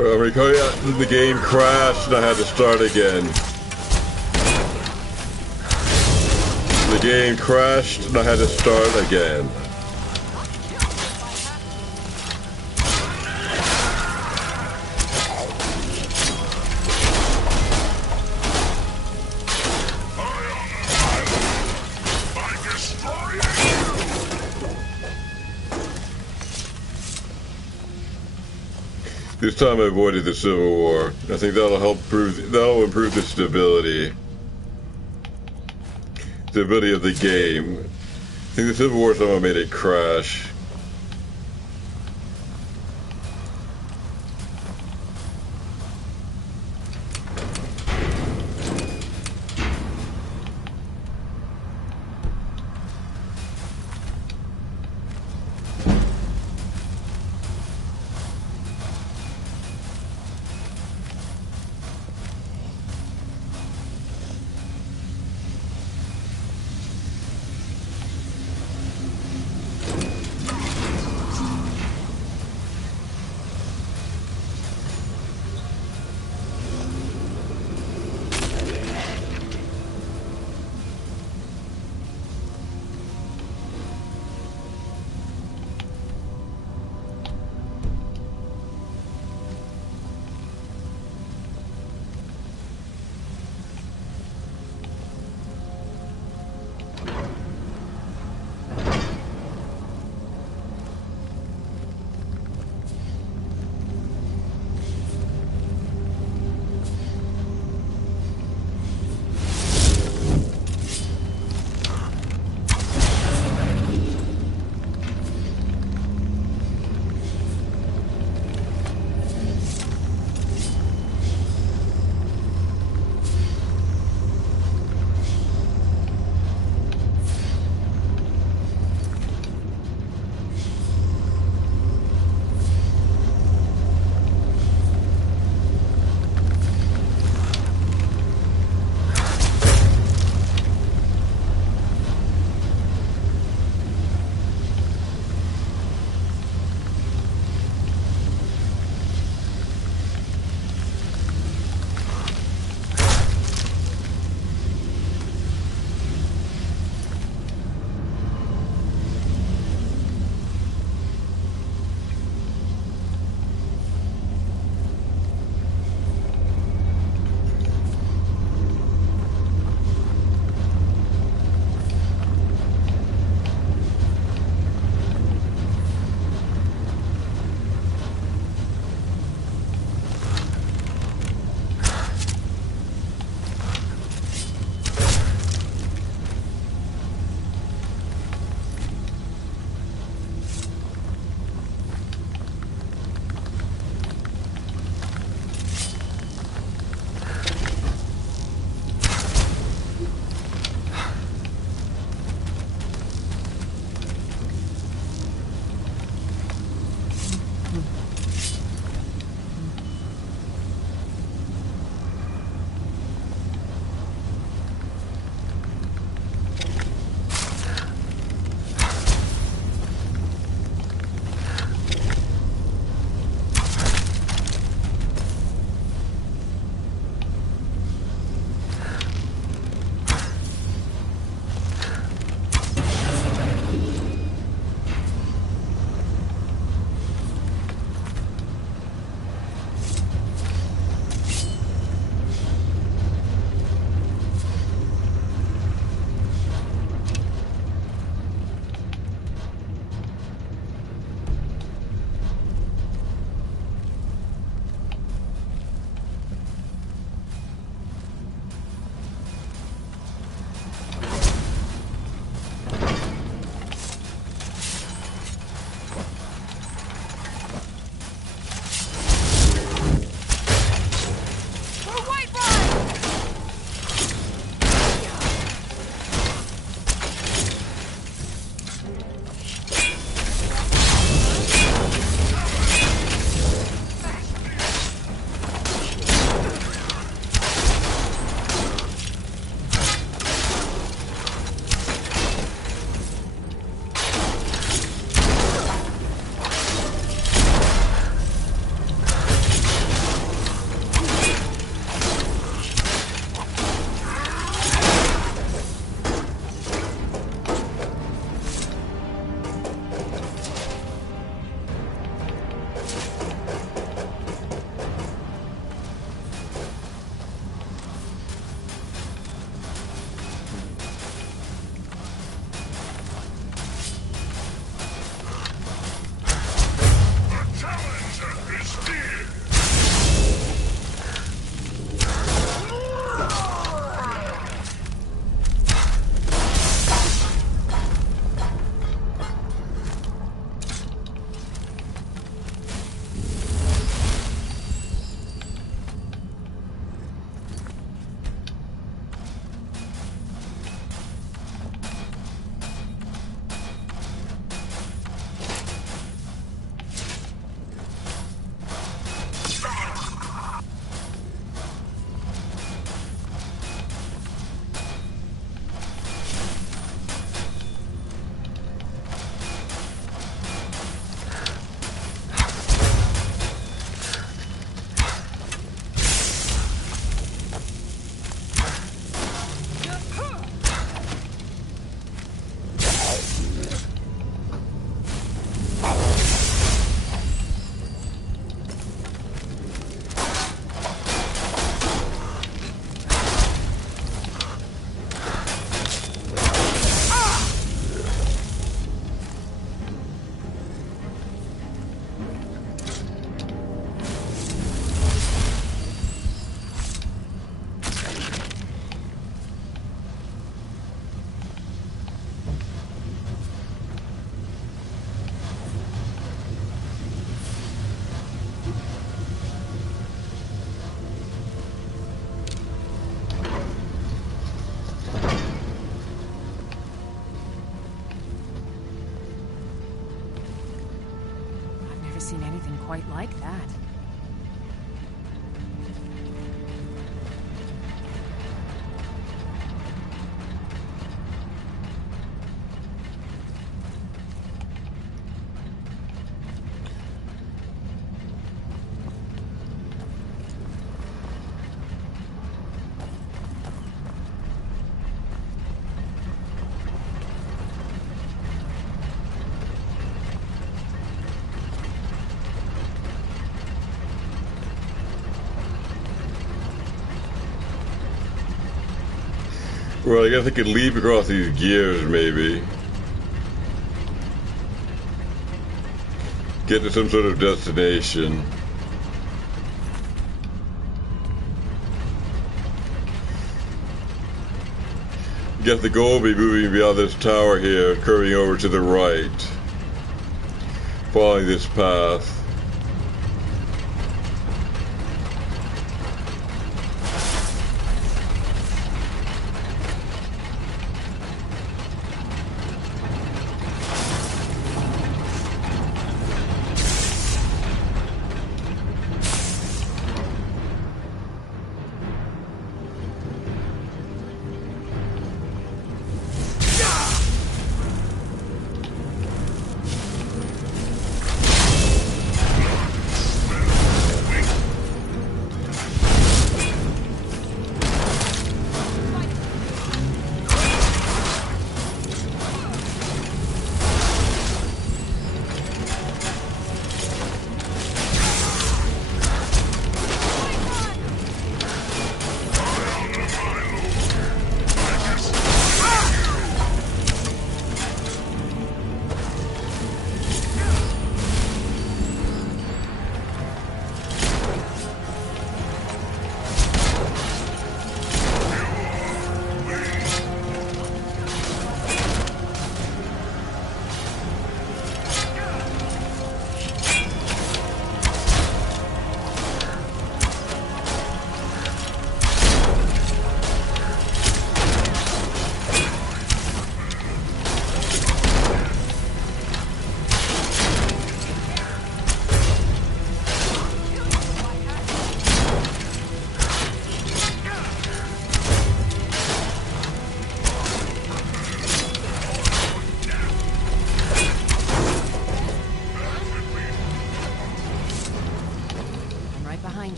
The game crashed and I had to start again. The game crashed and I had to start again. This time I avoided the Civil War. I think that'll improve the stability of the game. I think the Civil War somehow made it crash. quite like that. Well, I guess I could leap across these gears, maybe. Get to some sort of destination. Guess the goal will be moving beyond this tower here, curving over to the right. Following this path.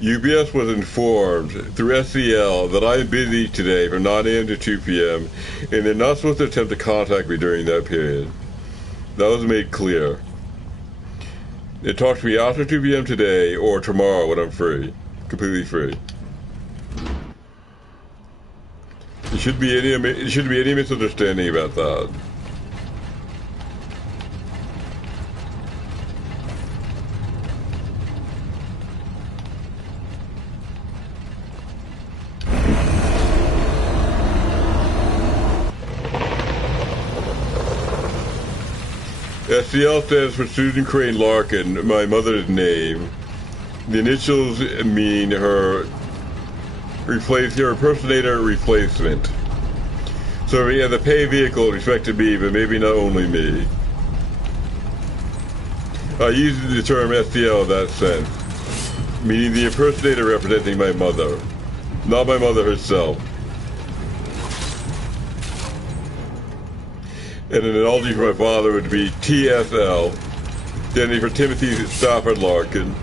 UBS was informed through SCL that I am busy today from 9 a.m. to 2 p.m. and they're not supposed to attempt to contact me during that period. That was made clear. They talked to me after 2 p.m. today or tomorrow when I'm free. Completely free. There shouldn't be any misunderstanding about that. SCL stands for Susan Crane Larkin, my mother's name. The initials mean her impersonator replacement. So yeah, the pay vehicle with respect to me, but maybe not only me. I use the term SCL in that sense, meaning the impersonator representing my mother, not my mother herself. And an analogy for my father would be TSL, standing for Timothy Stafford Larkin.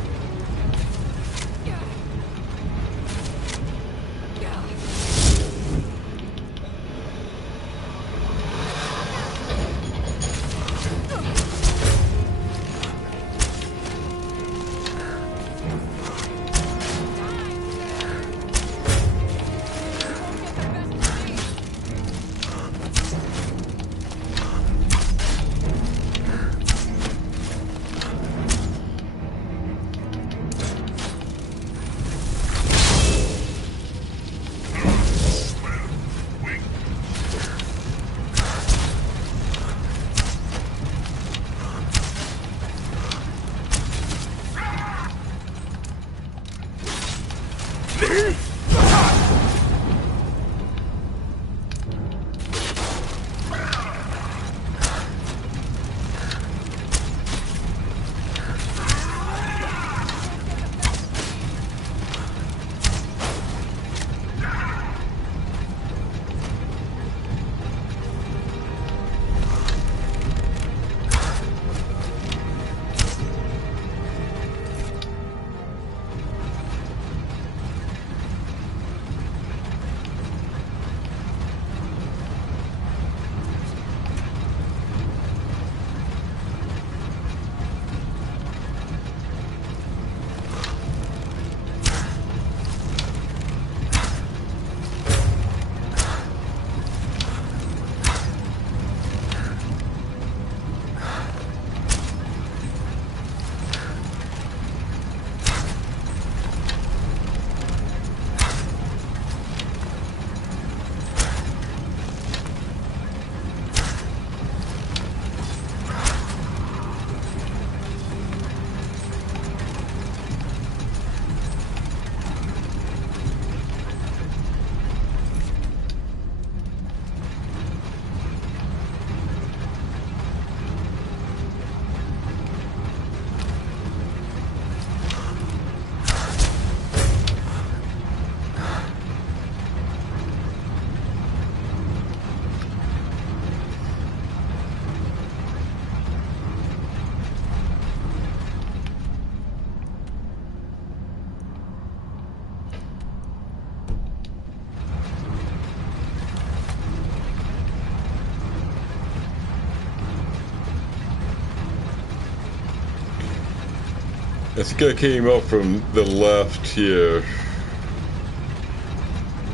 I think I came up from the left here.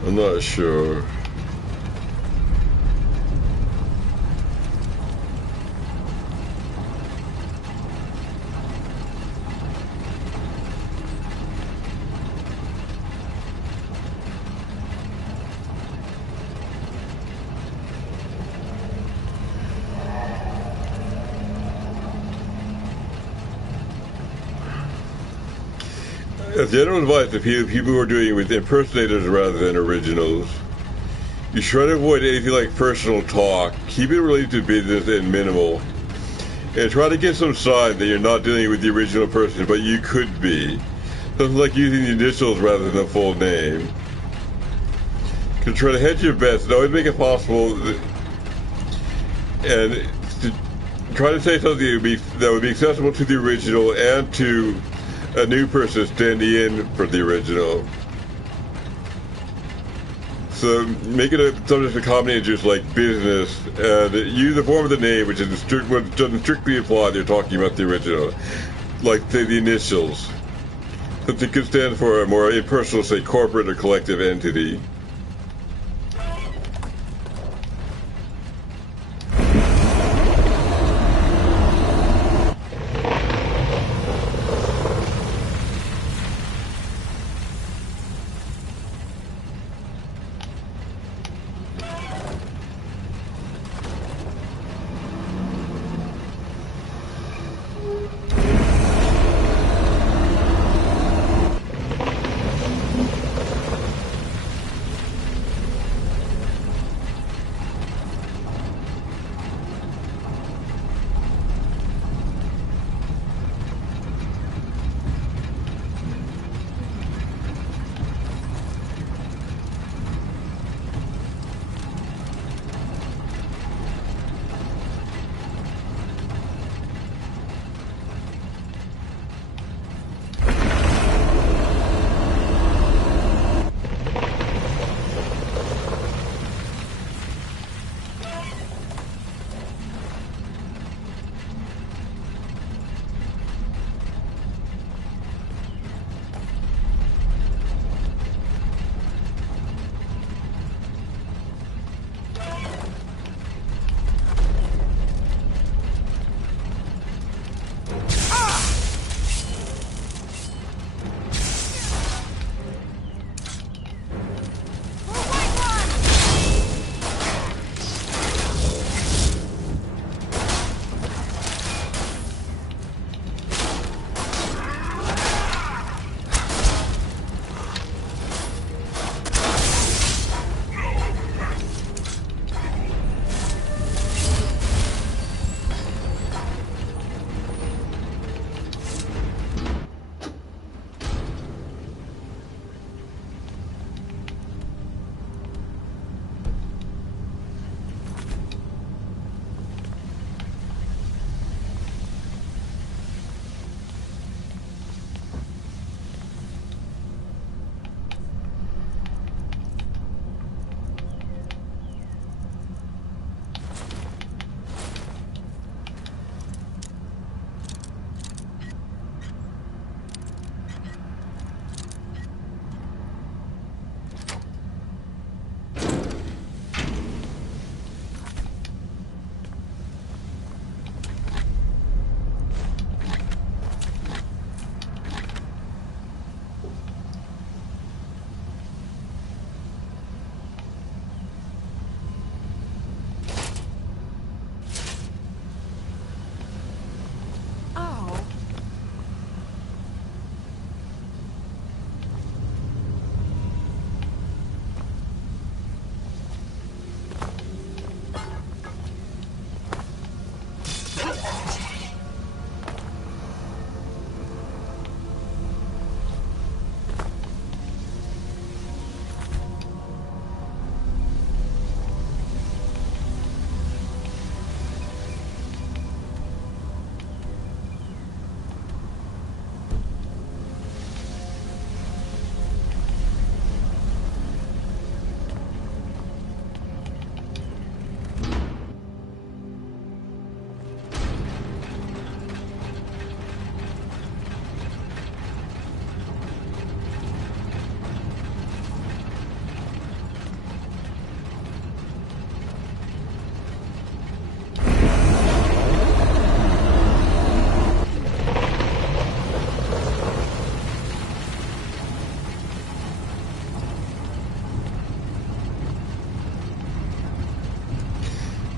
I'm not sure. As general advice to people who are doing it with impersonators rather than originals, you try to avoid anything like personal talk. Keep it related to business and minimal. And try to get some sign that you're not dealing with the original person, but you could be. Something like using the initials rather than the full name. You can try to hedge your bets and always make it possible and to try to say something that would be accessible to the original and to a new person standing in for the original. So make it something to combinate just like business and use the form of the name, which is what doesn't strictly imply they're talking about the original. Like say the initials. Something could stand for a more impersonal, say corporate or collective entity.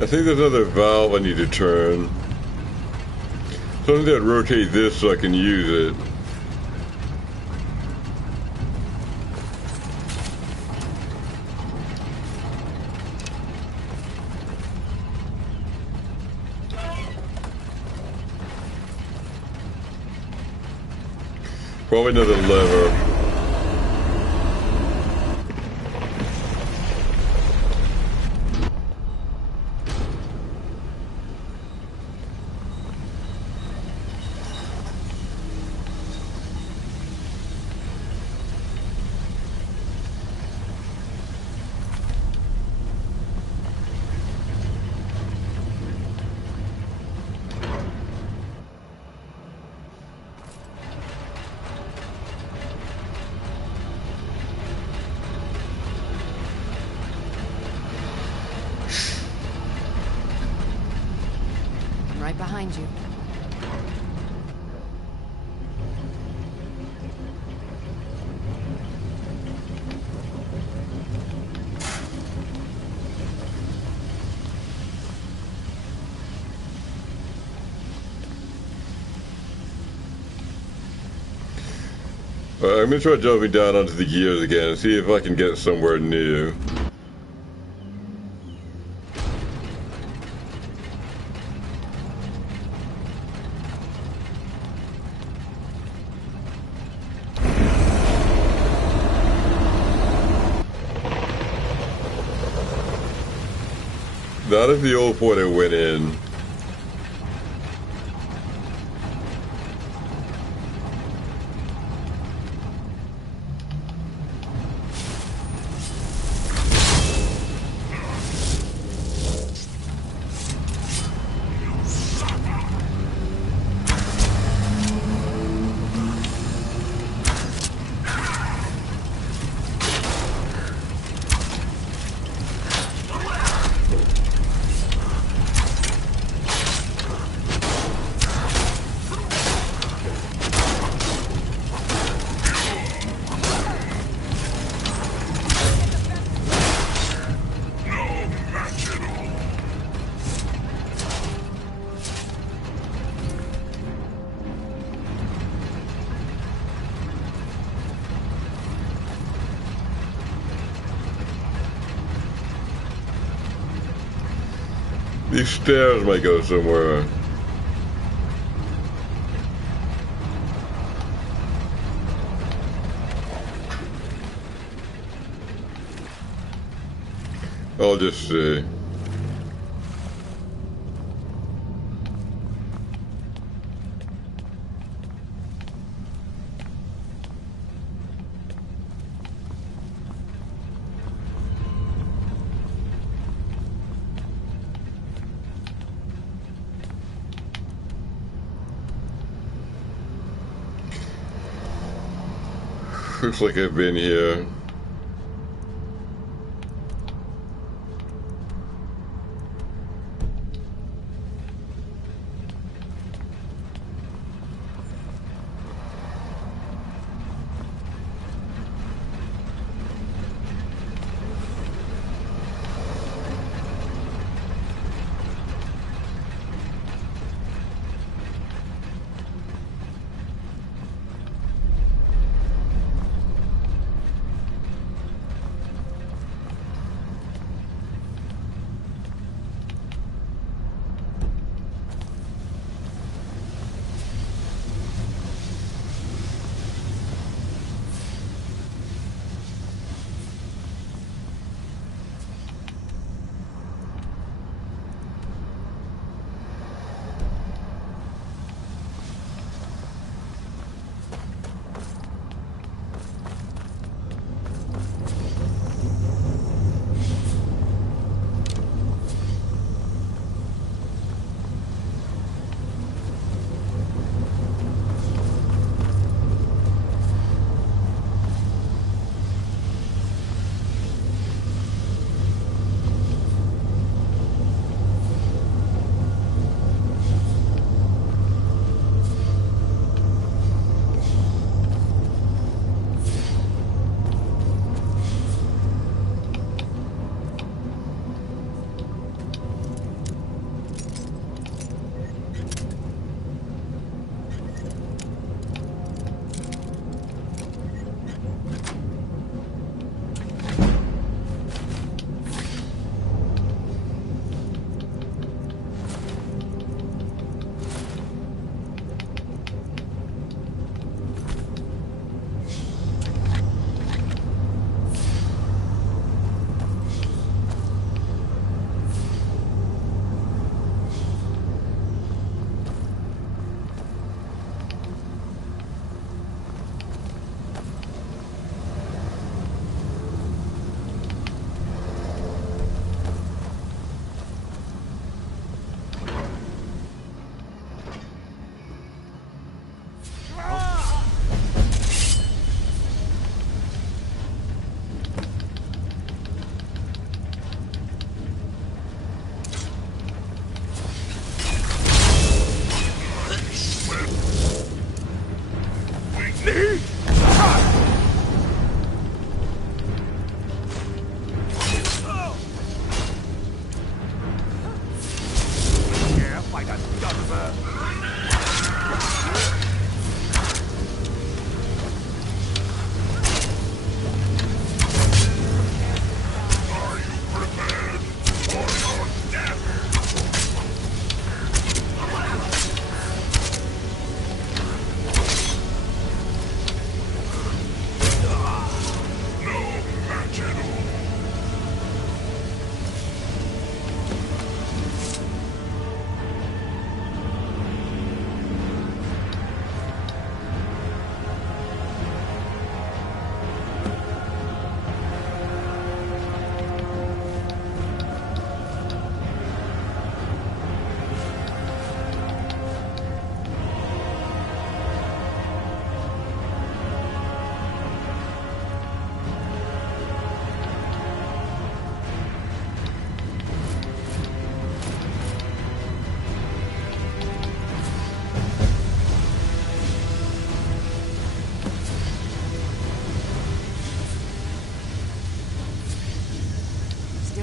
I think there's another valve I need to turn. Something that rotate this so I can use it. Probably another lever. Right behind you. I'm gonna try jumping down onto the gears again and see if I can get somewhere new. That is the old point I went in. These stairs might go somewhere. I'll just see. Looks like I've been here.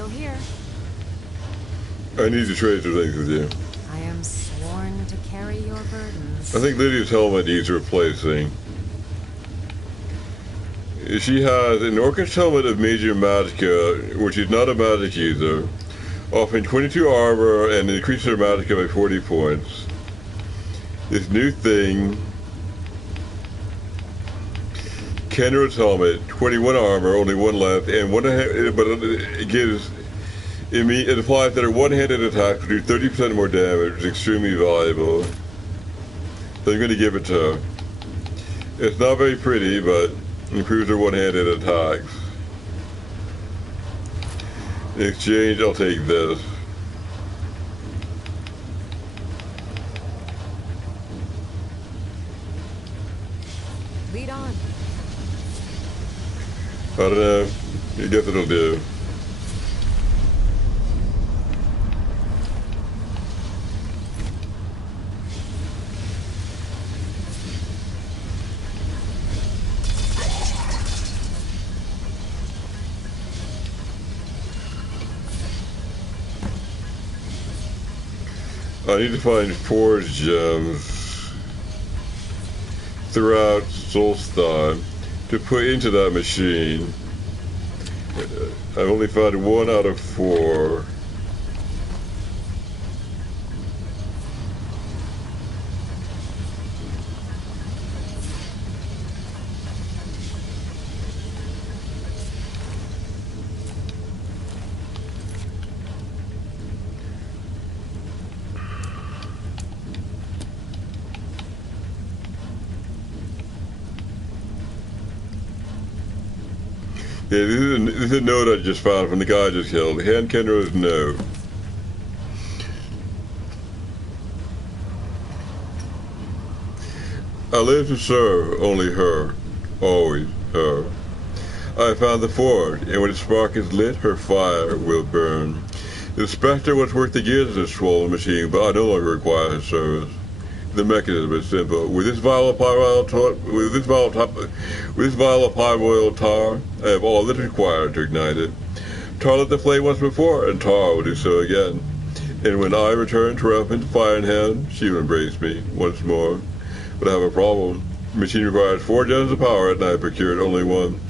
still here. I need to trade some things with you. I am sworn to carry your burdens. I think Lydia's helmet needs replacing. She has an Orcish helmet of Major Magicka, which is not a magic user, offering 22 armor and increases her Magicka by 40 points. This new thing, Kenra's helmet, 21 armor, only 1 left, and but it applies that her one-handed attacks do 30% more damage, which is extremely valuable. So I'm going to give it to her. It's not very pretty, but improves her one-handed attacks. In exchange, I'll take this. Lead on. I don't know. I guess it'll do. I need to find forge gems throughout Solstheim to put into that machine. I've only found 1 out of 4. Yeah, this is a note I just found from the guy I just killed. Hand Kenra's note. I live to serve only her. Always her. I found the forge, and when its spark is lit, her fire will burn. The Spectre was worth the years of this swollen machine, but I no longer require her service. The mechanism is simple. With this vial of pyroil tar, I have all that is required to ignite it. Tar lit the flame once before, and tar will do so again. And when I return triumphant, fire in hand, she will embrace me once more. But I have a problem. The machine requires 4 gems of power, and I have procured only 1.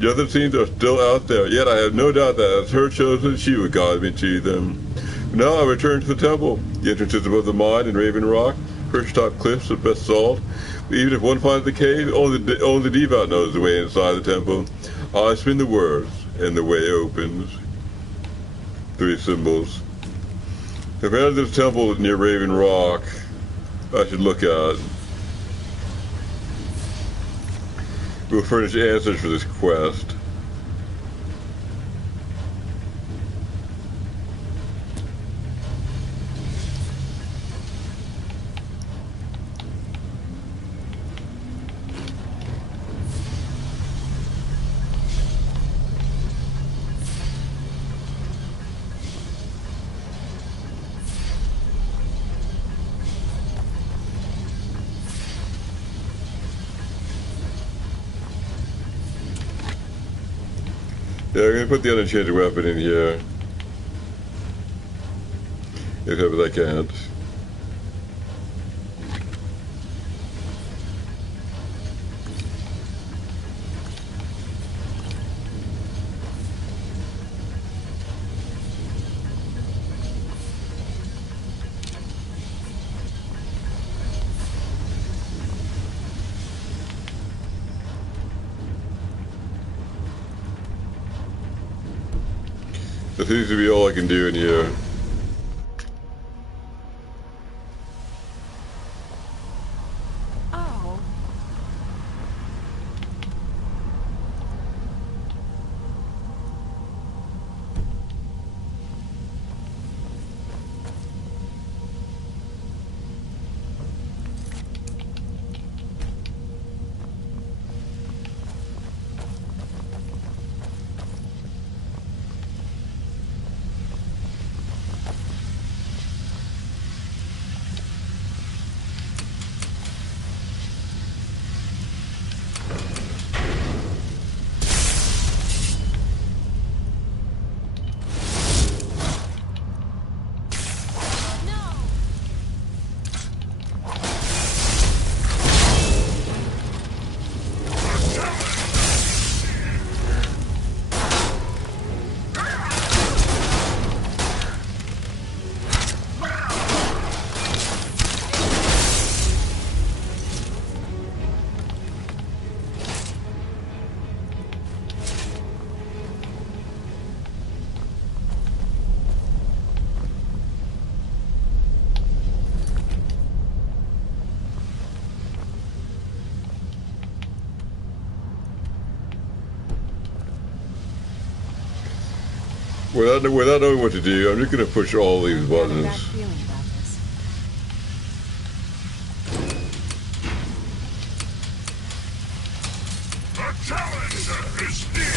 The other scenes are still out there, yet I have no doubt that as her chosen, she will guide me to them. Now I return to the temple. The entrance is above the mine in Raven Rock. Perch-top cliffs of basalt. But even if one finds the cave, only the devout knows the way inside the temple. I spin the words, and the way opens. 3 symbols. If I enter this temple near Raven Rock, I should look at. Will furnish answers for this quest. Yeah, I'm gonna put the unenchanted weapon in here. If ever I can't. That seems to be all I can do in here. Oh. Without knowing what to do, I'm just going to push all these I have a bad buttons. feeling about this. The challenger is near!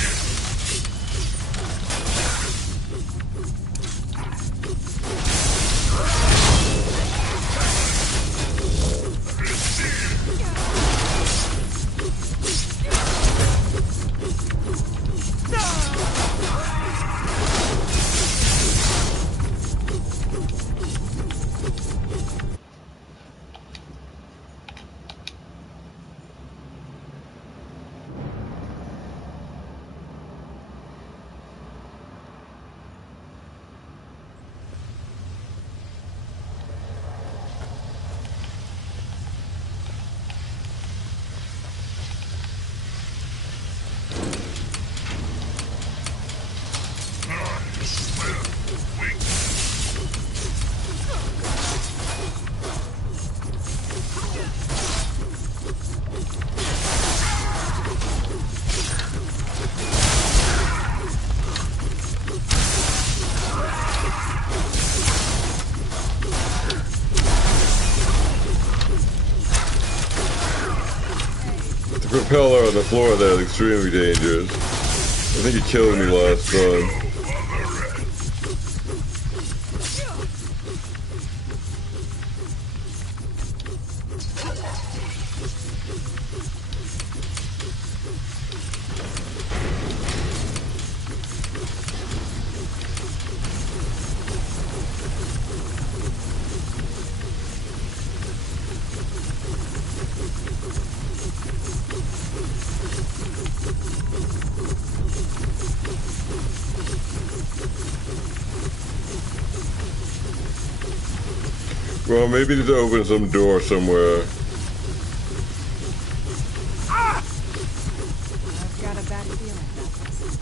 The propeller on the floor there is extremely dangerous. I think he killed me last time. Well, maybe just open some door somewhere. I've got a bad feeling about this.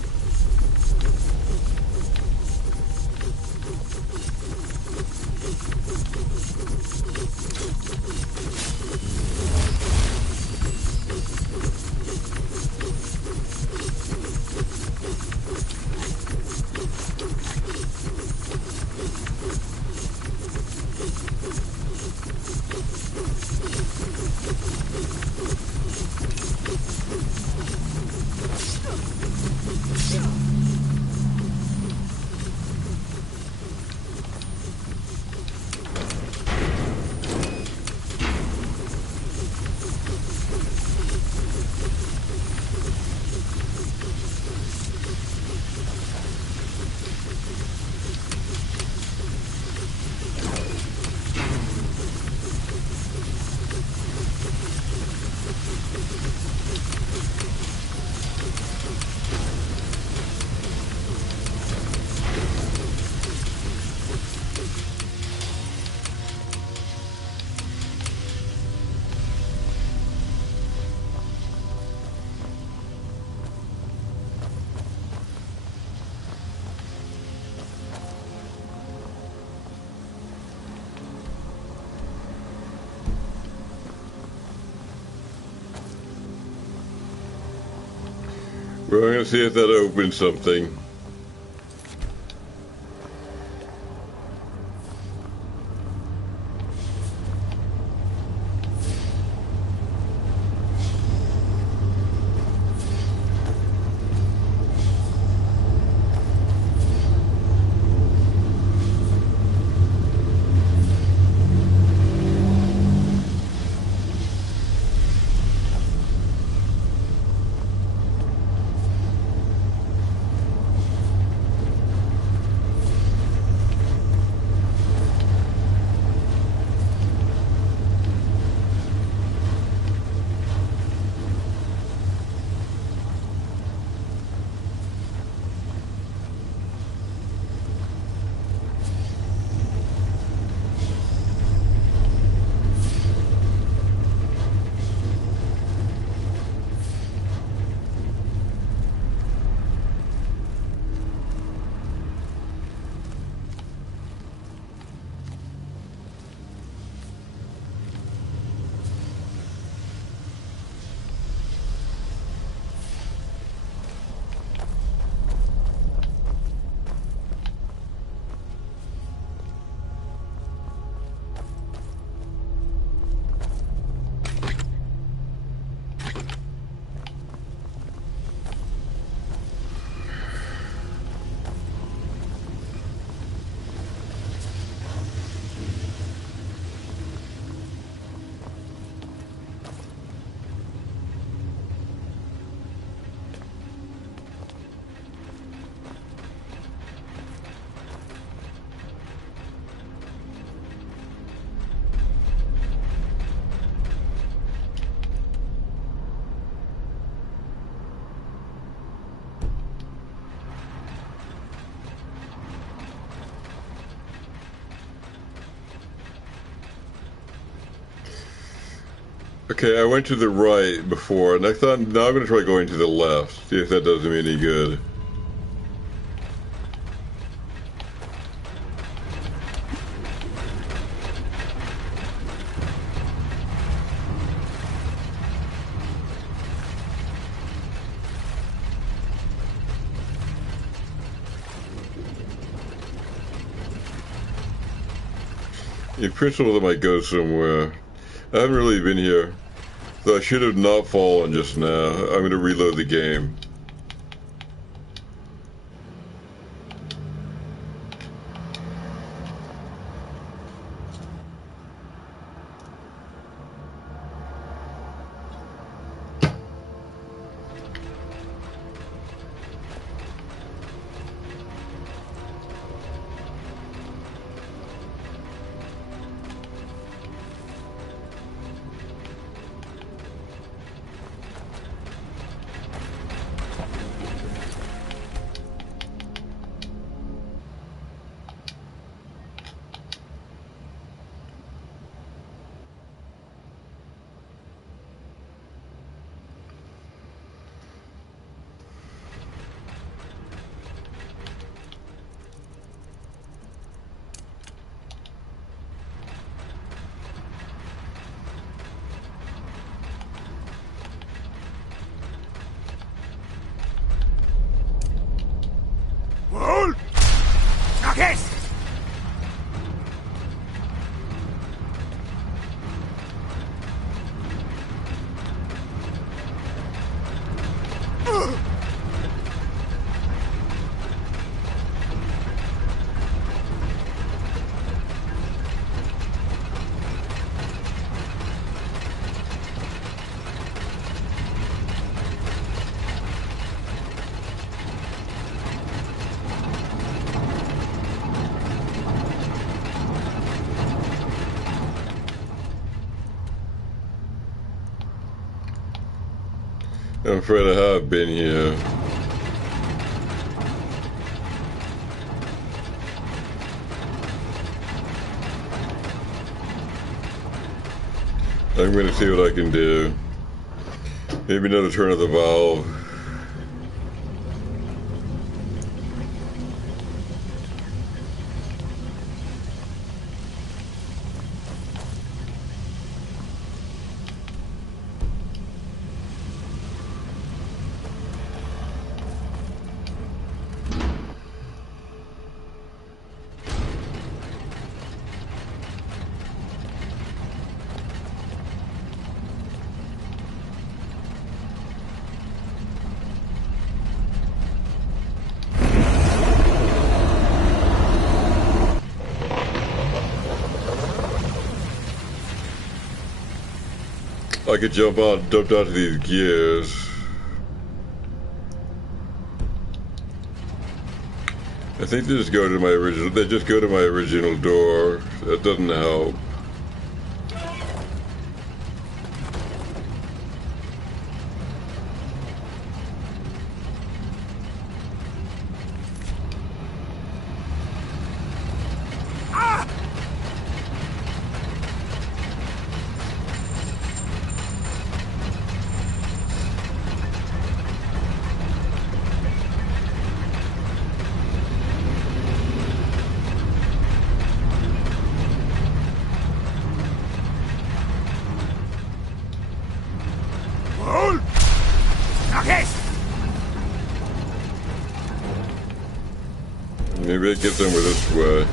We're going to see if that opens something. Okay, I went to the right before, and I thought, now I'm going to try going to the left, see if that does me any good. In principle, that might go somewhere. I haven't really been here, so I should have not fallen just now. I'm going to reload the game. I'm afraid I have been here. I'm going to see what I can do. Maybe another turn of the valve. I could jump onto these gears. I think they just go to my original. They just go to my original door. That doesn't help. Maybe it gets over this way.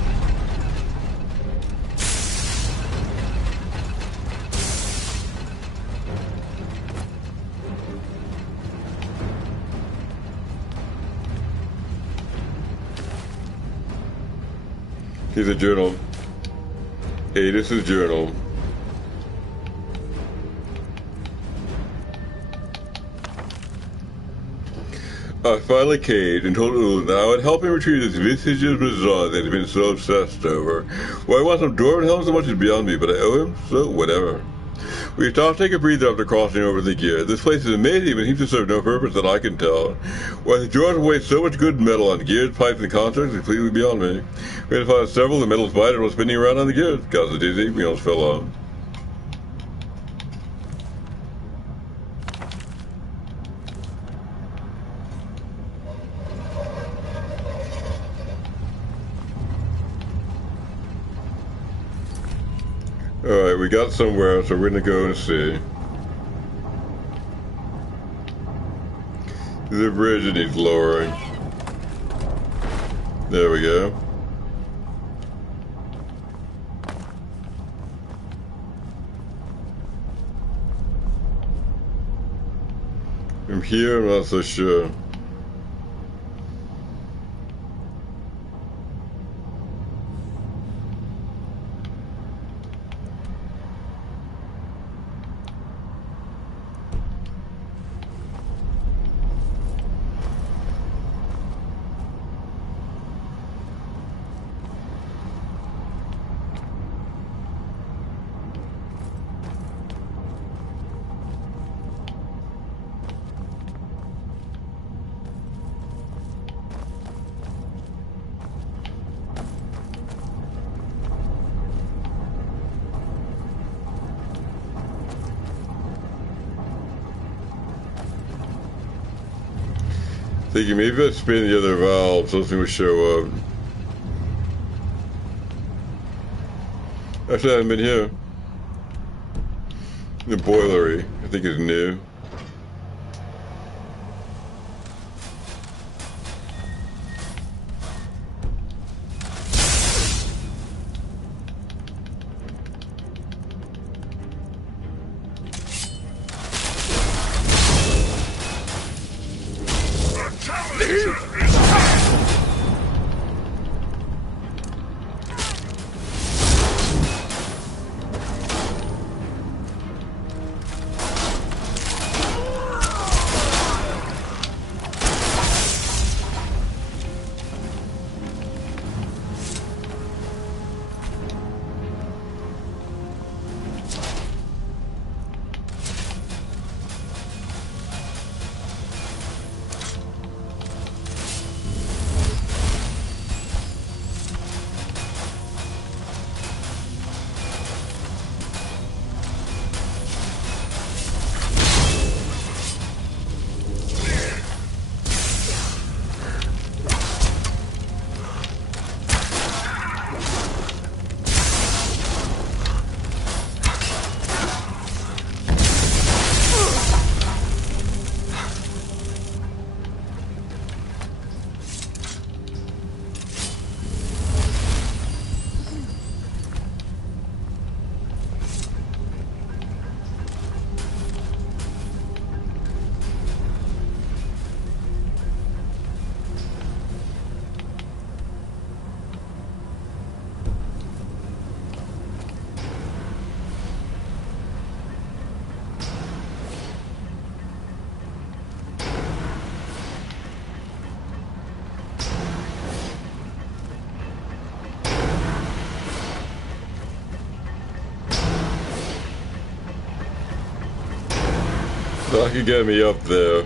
Here's a journal. Hey, this is journal. I finally caved and told Ulu that I would help him retrieve this vestige of Mazar that he'd been so obsessed over. Why I want some dwarven help so much is beyond me, but I owe him, so whatever. We stopped to take a breather after crossing over the gear. This place is amazing, but seems to serve no purpose that I can tell. Why the dwarves waste so much good metal on gears, pipes, and constructs is completely beyond me. We had to find several, the metal spider was spinning around on the gears. Got the dizzy, we almost fell off. Alright, we got somewhere, so we're gonna go and see. The bridge needs lowering. There we go. From here, I'm not so sure. Thinking maybe if I spin the other valve, something would show up. Actually, I haven't been here. The boilery, I think, is new. That could get me up there.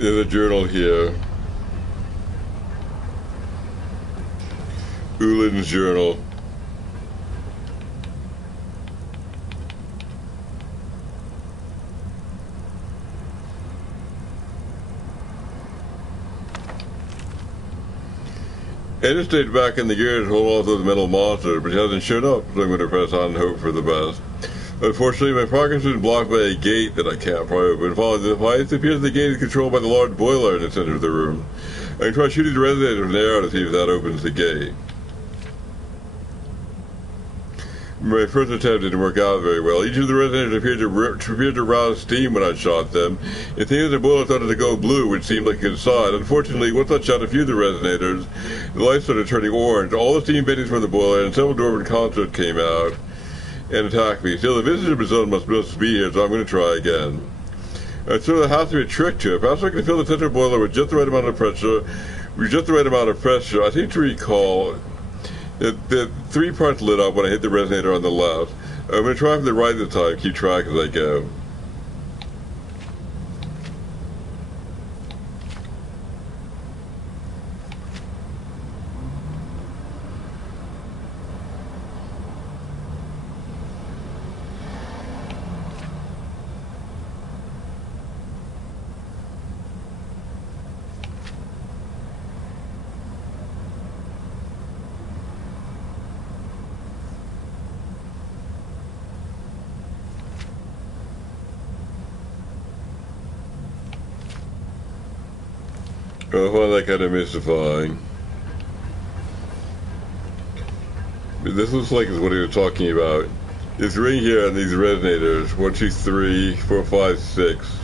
There's a journal here. Ulin's journal. Ed stayed back in the gear to hold on to the metal monster, but he hasn't shown up, so I'm going to press on and hope for the best. Unfortunately, my progress is blocked by a gate that I can't pry open. Following the device, it appears the gate is controlled by the large boiler in the center of the room. I can try shooting the resonator with an arrow to see if that opens the gate. My first attempt didn't work out very well. Each of the resonators appeared to rouse steam when I shot them. It seemed that the bullet started to go blue, which seemed like a good sign. Unfortunately, once I shot a few of the resonators, the lights started turning orange. All the steam emitting from the boiler and several dwarven constructs came out and attacked me. Still, the visitor zone must be here, so I'm going to try again. So there has to be a trick to it. Perhaps I can fill the center boiler with just the right amount of pressure. I seem to recall the 3 parts lit up when I hit the resonator on the left. I'm going to try from the right this time, keep track as I go. I find that kind of mystifying. But this looks like is what he was talking about. This ring here and these resonators. 1, 2, 3, 4, 5, 6.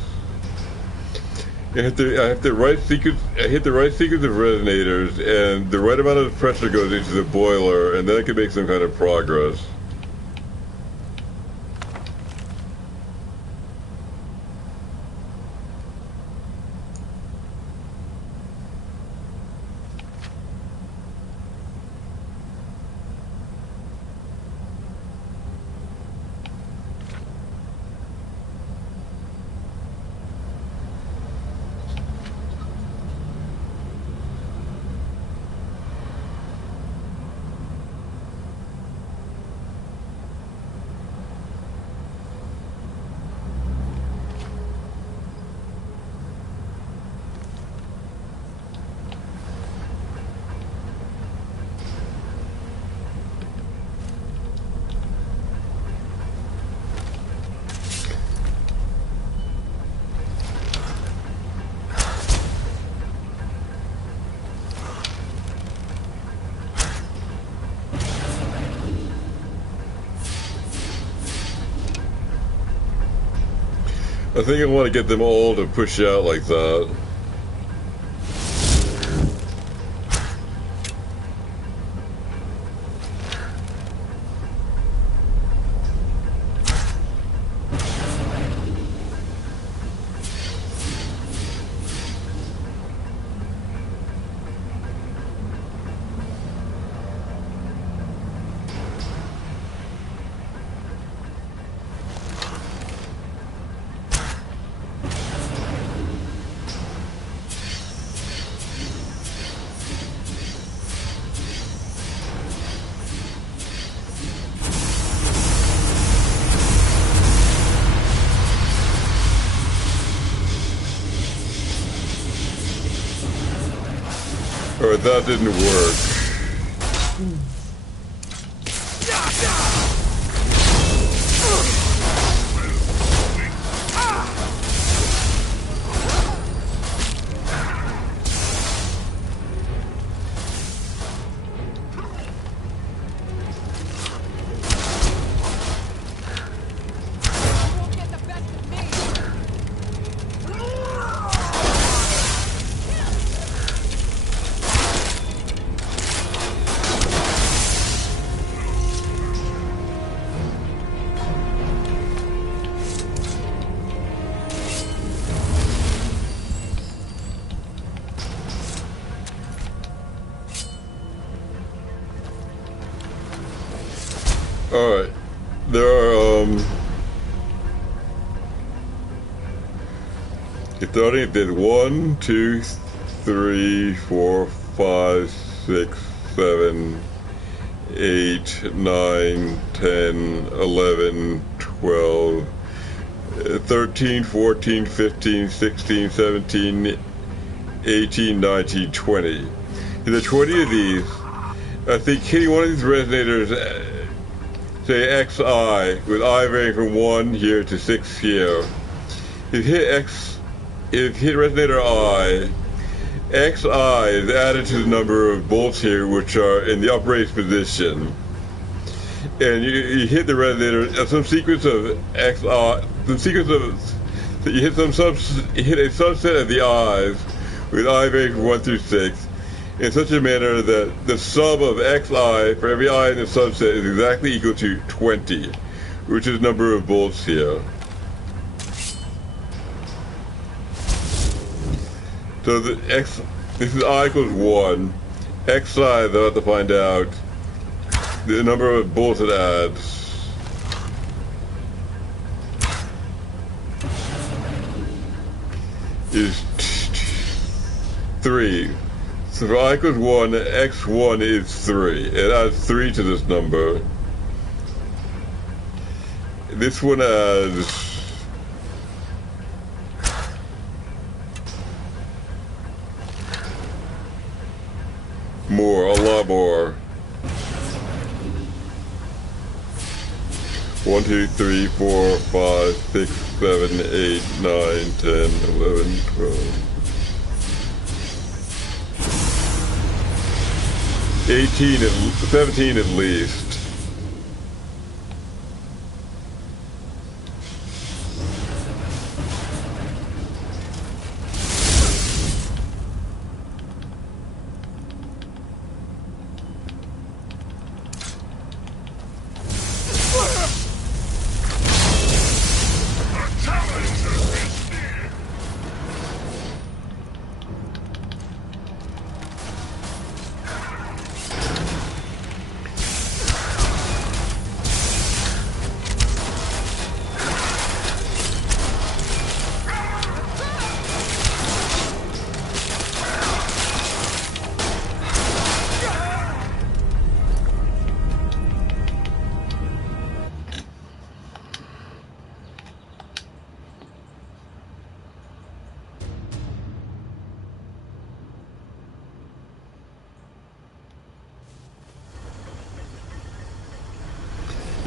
I hit the right sequence of resonators, and the right amount of pressure goes into the boiler, and then I can make some kind of progress. I think I want to get them all to push out like that. Alright, that didn't work. Alright, there are, It's starting at this 1, 2, 3, 4, 5, 6, 7, 8, 9, 10, 11, 12, 13, 14, 15, 16, 17, 18, 19, 20. There's 20 of these. I think hitting one of these resonators, say XI, with I varying from 1 here to 6 here. If you hit resonator I, XI is added to the number of bolts here, which are in the upraised position. And you hit the resonator, some sequence of XI, you hit a subset of the I's with I varying from 1 through 6 in such a manner that the sum of XI for every I in the subset is exactly equal to 20, which is the number of bolts here. So this is I equals 1. XI, they'll have to find out the number of bolts it adds. Is 3. So for I equals 1, x1 is 3. It adds 3 to this number. This one adds more, a lot more. 1, 2, 3, 4, 5, 6, 7, 8, 9, 10, 11, 12. 18 and 17 at least.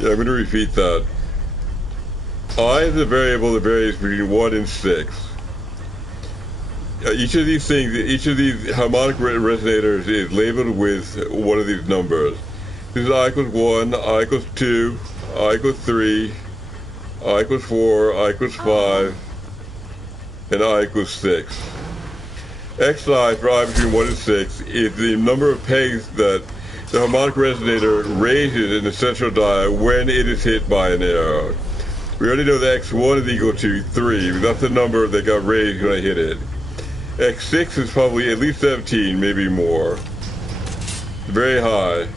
Yeah, I'm going to repeat that. I is a variable that varies between 1 and 6. Each of these harmonic resonators is labeled with one of these numbers. This is I equals 1, I equals 2, I equals 3, I equals 4, I equals 5, and I equals 6. Xi for I between 1 and 6 is the number of pegs that the harmonic resonator raises in the central dial when it is hit by an arrow. We already know that x1 is equal to 3, but that's the number that got raised when I hit it. x6 is probably at least 17, maybe more. Very high.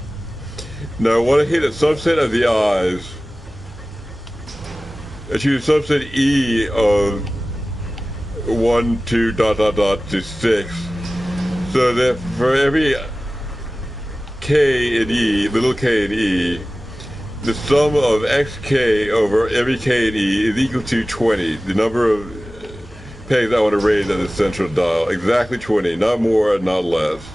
Now, when I hit a subset of the I's, I choose a subset E of 1, 2, to 6. So that for every K in E, little k in E, the sum of xk over every k in E is equal to 20, the number of pegs I want to raise at the central dial. Exactly 20, not more and not less.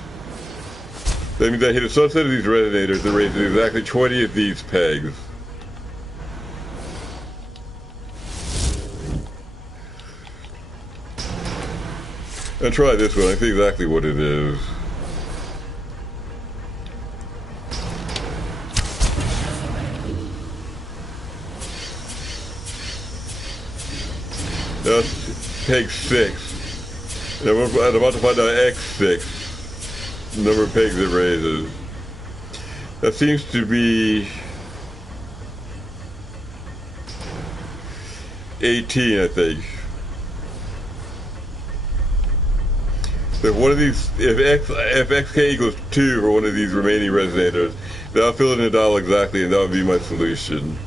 That means I hit a subset of these resonators that raises exactly 20 of these pegs. And try this one, I see exactly what it is. That's peg 6. And I'm about to find out x6, the number of pegs it raises. That seems to be 18, I think. So if one of these, if xk equals 2 for one of these remaining resonators, then I'll fill in the dial exactly, and that would be my solution.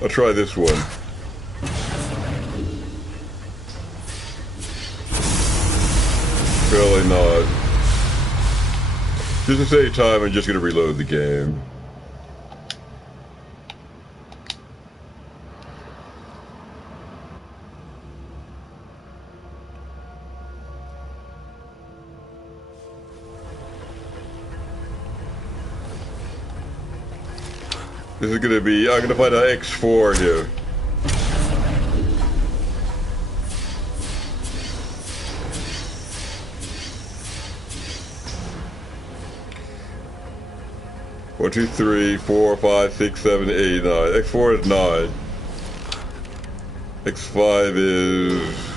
I'll try this one. Really not. Just to save time, I'm just going to reload the game. This is going to be, I'm going to find an X4 here. One, two, three, 4, 5, 6, 7, 8, 9. X4 is 9. X5 is...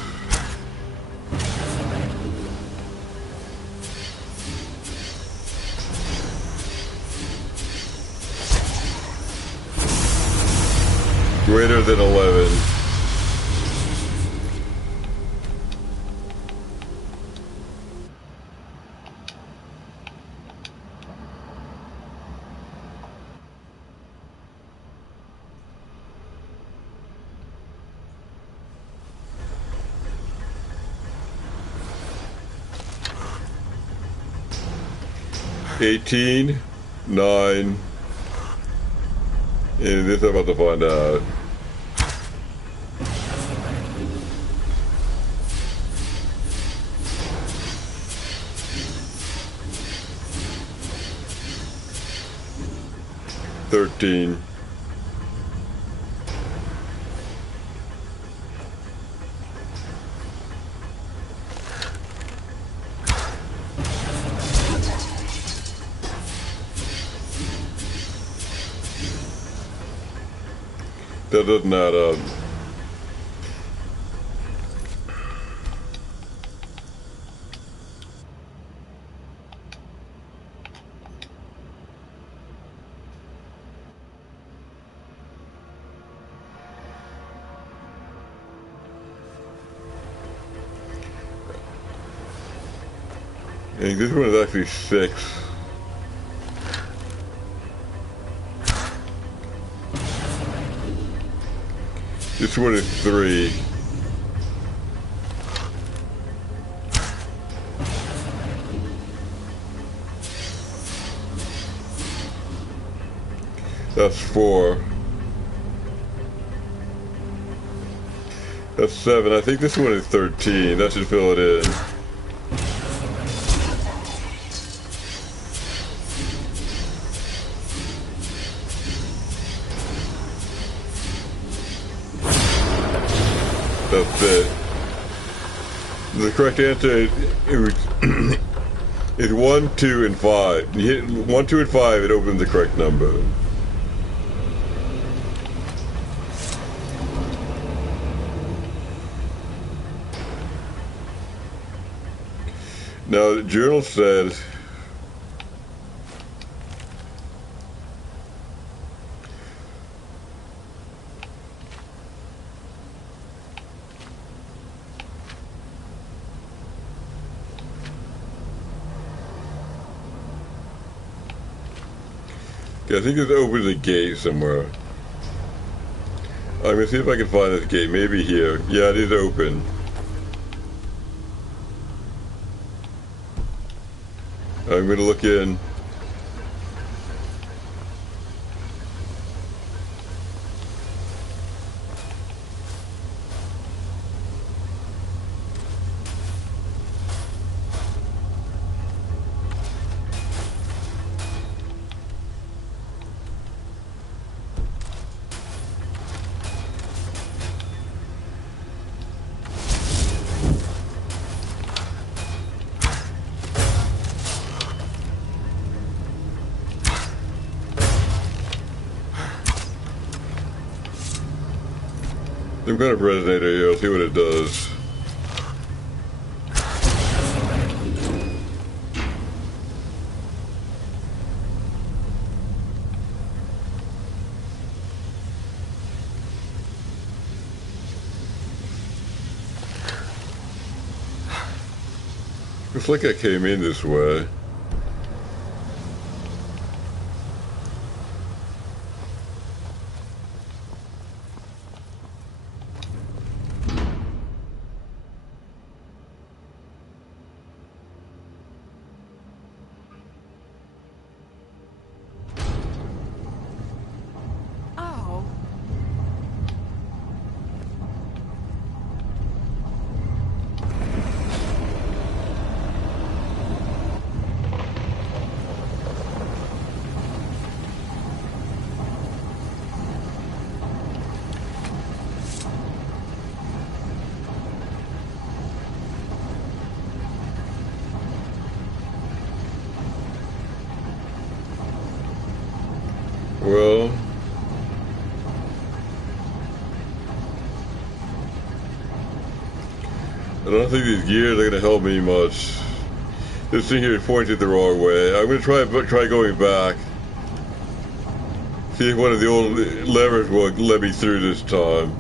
greater than 11. $18, 9, and this I'm about to find out. $13. That doesn't add up. And this one is actually 6. This one is 3. That's 4. That's 7. I think this one is 13. That should fill it in. That's it. The correct answer is 1, 2, and 5. You hit 1, 2, and 5, it opens the correct number. Now, the journal says I think it's over the gate somewhere. I'm gonna see if I can find this gate. Maybe here. Yeah, it is open. I'm gonna look in. Some kind of resonator here, I'll see what it does. Looks like I came in this way. Well, I don't think these gears are going to help me much. This thing here is pointed the wrong way. I'm going to try going back. See if one of the old levers will let me through this time.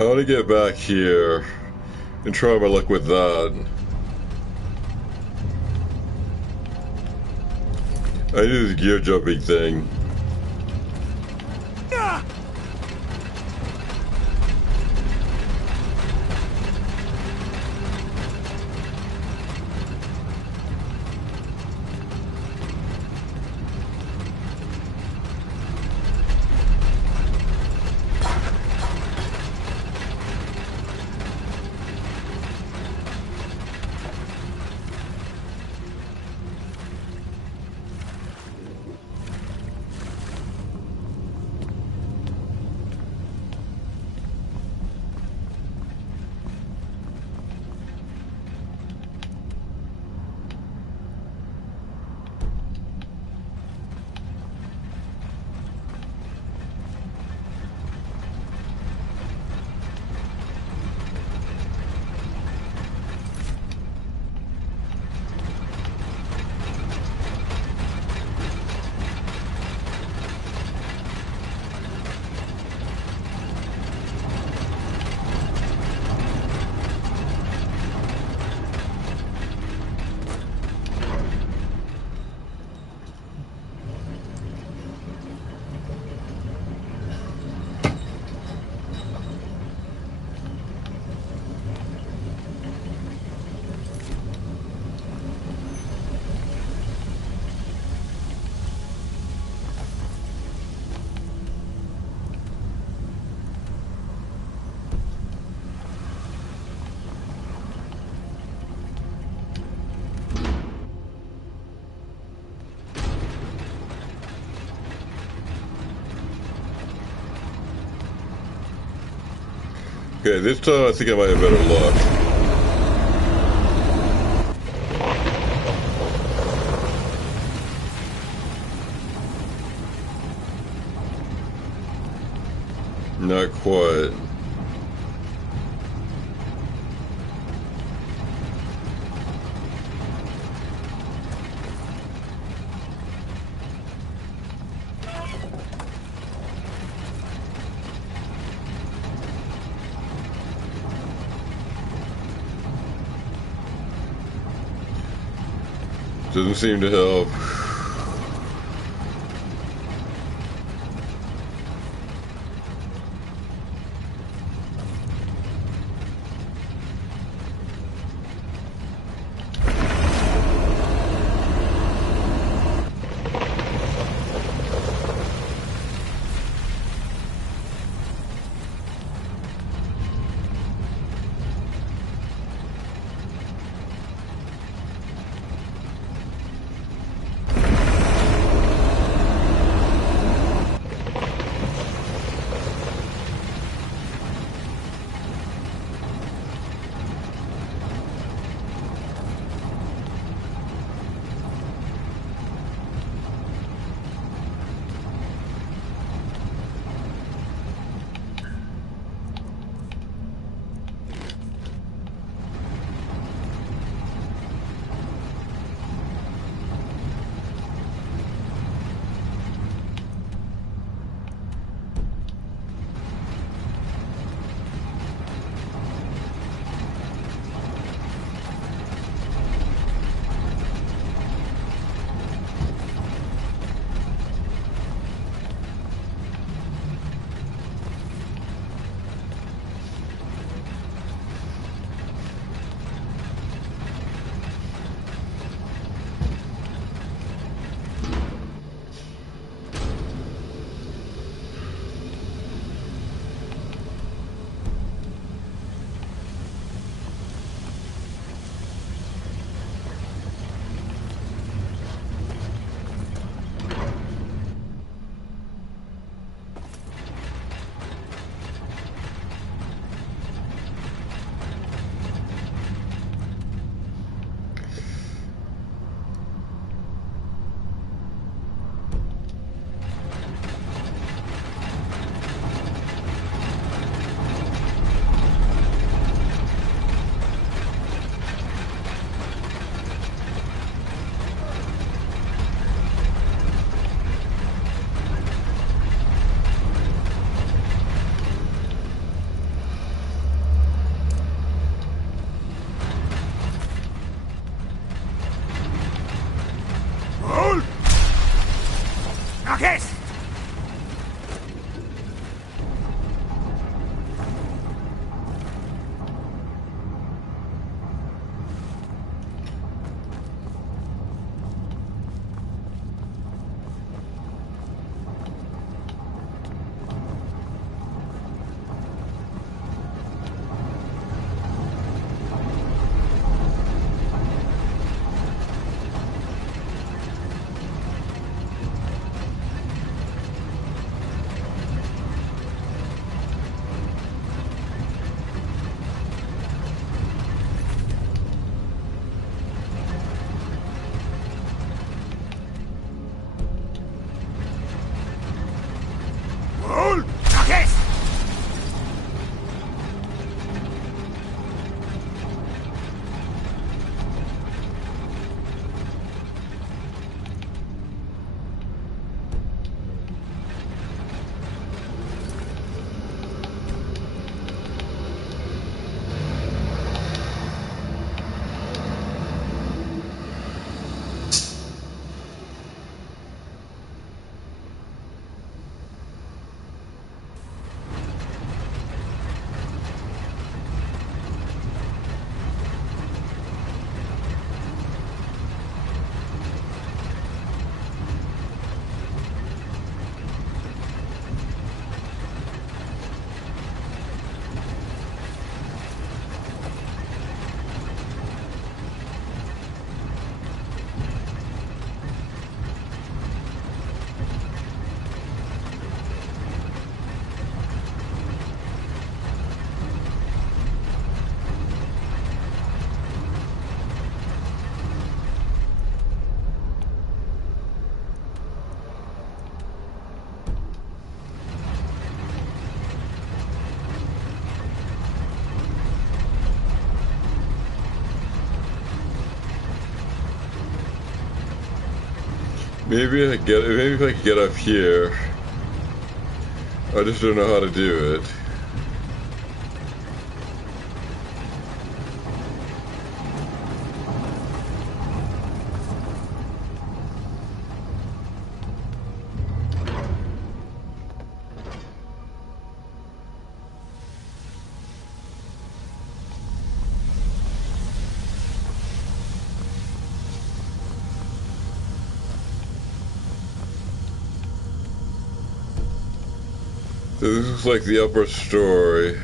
I want to get back here and try my luck with that. I do this gear jumping thing. Okay, this time I think I might have better luck. Not quite. Doesn't seem to help. Maybe if I could get up here. I just don't know how to do it. So this is like the upper story.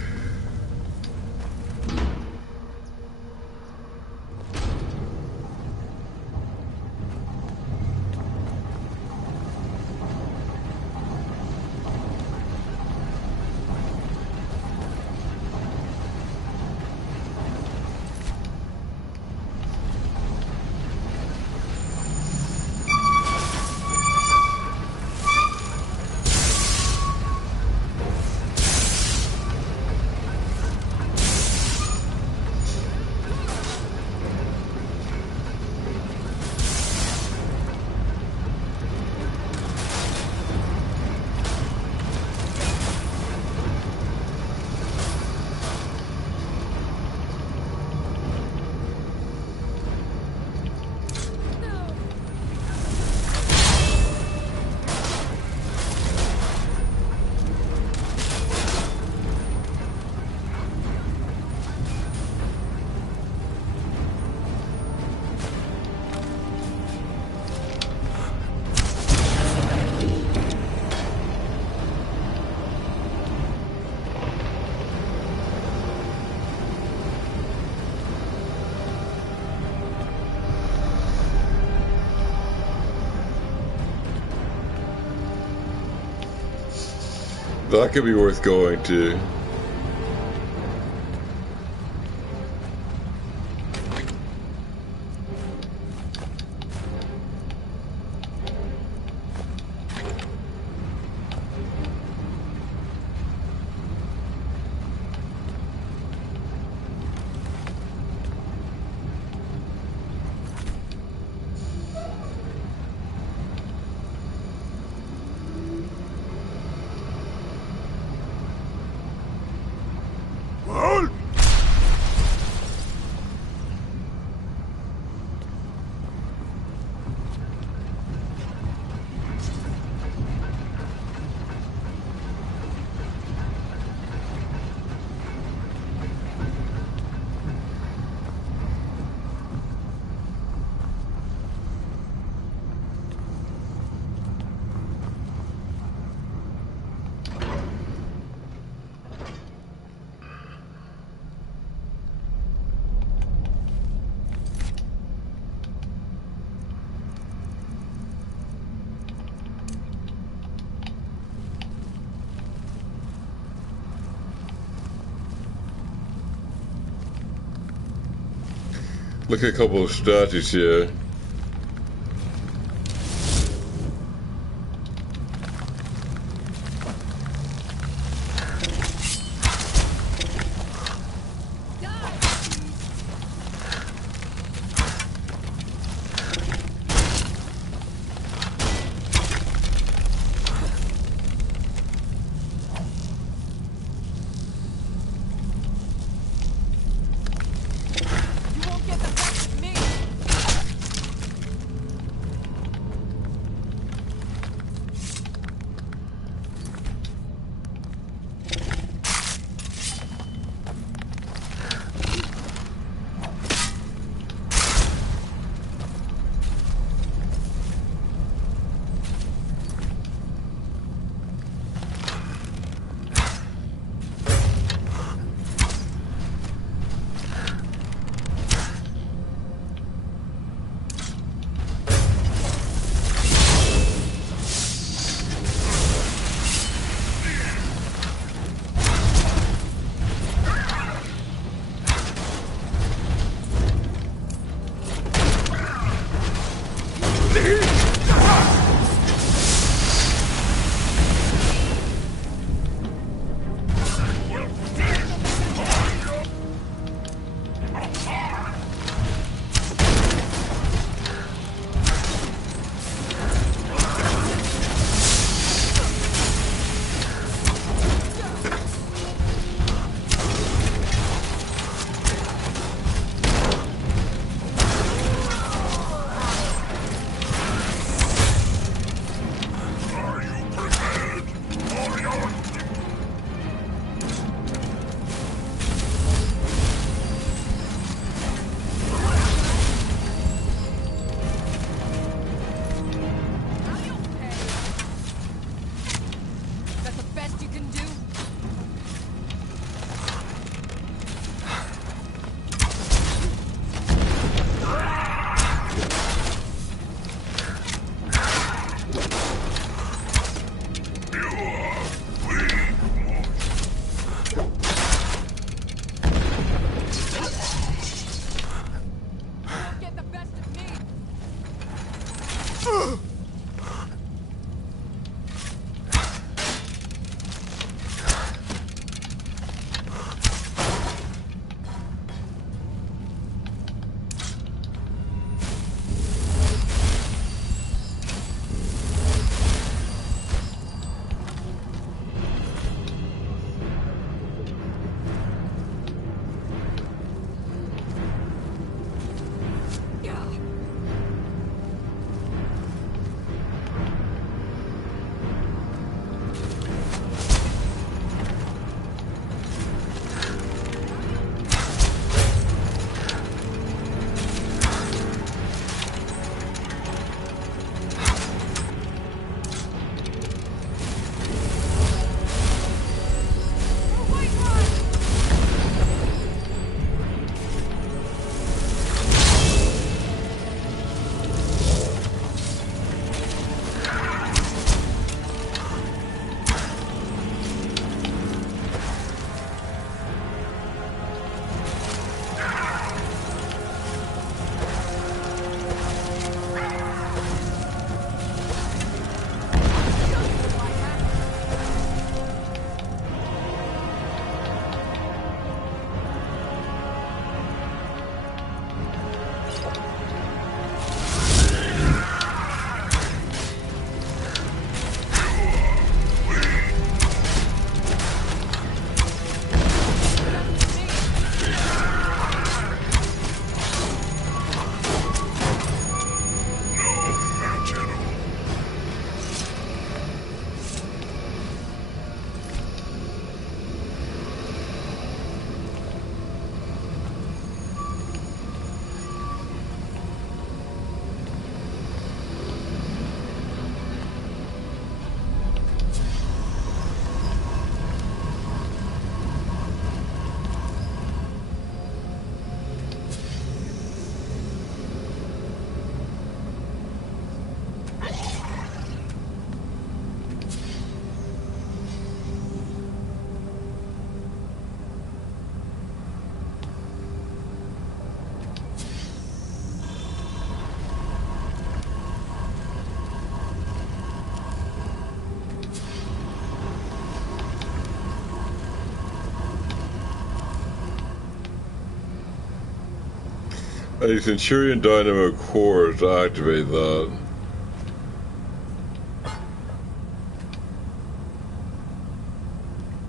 That could be worth going to. Look at a couple of statues here. A Centurion Dynamo Core to activate that.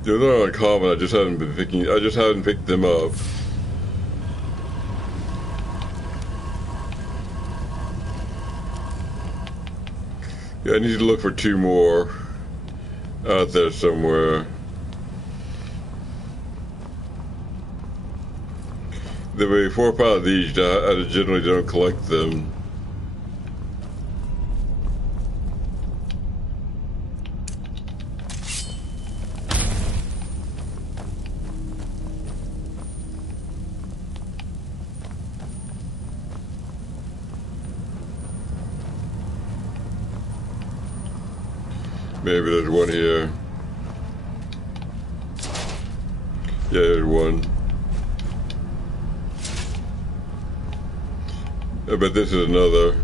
Those are uncommon. I just haven't picked them up. Yeah, I need to look for 2 more out there somewhere. The way 4 of these, I generally don't collect them. Maybe there's one here. Yeah, there's one. I bet this is another.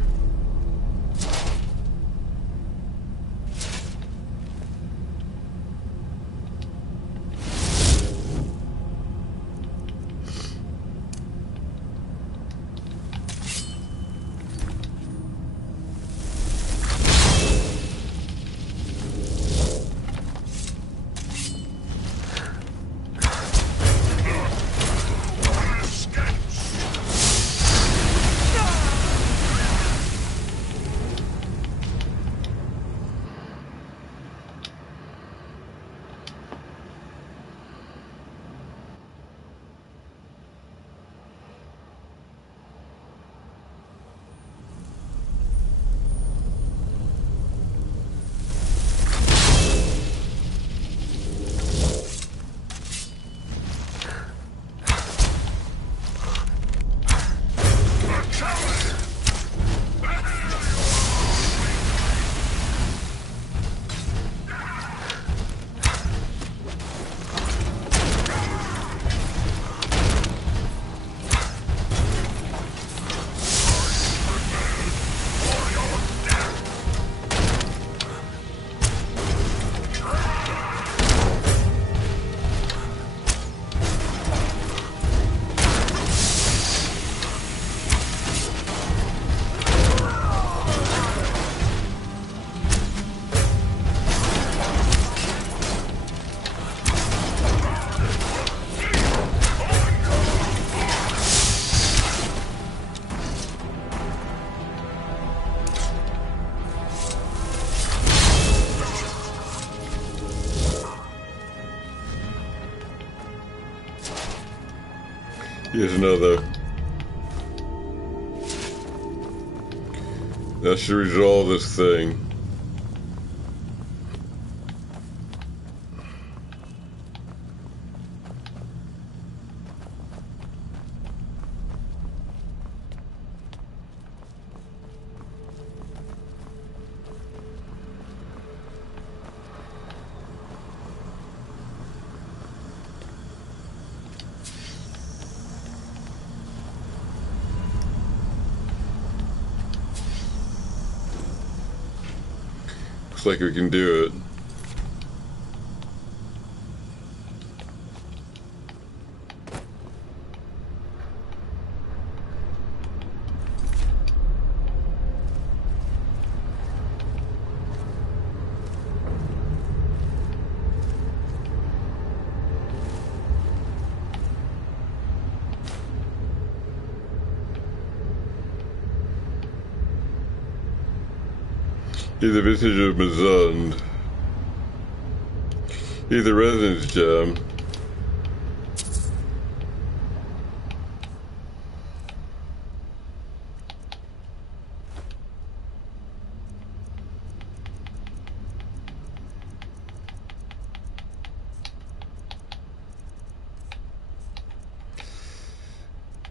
Here's another. That should resolve this thing. Looks like we can do it. Here's the Visage of Mazund. Here's the Resonance Gem.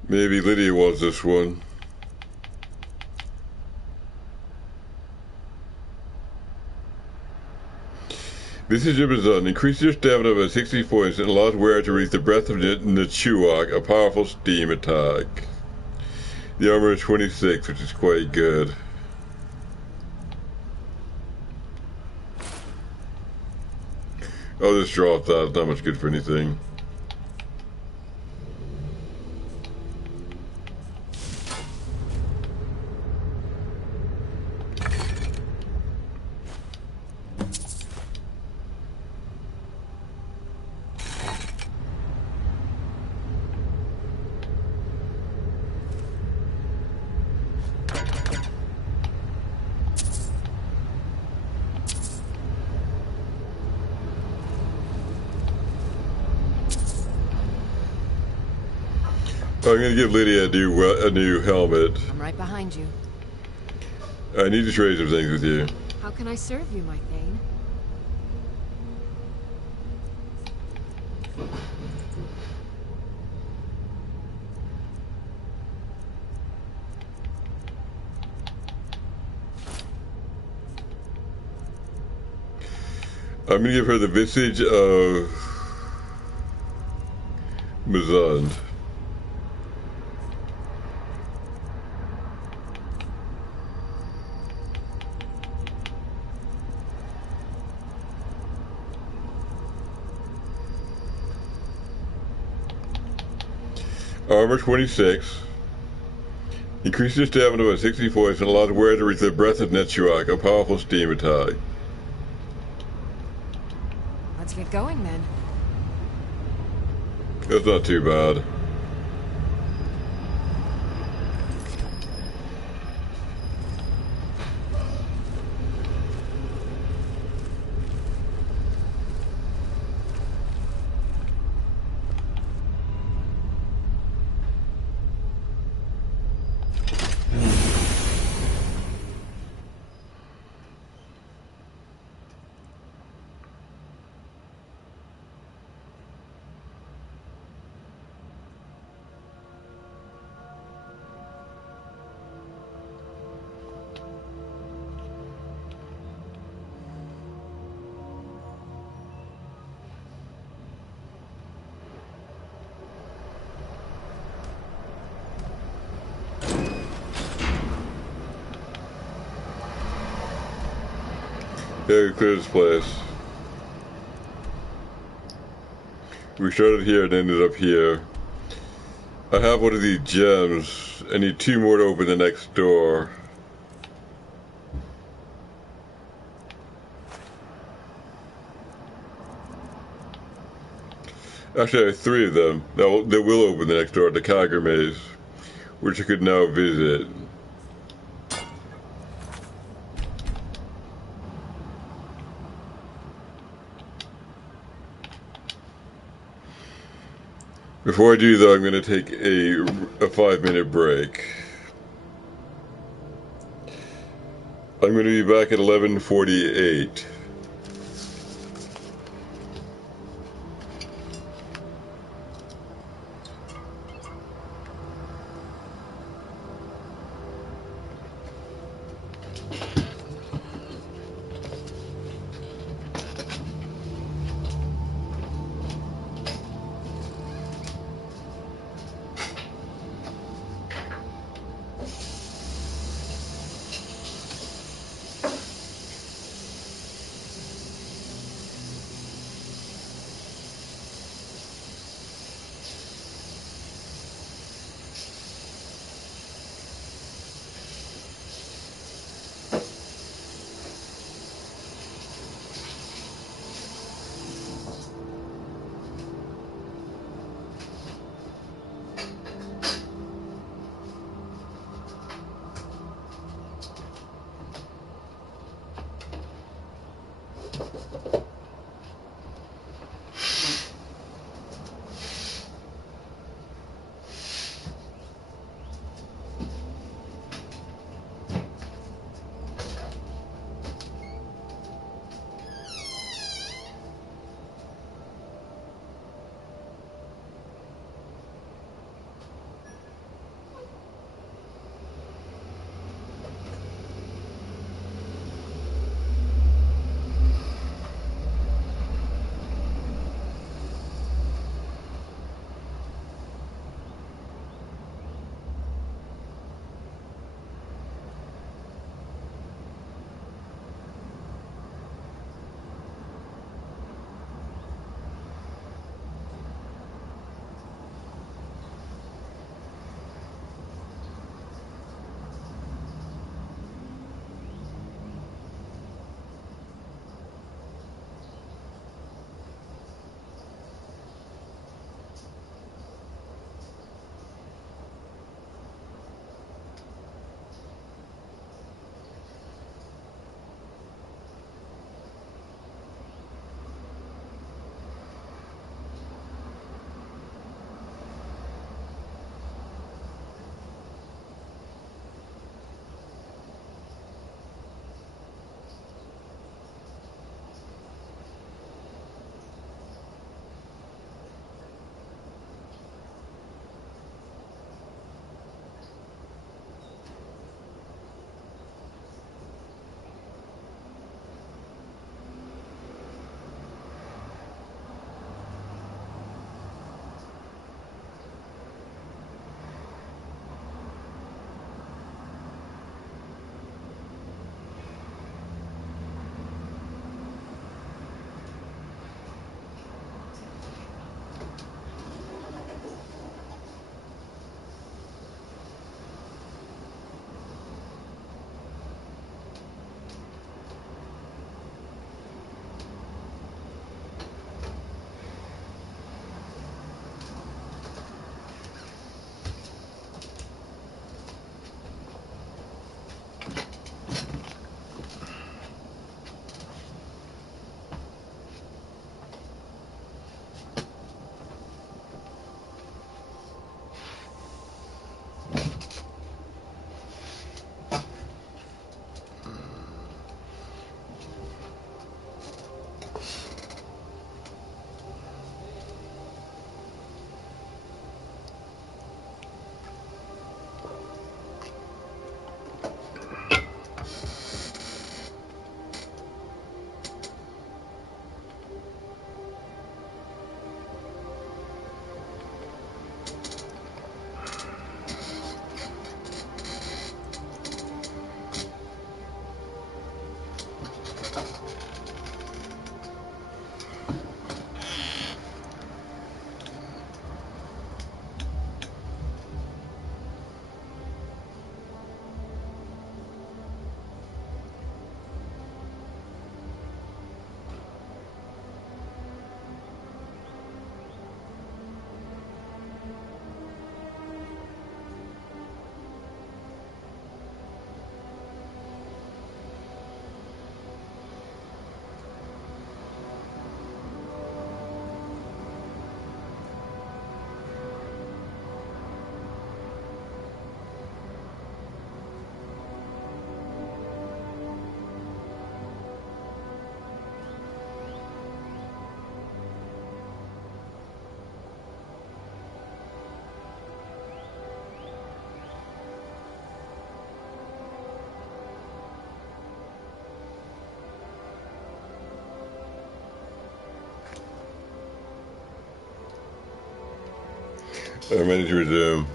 Maybe Lydia wants this one. This is Ibazun. Increase your stamina by 60 points and allows wearer to release the Breath of Nachuak, a powerful steam attack. The armor is 26, which is quite good. Oh, this drop that. It's not much good for anything. I'm gonna give Lydia a new helmet. I'm right behind you. I need to trade some things with you. How can I serve you, my Thane? I'm gonna give her the visage of Mazund. Armor 26. Increases stamina by 60 points and allows wearer to reach the breath of Netchuak, a powerful steam attack. Let's get going then. That's not too bad. Yeah, we cleared this place. We started here and ended up here. I have one of these gems. I need 2 more to open the next door. Actually, I have 3 of them. That will open the next door at the Kager Maze, which I could now visit. Before I do, though, I'm going to take a 5-minute break. I'm going to be back at 11:48. I'm ready to resume.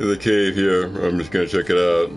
There's a cave here. I'm just gonna check it out.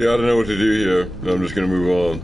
Yeah, I don't know what to do here. I'm just gonna move on.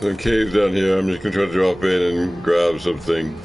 Some caves down here. I'm just gonna try to drop in and grab something.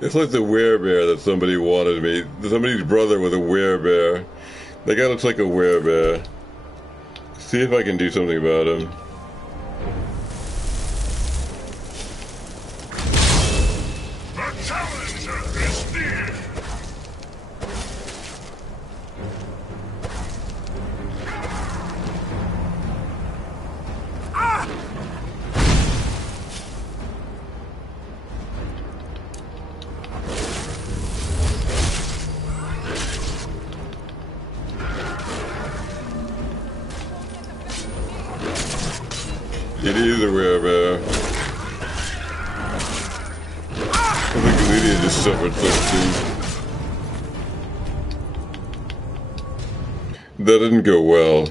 It's like the werebear that somebody wanted me. Somebody's brother was a werebear. That guy looks like a werebear. See if I can do something about him. The challenger is near! It is a werebear. I think Lydia just suffered something. That didn't go well.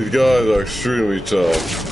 These guys are extremely tough.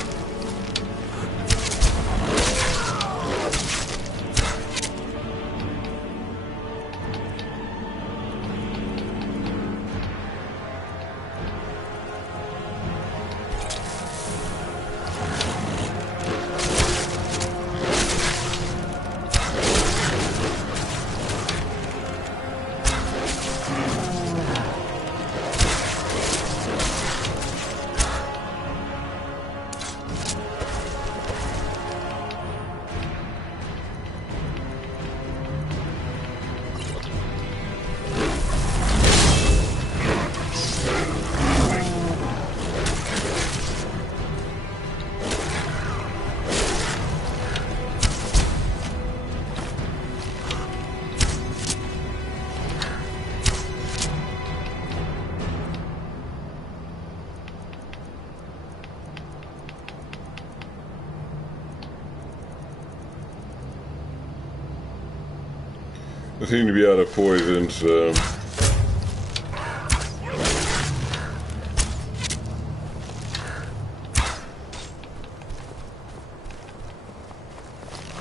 I seem to be out of poison, so...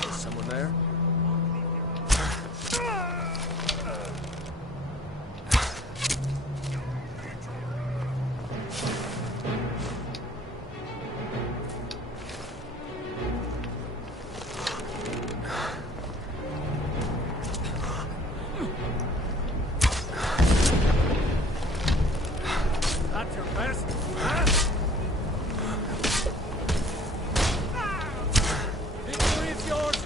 Is someone there? That's your best, huh? Victory is yours!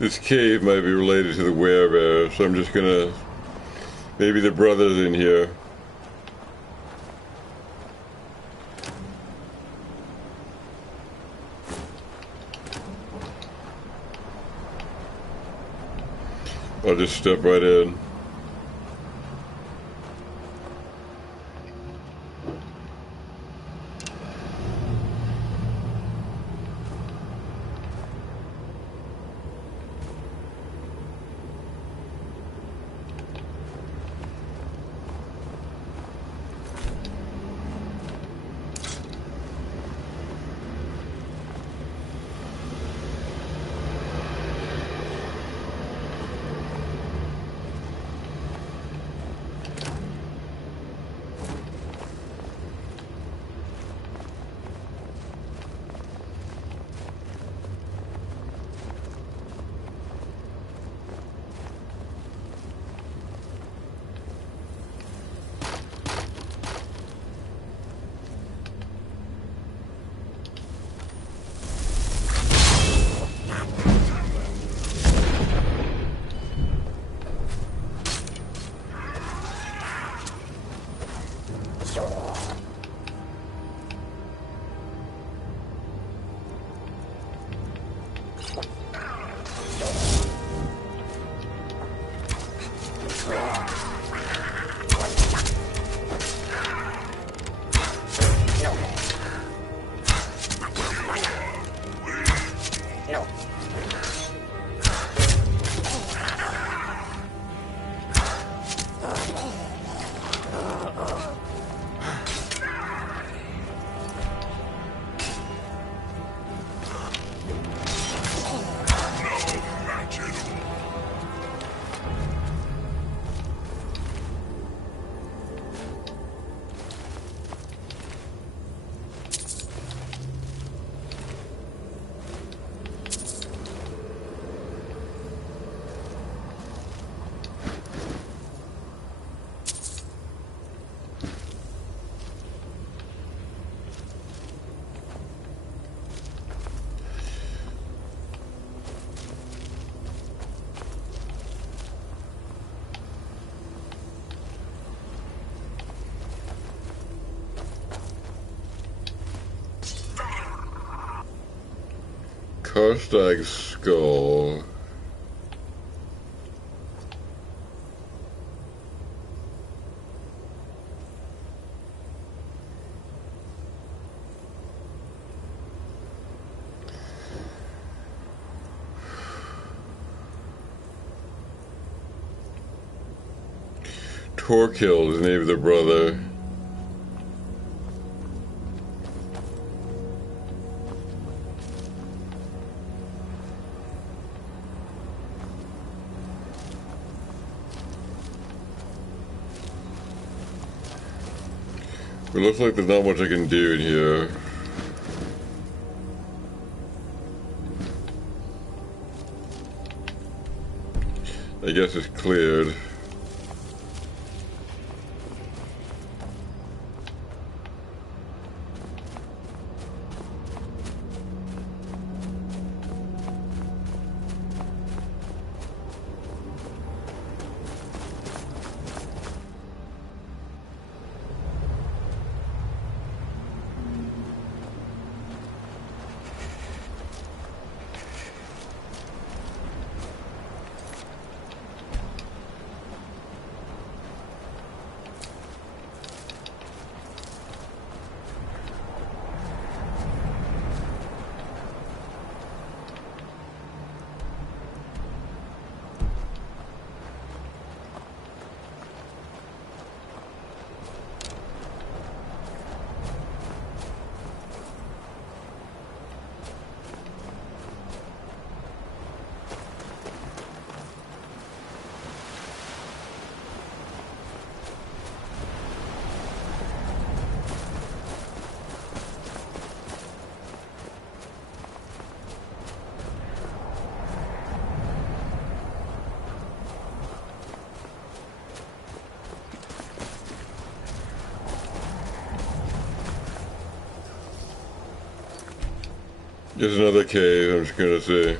This cave might be related to the werebear, so I'm just gonna... Maybe the brother's in here. I'll just step right in. Karstag's skull. Torkill is the name of the brother. It looks like there's not much I can do in here. I guess it's cleared. There's another cave, I'm just gonna say.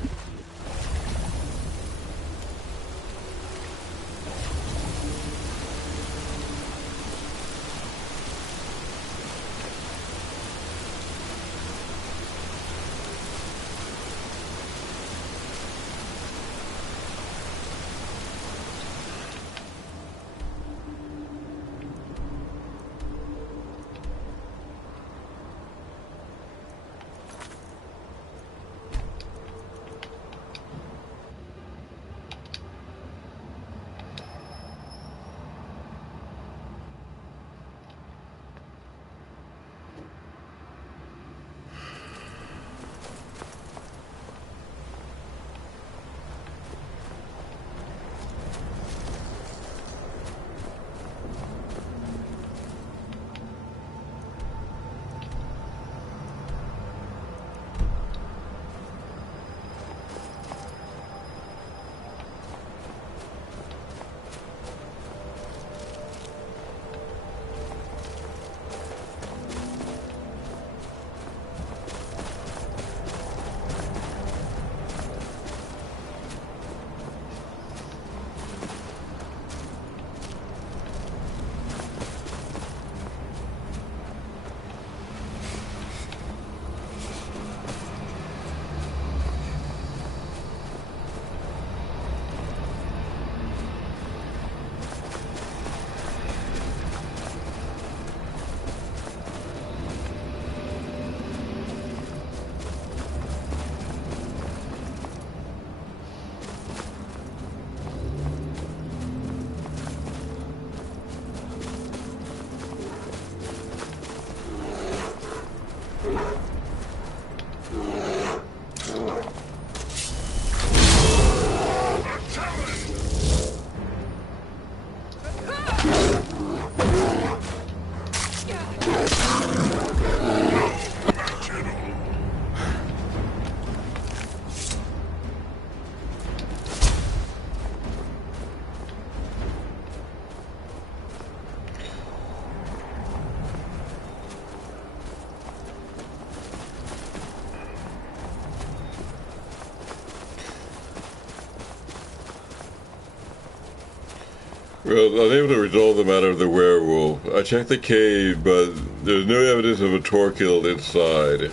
Well, I was able to resolve the matter of the werewolf. I checked the cave, but there's no evidence of a Torkill inside.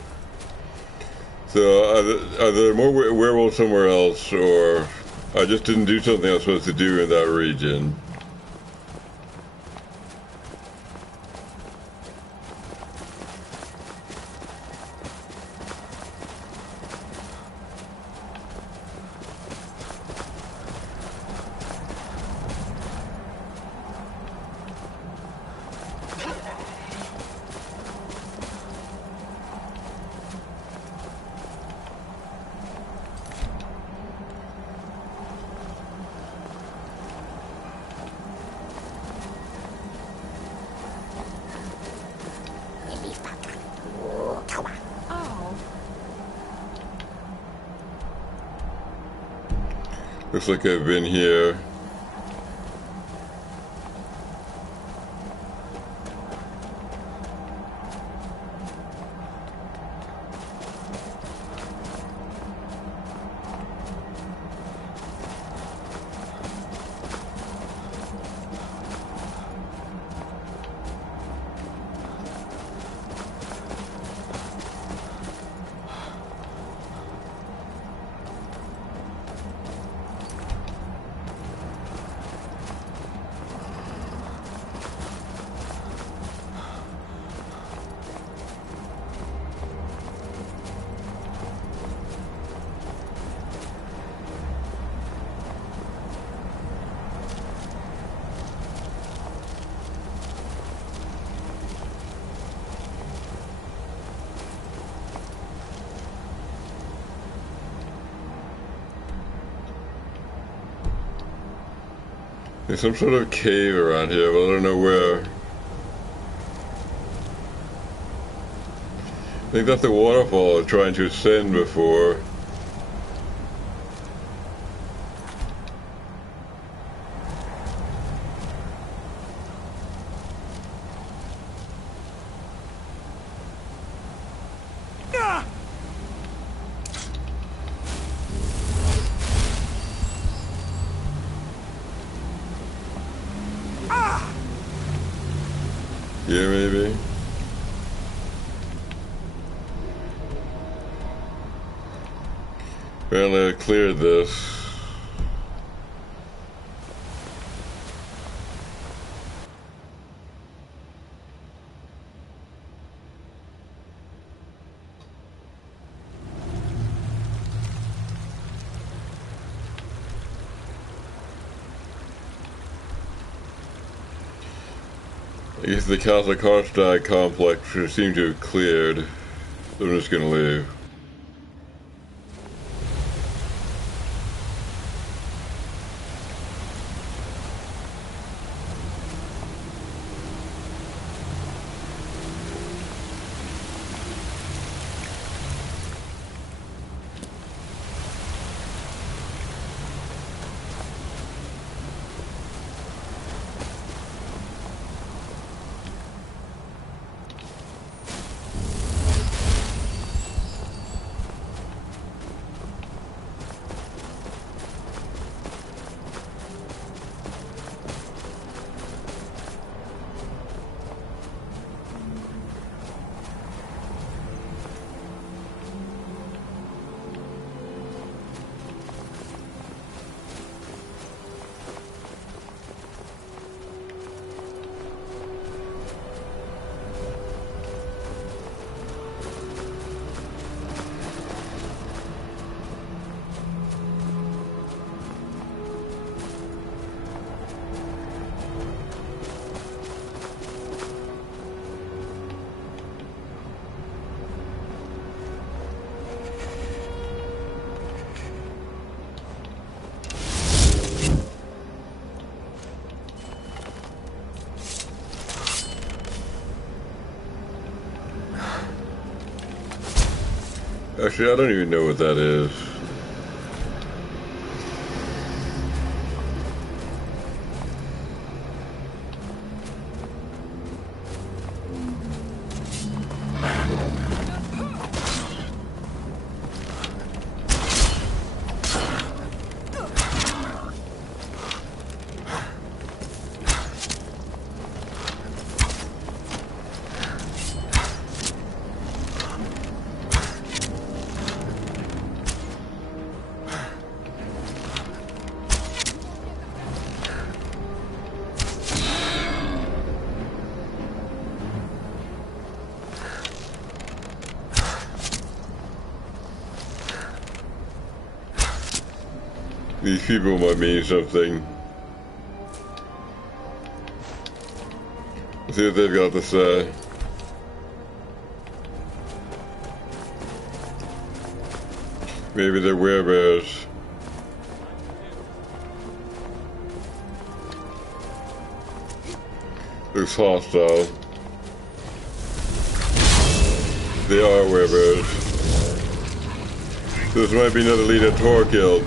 So, are there more werewolves somewhere else, or I just didn't do something I was supposed to do in that region? Looks like I've been here. There's some sort of cave around here, but I don't know where. I think that's the waterfall I was trying to ascend before. Yeah, maybe. Apparently I cleared this. I guess the Castle Karstad complex should seem to have cleared. So I'm just gonna leave. Actually, I don't even know what that is. These people might mean something. Let's see what they've got to say. Maybe they're werebears. Looks hostile. They are werebears. This might be another leader Tor killed.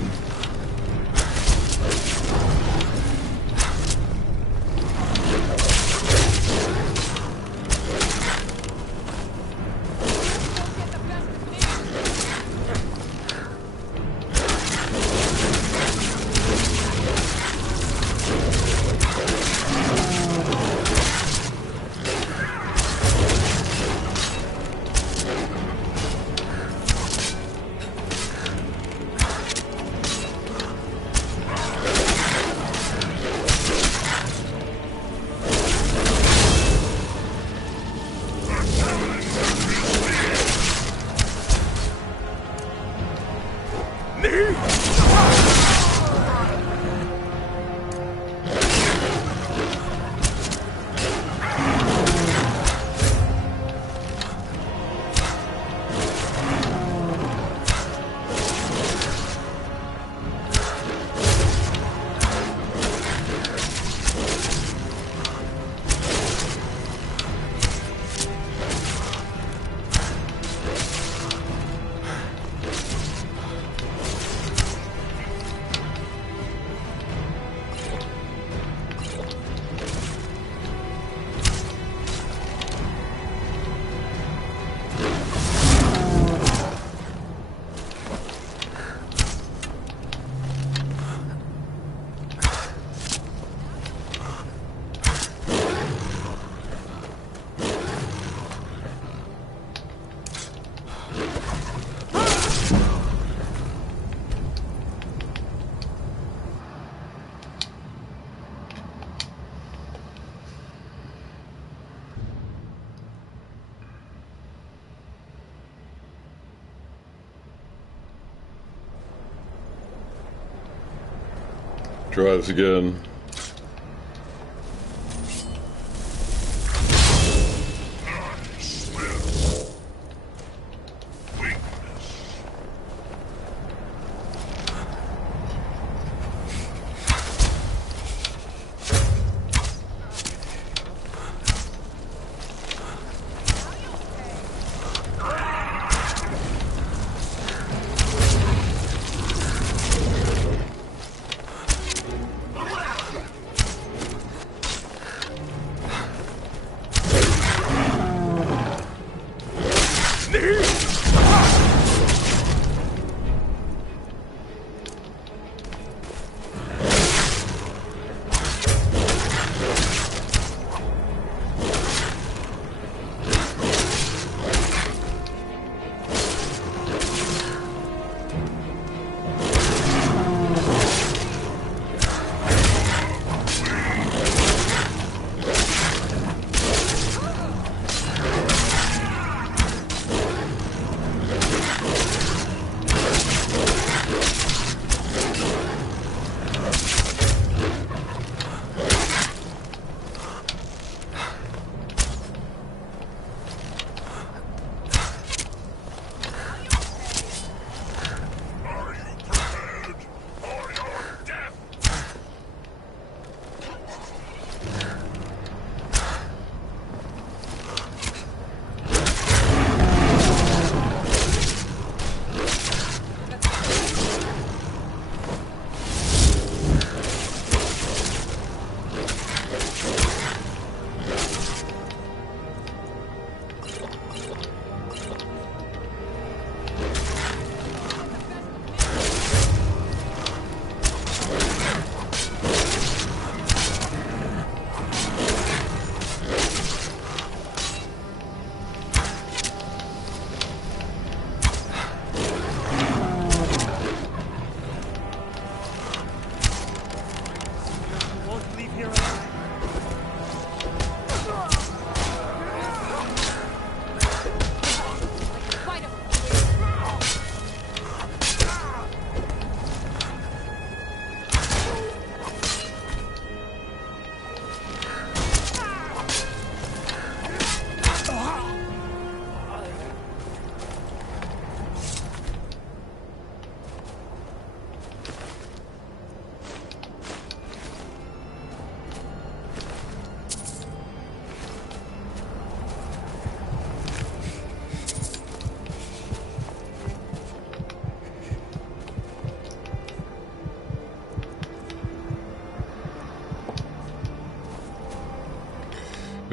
Try this again.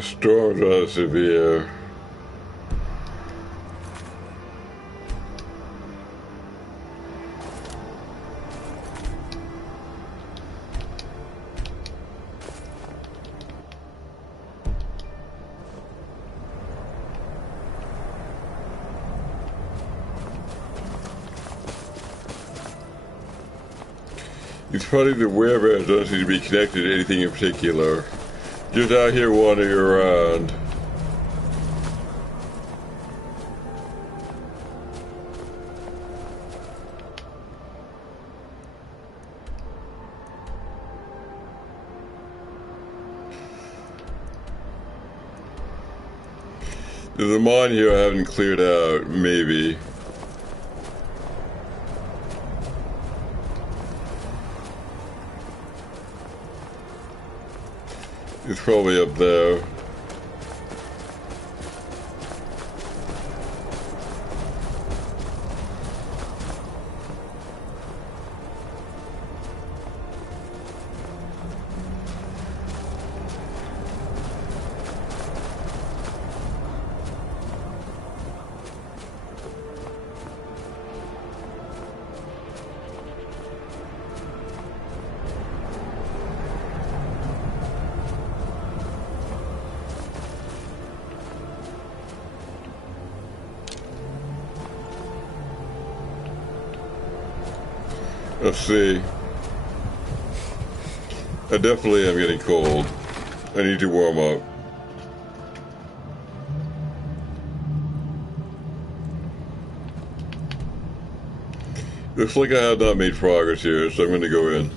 storms are severe. It's funny the whereabouts don't seem to be connected to anything in particular. Just out here wandering around. There's a mine here I haven't cleared out, maybe. It's probably up there. Let's see. I definitely am getting cold. I need to warm up. Looks like I have not made progress here, so I'm going to go in.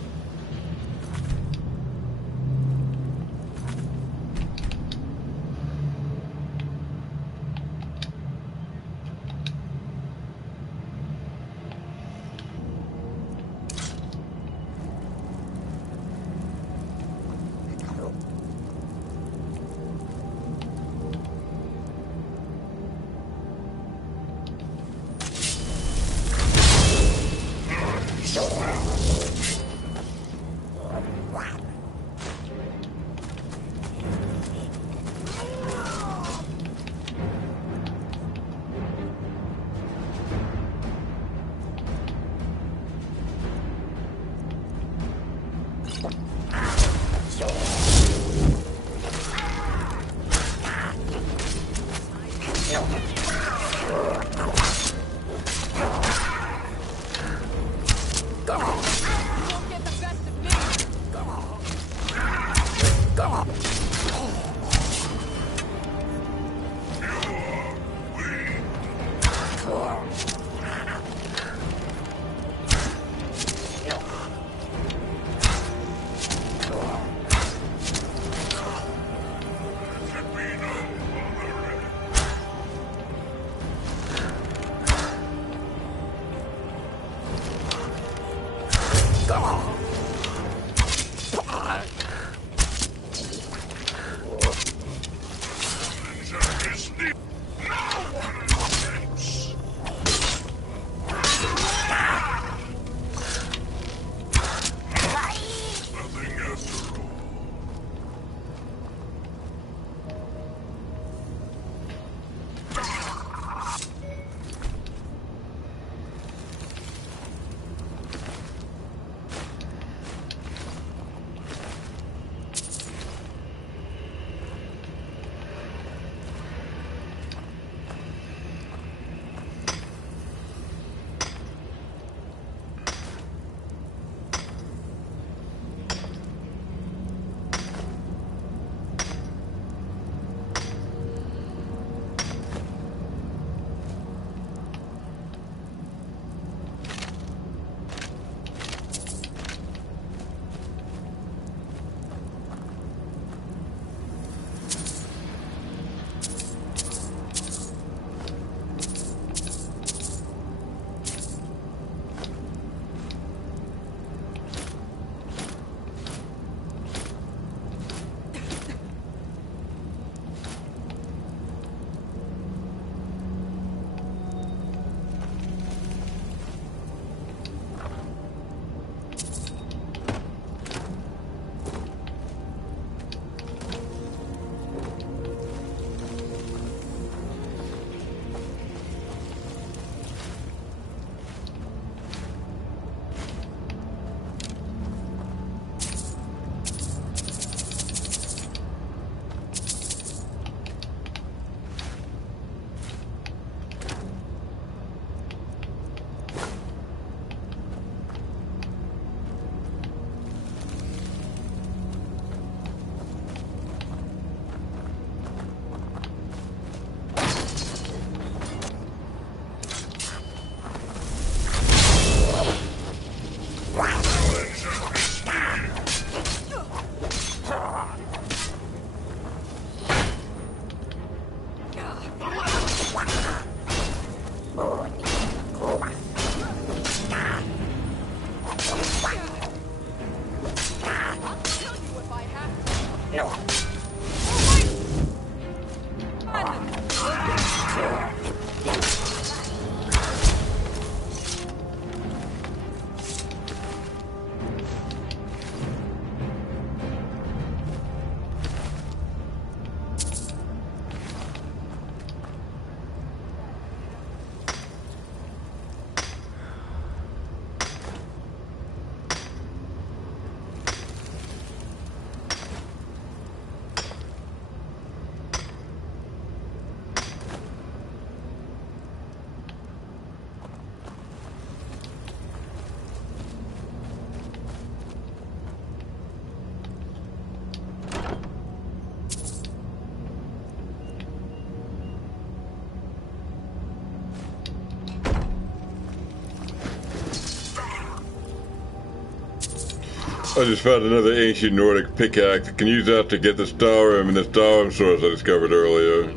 I just found another ancient Nordic pickaxe. I can use that to get the Skyrim and the Skyrim source I discovered earlier.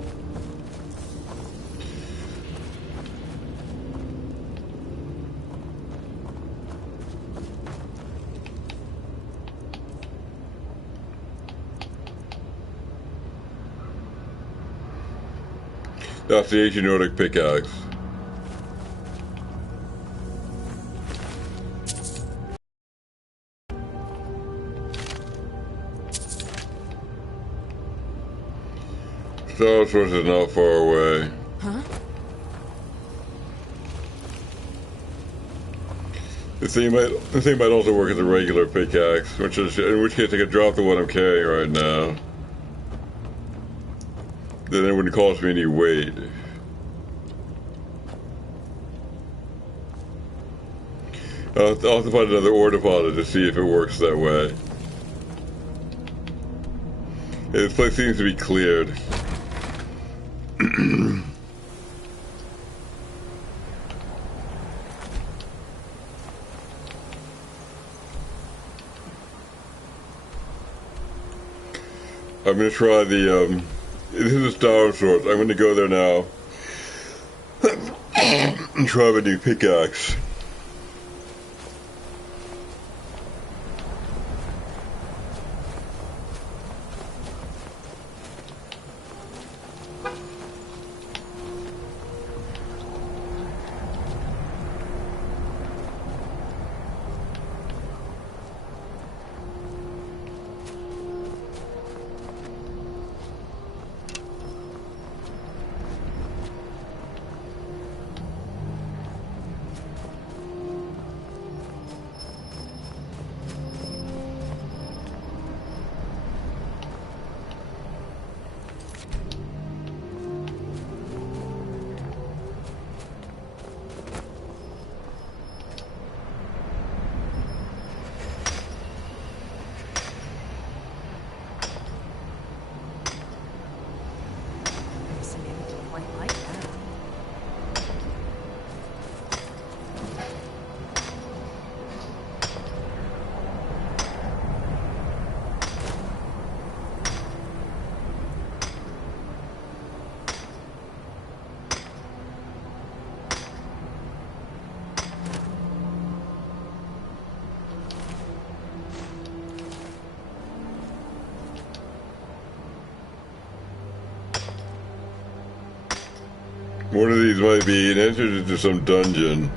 That's the ancient Nordic pickaxe. Star source is not far away. Huh? The thing might also work as a regular pickaxe, in which case I could drop the one I'm carrying right now. Then it wouldn't cost me any weight. I'll have to find another ore deposit to see if it works that way. This place seems to be cleared. I'm gonna try the, this is a star source. I'm gonna go there now. And try a new pickaxe. One of these might be an entrance to some dungeon.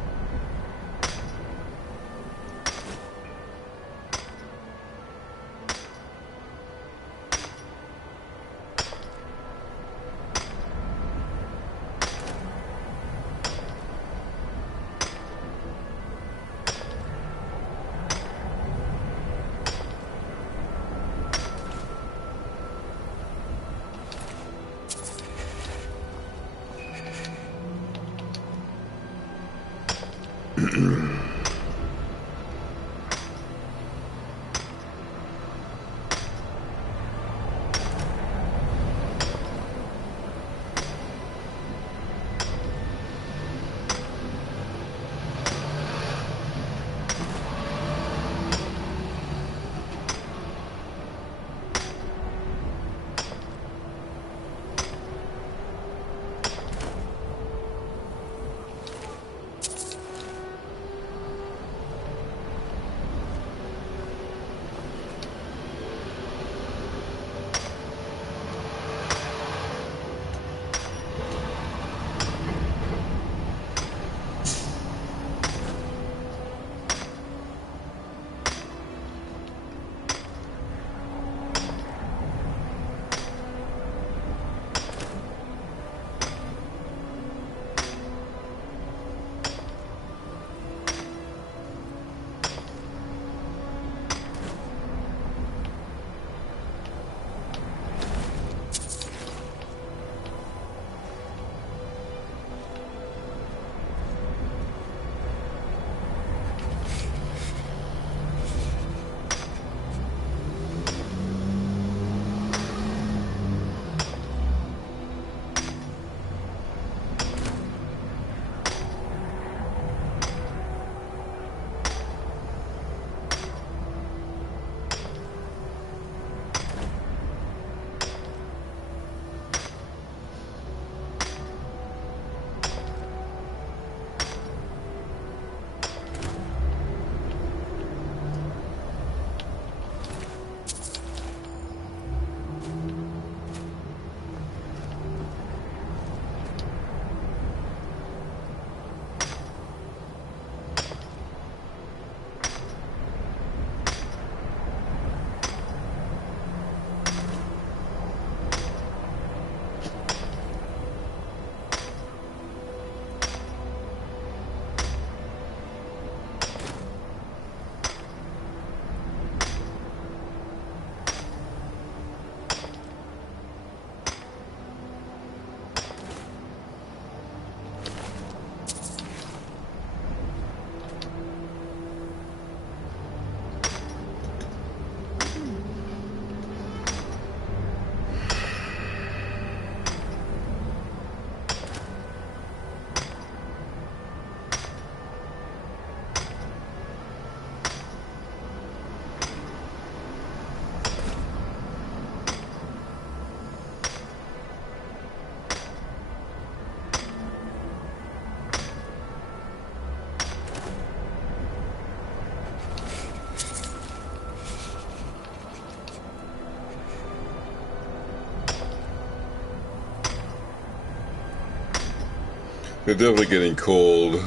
It's definitely getting cold.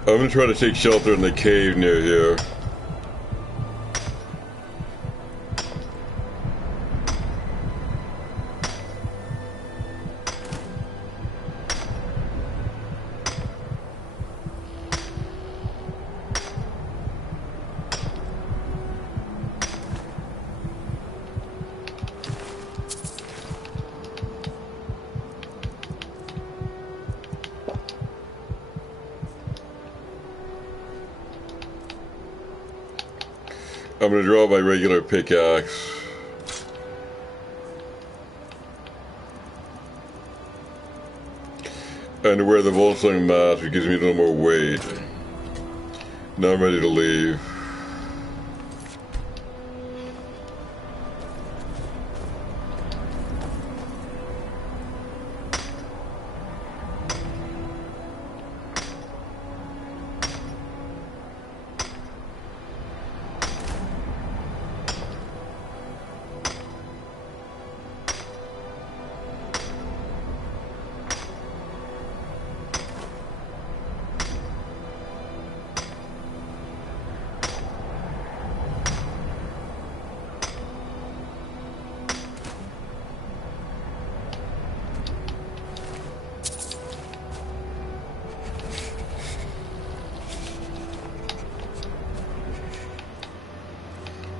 I'm gonna try to take shelter in the cave near here. I'm gonna draw my regular pickaxe. And wear the Volsung mask, which gives me a little more weight. Now I'm ready to leave.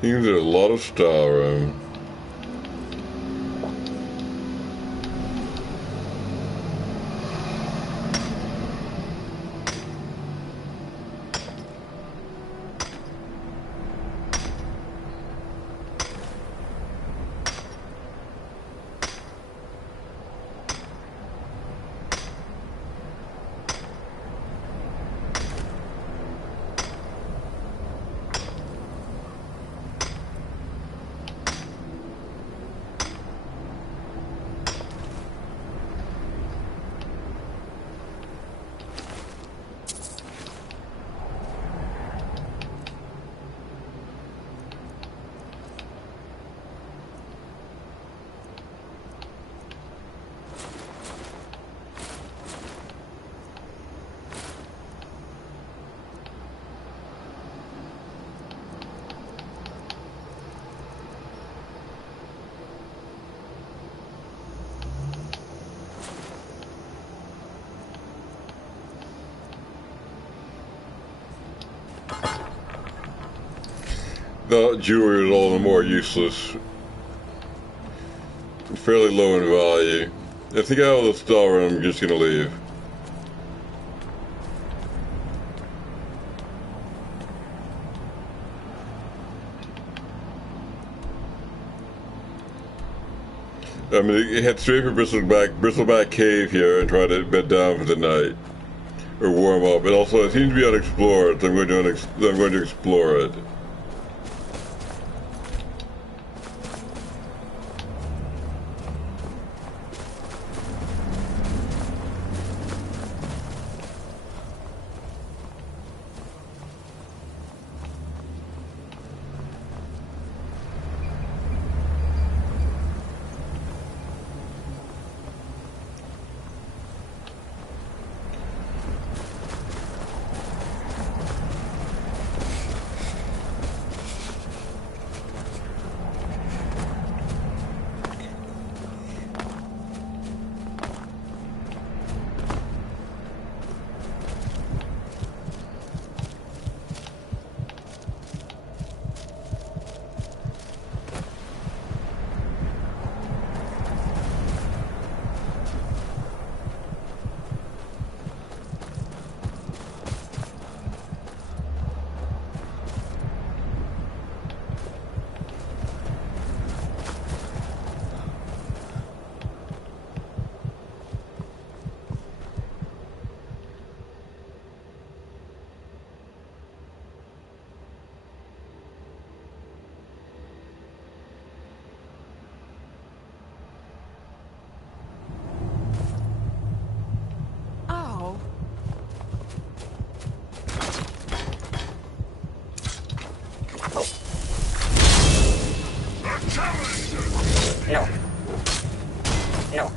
Seems there's a lot of star around. The jewelry is all the more useless. Fairly low in value. I think I have the star and I'm just gonna leave. I'm gonna head straight for Bristleback Cave here and try to bed down for the night. Or warm up. And also it seems to be unexplored, so I'm going to explore it. No. No.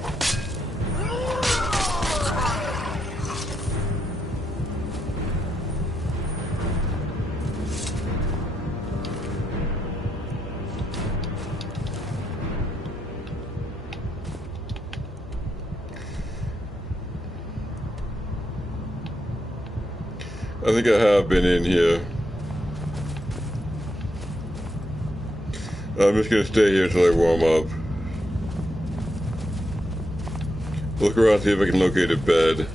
I think I have been in here. I'm just gonna stay here till I warm up. Look around, see if I can locate a bed.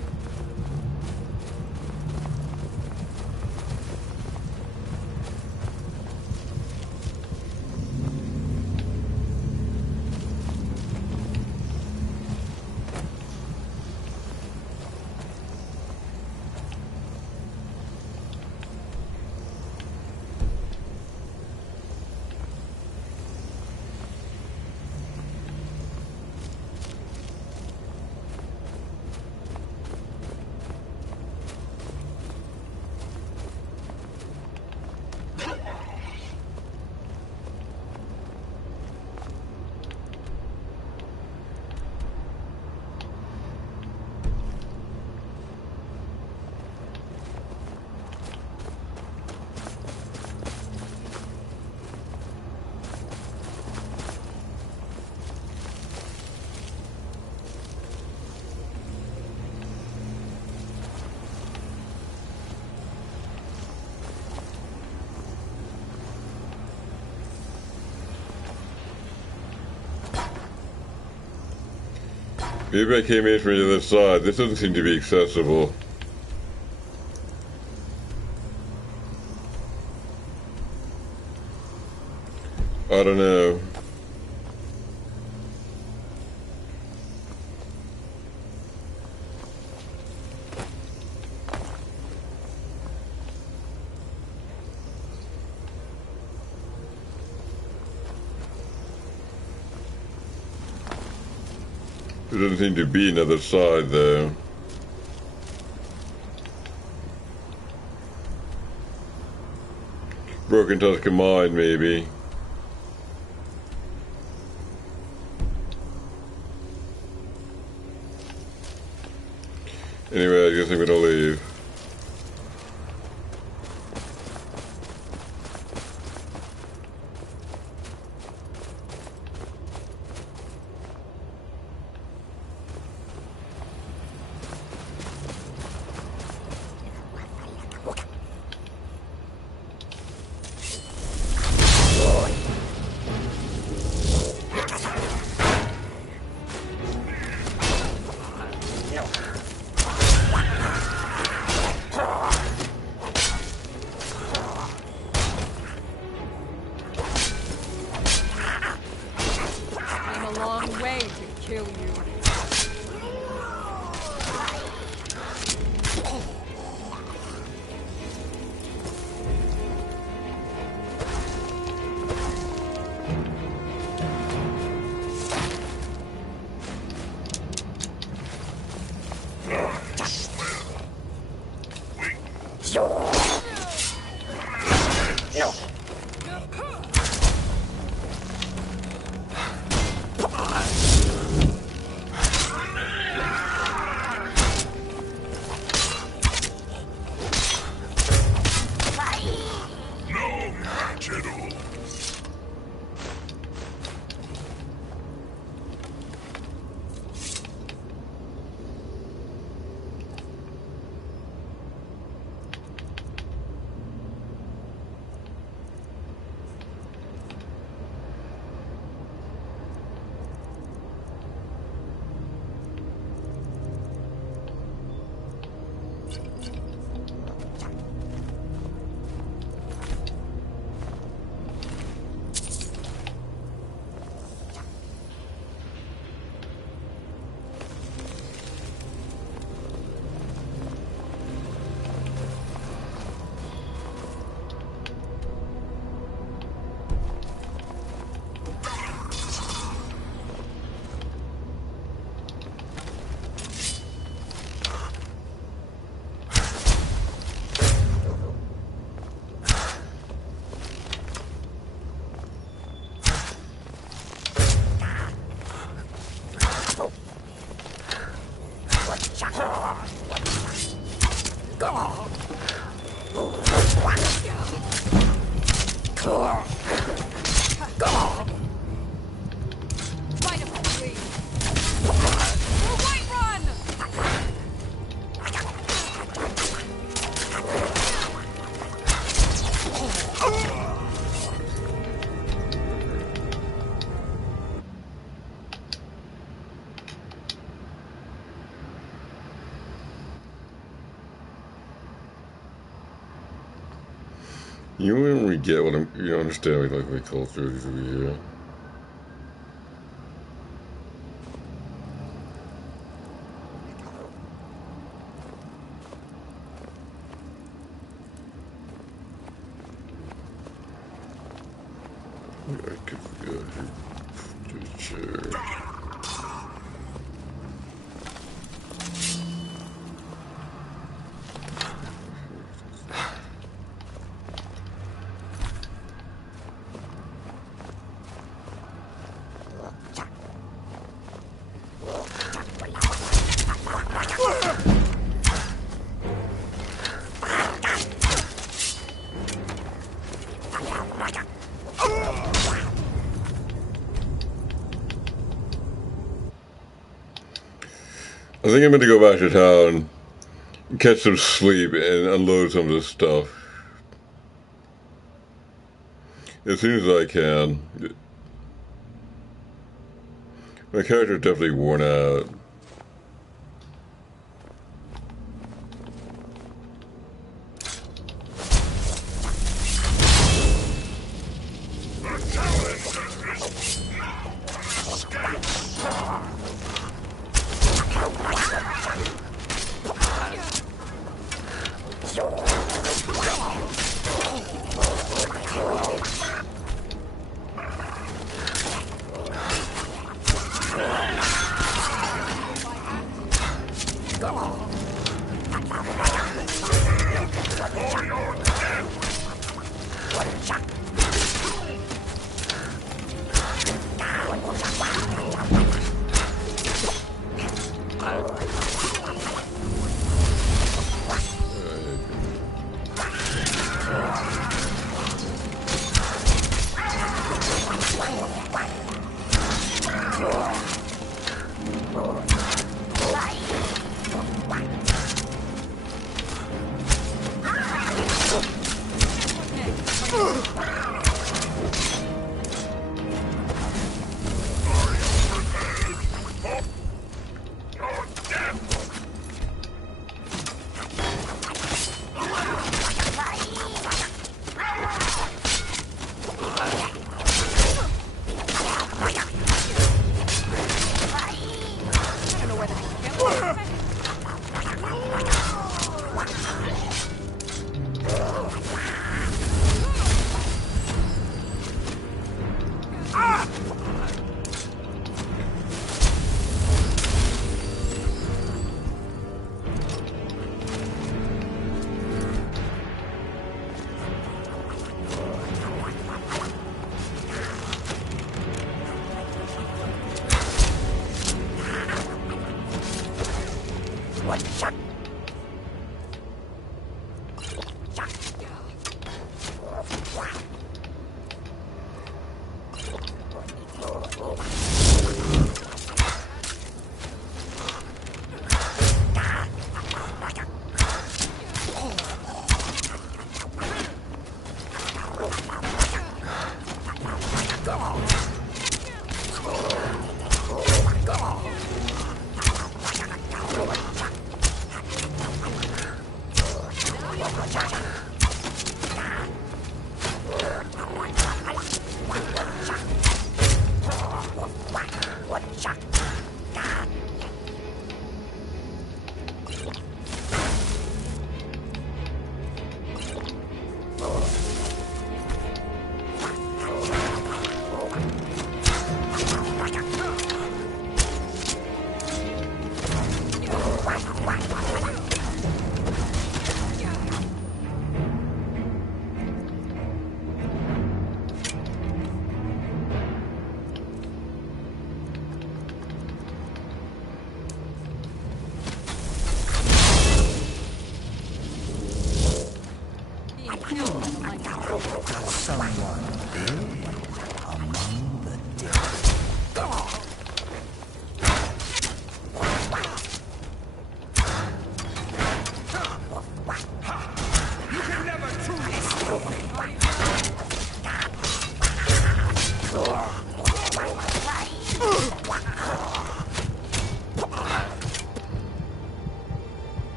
Maybe I came in from the other side. This doesn't seem to be accessible. I don't know. There doesn't seem to be another side, though. Broken tusk of mine, maybe. Anyway, I guess I'm gonna leave. You don't really get what I'm. You don't understand like my culture is over here. I could go to the chair. I think I'm going to go back to town, catch some sleep, and unload some of this stuff as soon as I can. My character's definitely worn out.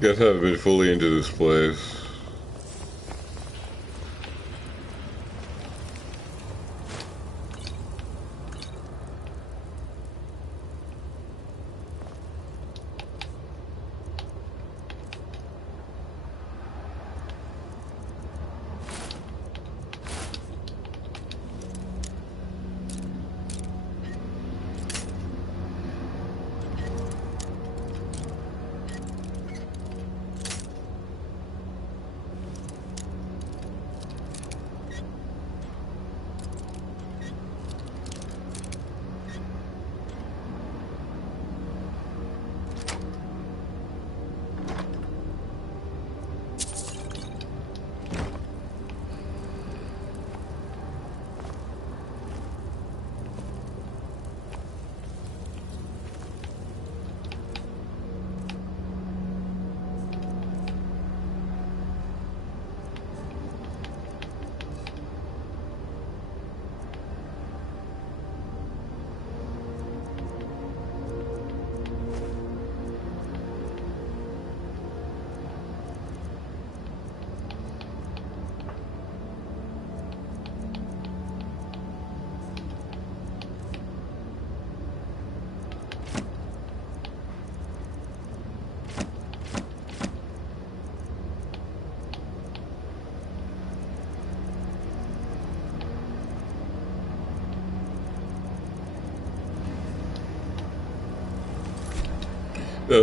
Guess I haven't been fully into this place.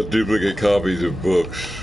Duplicate copies of books.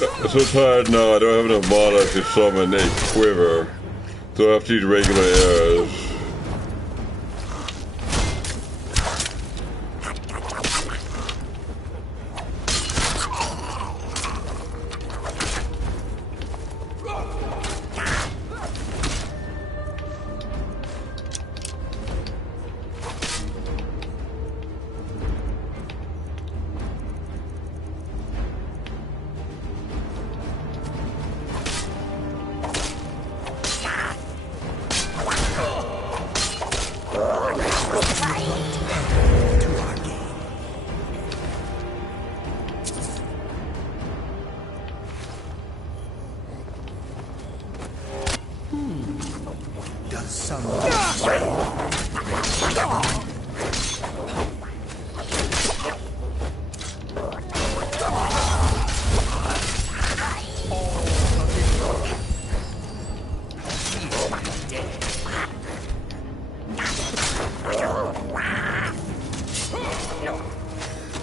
I'm so tired now, I don't have enough mana to summon a quiver, so I have to use regular arrows. Does some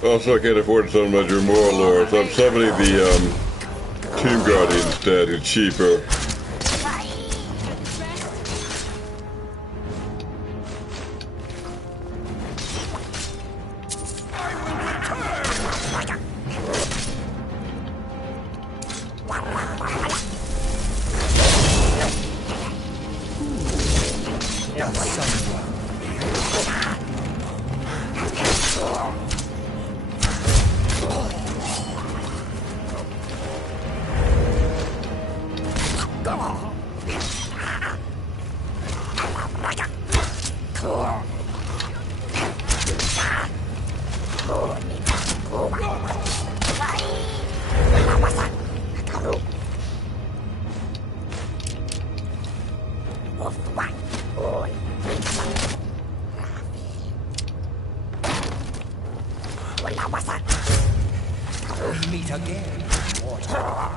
Also, I can't afford to summon my Dremora Lord, so I'm summoning the Tomb Guardian instead, who's cheaper. we meet again? Oh,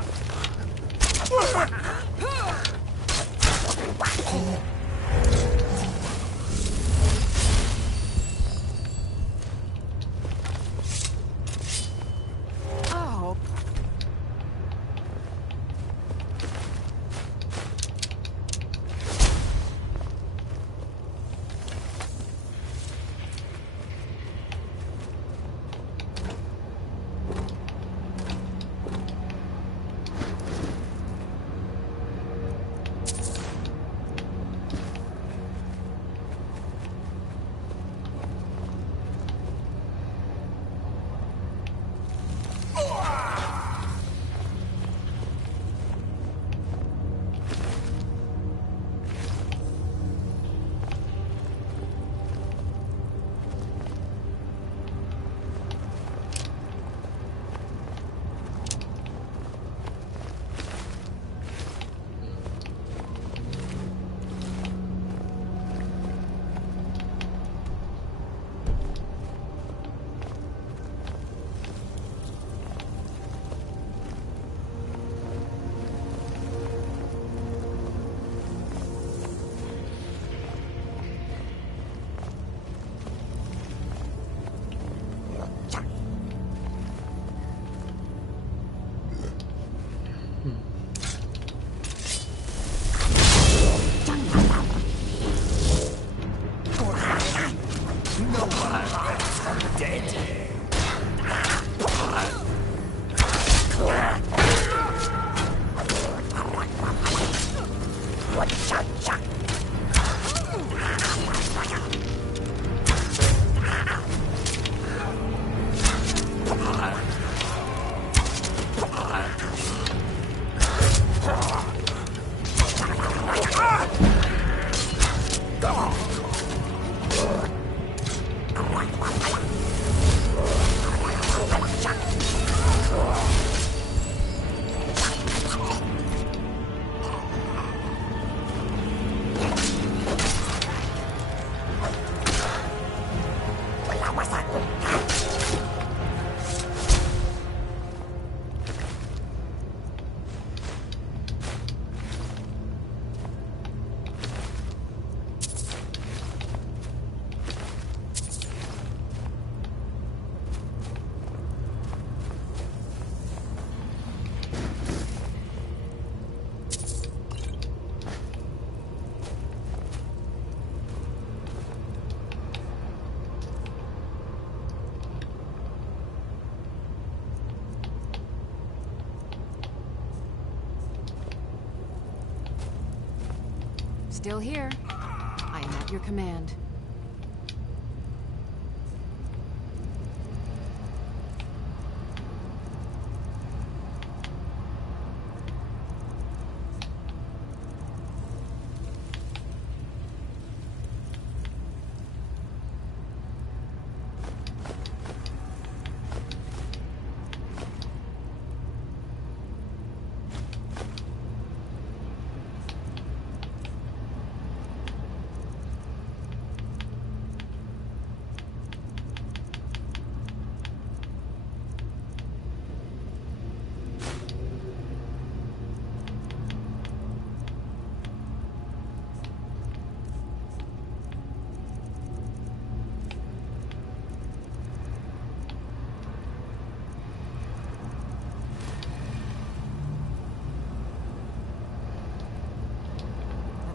still here. I am at your command.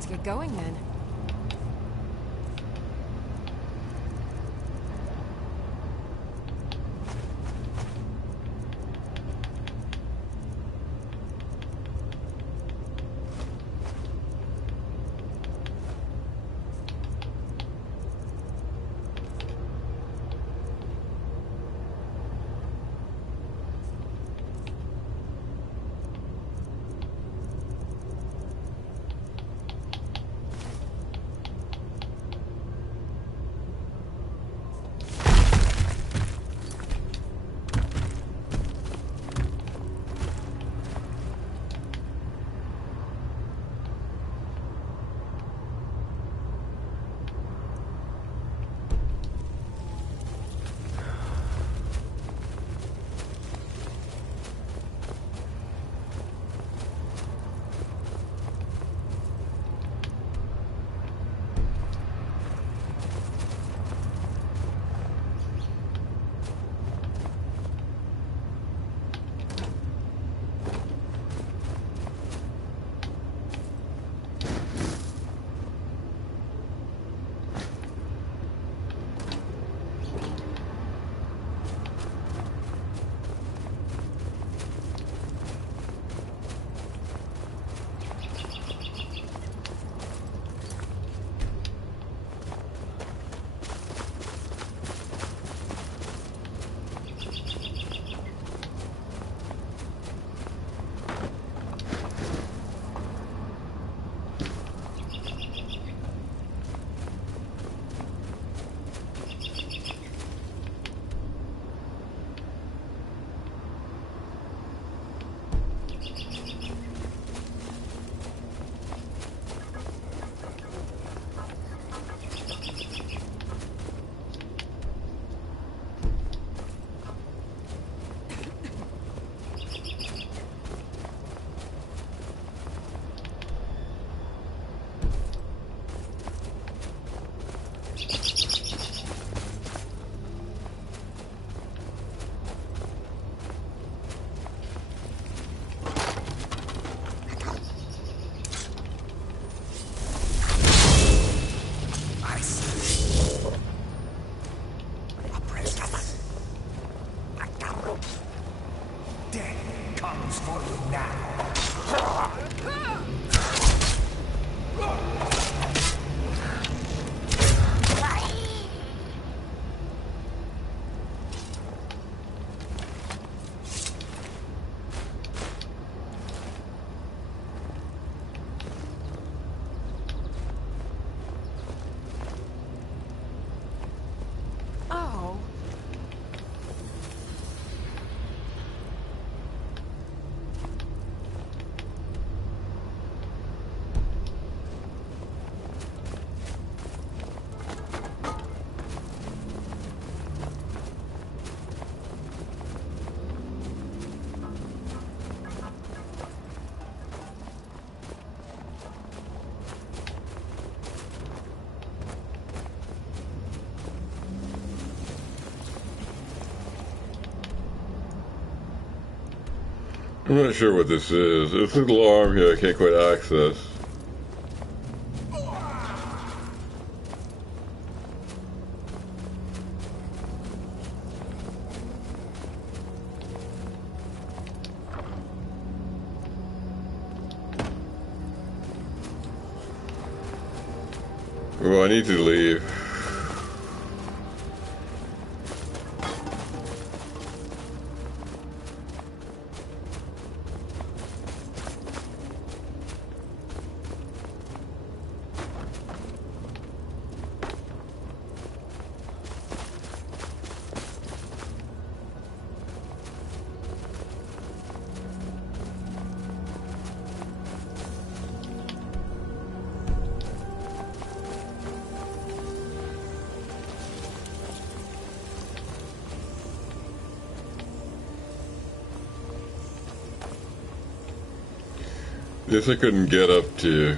Let's get going then. I'm not sure what this is. It's an alarm here I can't quite access. Well, I need to leave. This I couldn't get up to.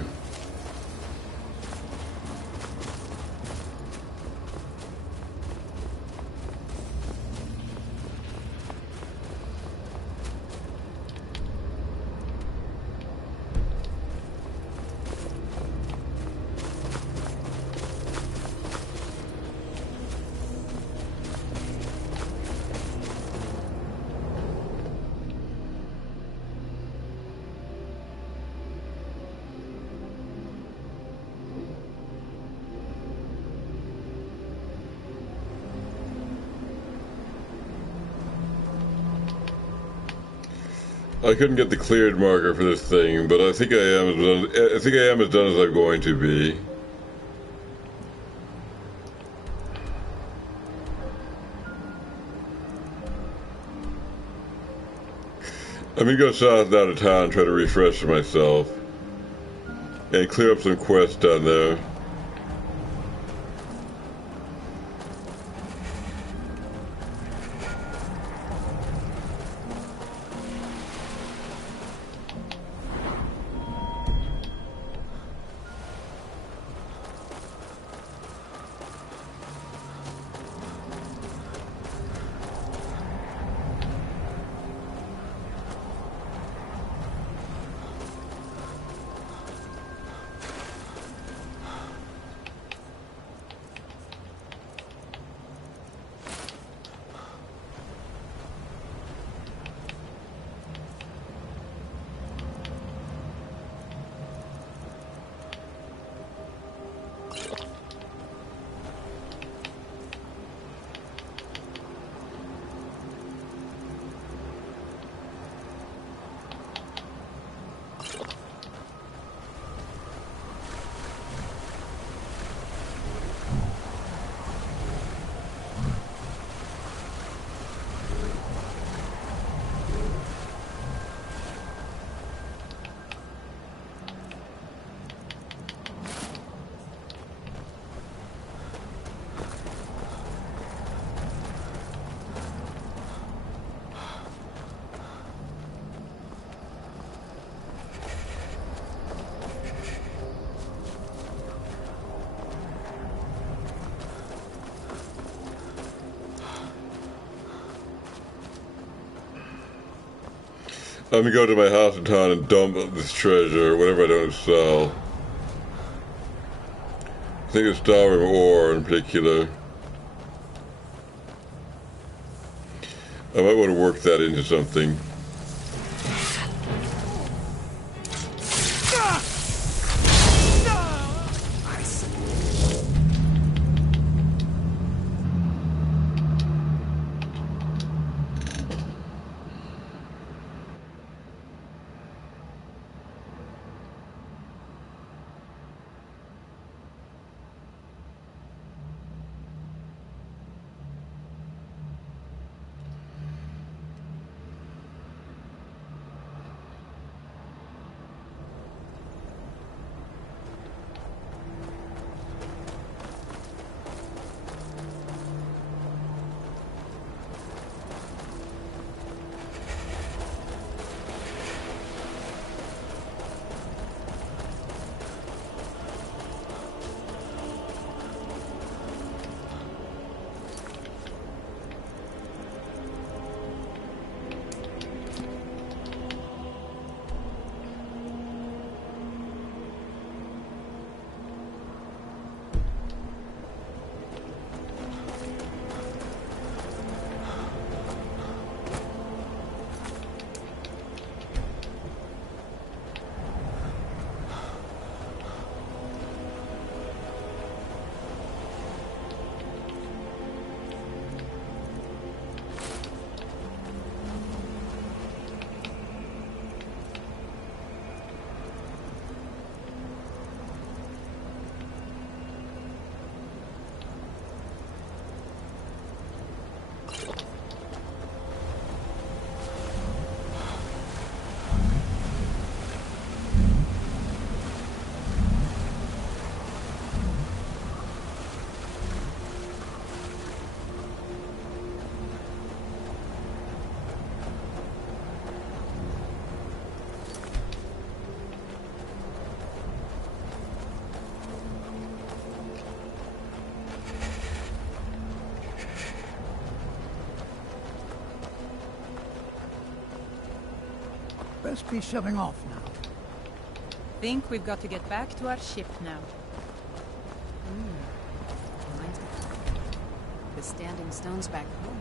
I couldn't get the cleared marker for this thing, but I think I am as done as I'm going to be. I'm gonna go south down to town and try to refresh myself. And clear up some quests down there. I'm gonna go to my house in town and dump this treasure, whatever I don't sell. I think it's Skyrim ore in particular. I might want to work that into something. Best be shoving off now. Think we've got to get back to our ship now. Reminds me. The standing stones back home.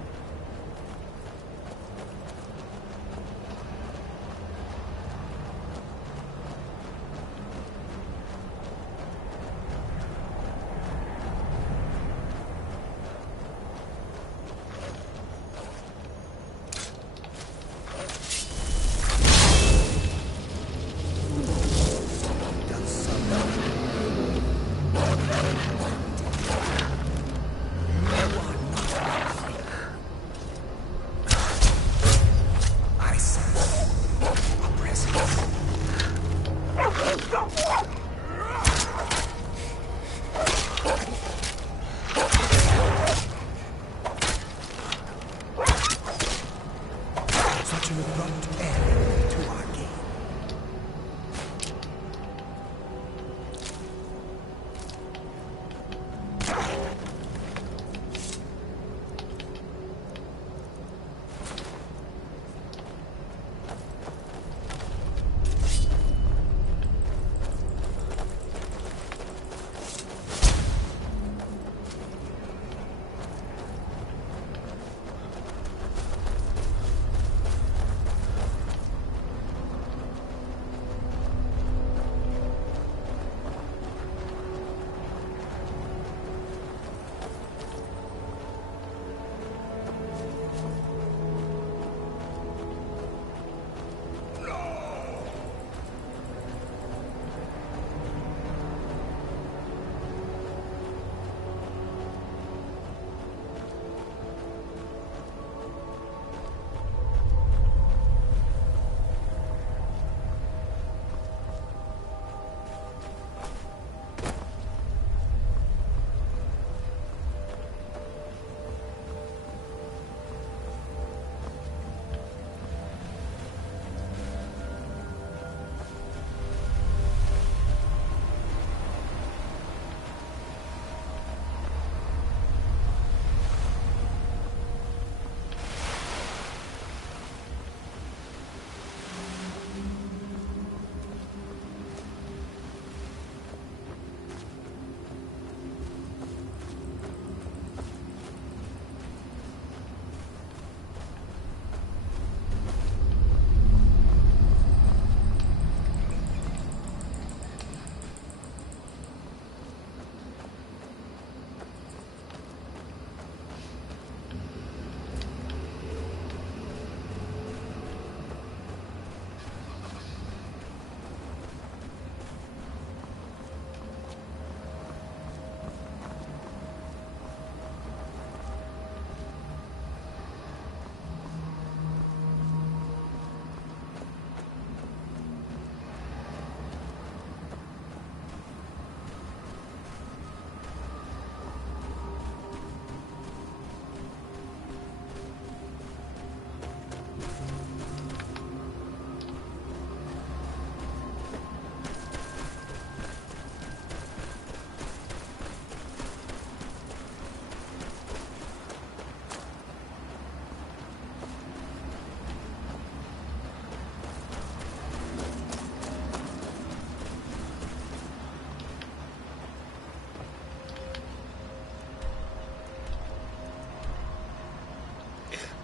Such an abrupt end to our game.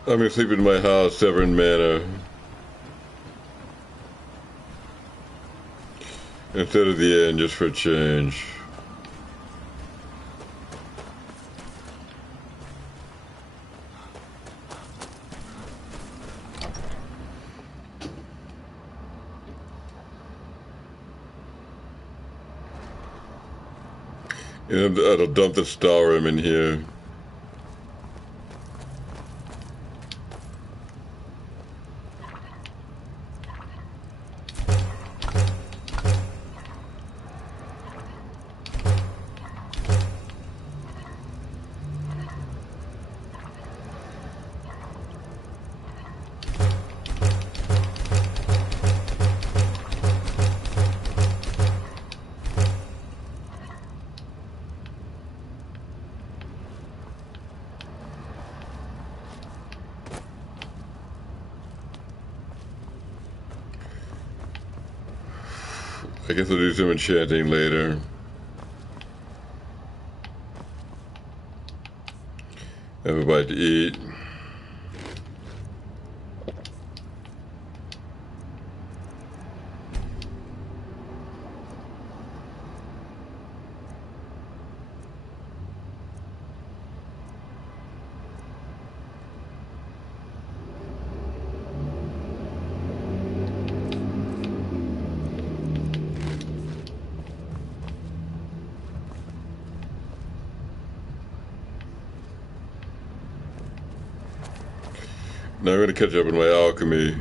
I'm gonna sleep in my house, Severn Manor. Instead of the inn, just for a change. And I'll dump the Skyrim in here. I guess I'll do some enchanting later. Have a bite to eat. Now I'm going to catch up on my alchemy.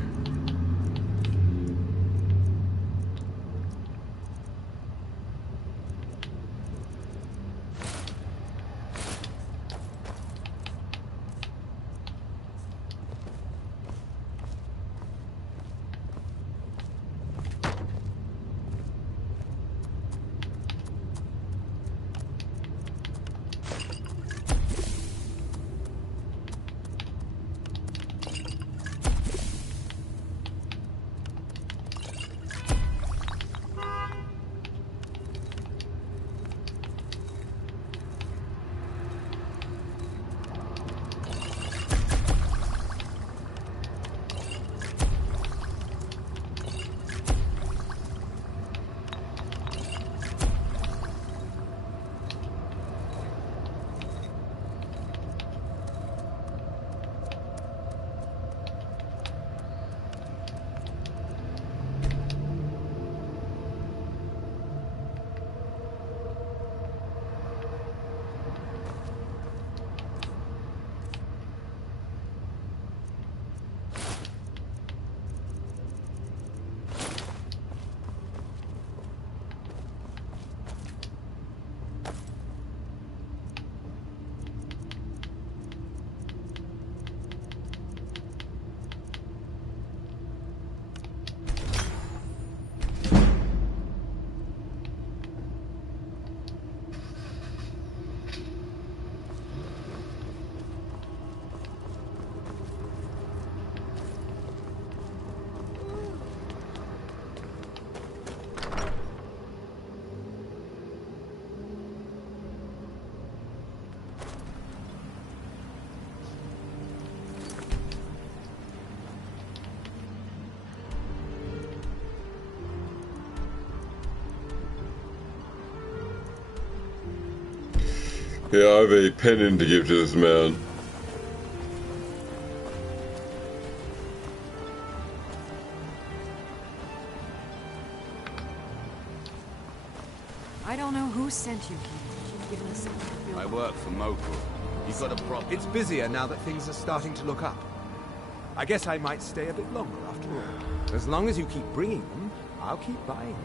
Yeah, I have a pendant to give to this man. I don't know who sent you here. You've given us something to feel I work for Moko. You got a problem? It's busier now that things are starting to look up. I guess I might stay a bit longer after all. As long as you keep bringing them, I'll keep buying them.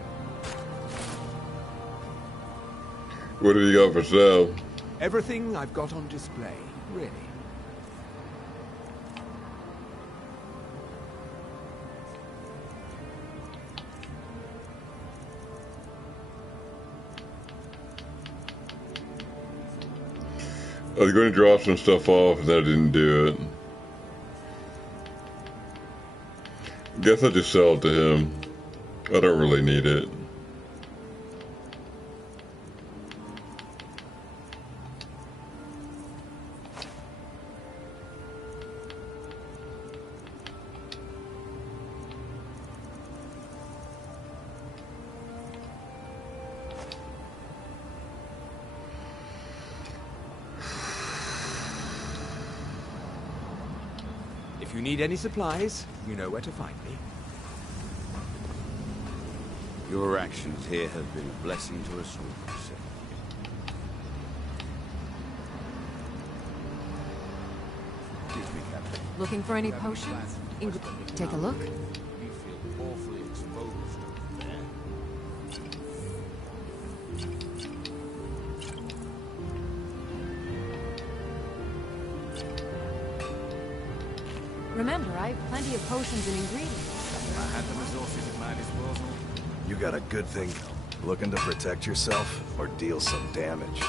What have you got for sale? Everything I've got on display, really. I was going to drop some stuff off and then I didn't do it. Guess I'll just sell it to him. I don't really need it. If you need any supplies, you know where to find me. Your actions here have been a blessing to us all, sir. Excuse me, Captain. Looking for any potions? Take a look. You feel awfully exposed over there. Remember, I have plenty of potions and ingredients. I had the resources at my disposal. You got a good thing. Looking to protect yourself or deal some damage?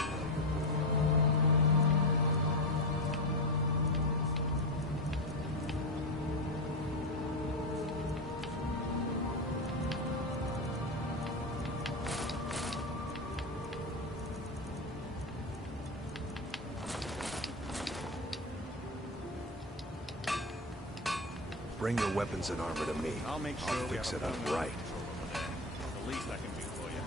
Bring your weapons and armor to me. I'll make sure I'll we fix have it a up permanent right. control over there. The least I can do for you.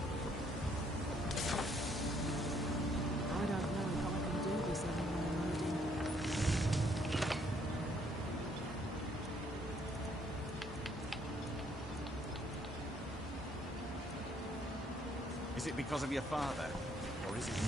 I don't know how I can do this anymore, Martin. Is it because of your father? Or is it me?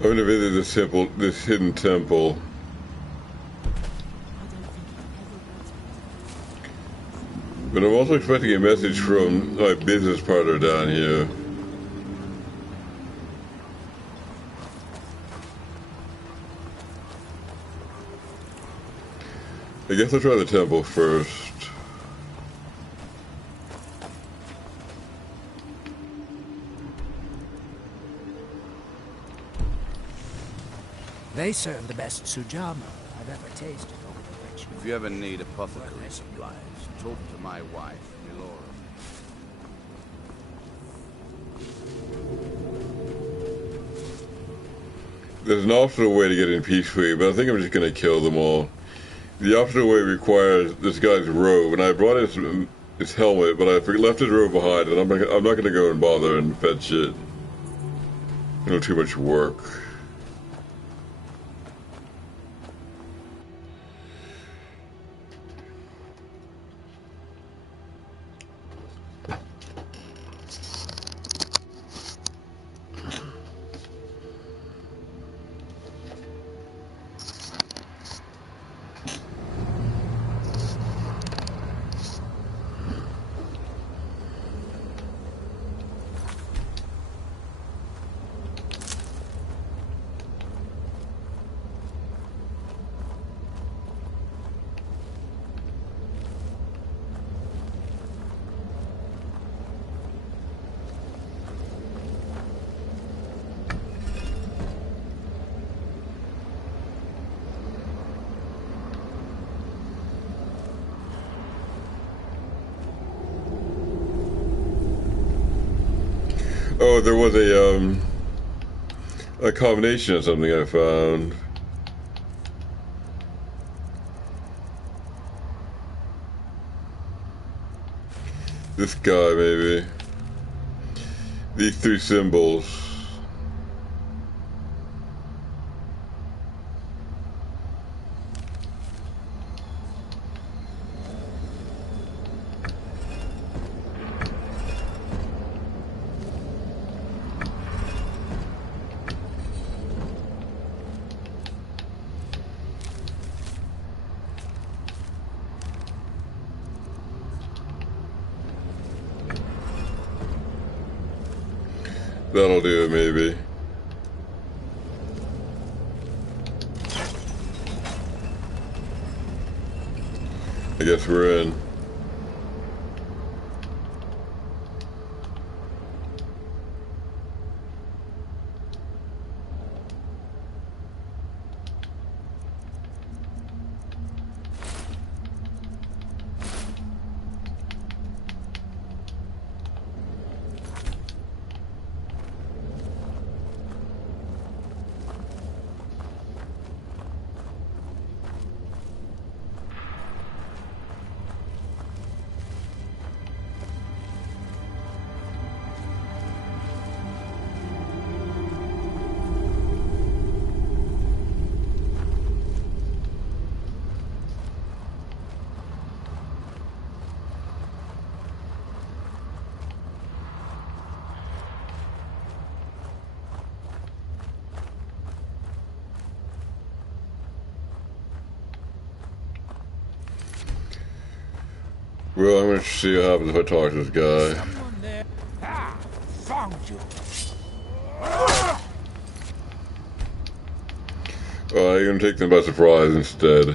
I'm going to visit this temple, this hidden temple. But I'm also expecting a message from my business partner down here. I guess I'll try the temple first. They serve the best sujama I've ever tasted over the rich. If you ever need apothecary supplies, talk to my wife, Milora. There's an optional way to get in peacefully, but I think I'm just going to kill them all. The optional way requires this guy's robe, and I brought his helmet, but I left his robe behind, and I'm not going to go and bother and fetch it. Too much work. Oh, there was a combination of something I found. This guy, maybe. These three symbols. That'll do it, maybe. I guess we're in. Well, I'm going to see what happens if I talk to this guy. Someone there. Ah, found you. I'm going to take them by surprise instead.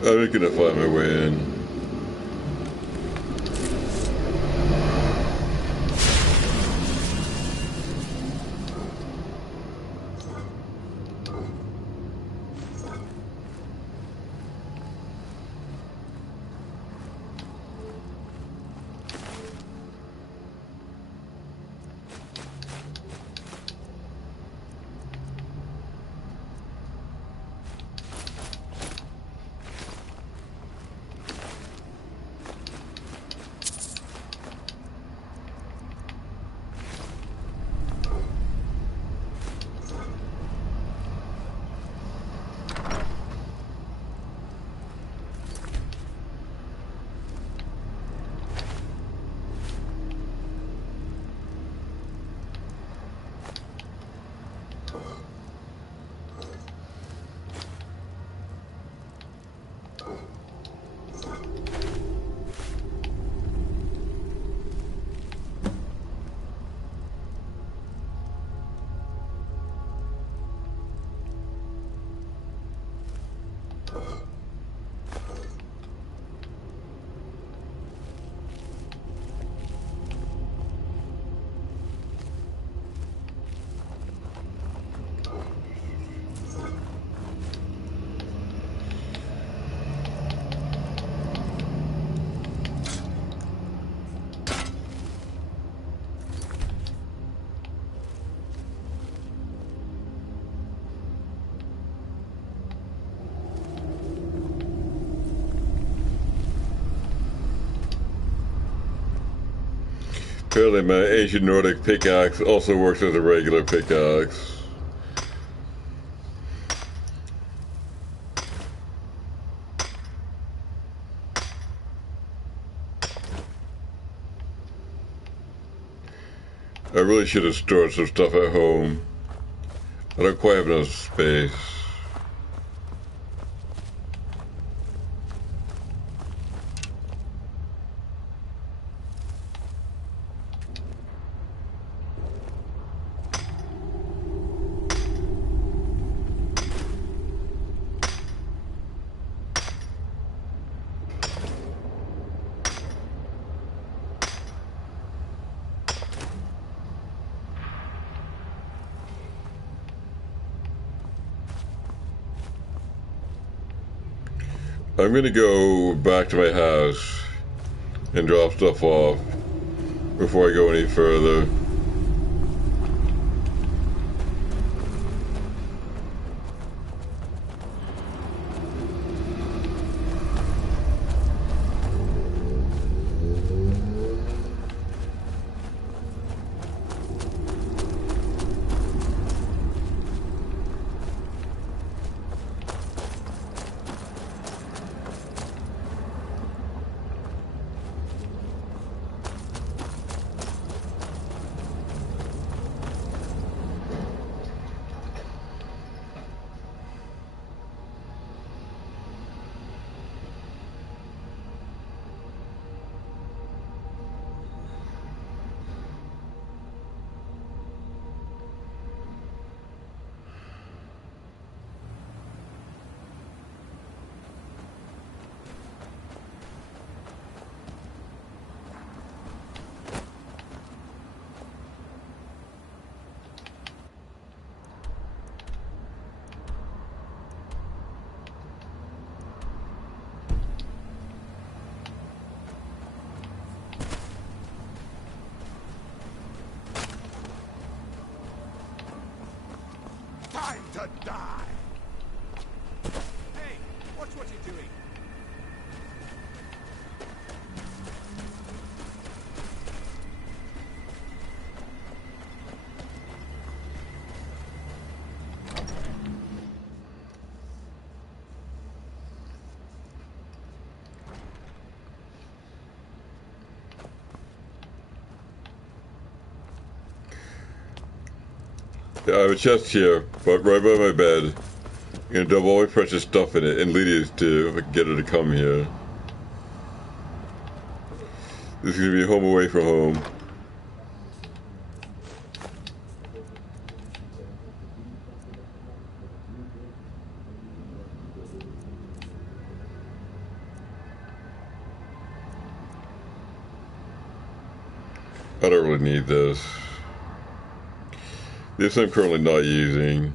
I'm just gonna find my way in. Apparently my ancient Nordic pickaxe also works as a regular pickaxe. I really should have stored some stuff at home. I don't quite have enough space. I'm gonna go back to my house and drop stuff off before I go any further. Time to die! Hey, watch what you're doing. Yeah, I have a chest here, but right by my bed. I'm gonna dump all my precious stuff in it, and Lydia's too, if I can get her to come here. This is gonna be home away from home. I don't really need this. This I'm currently not using.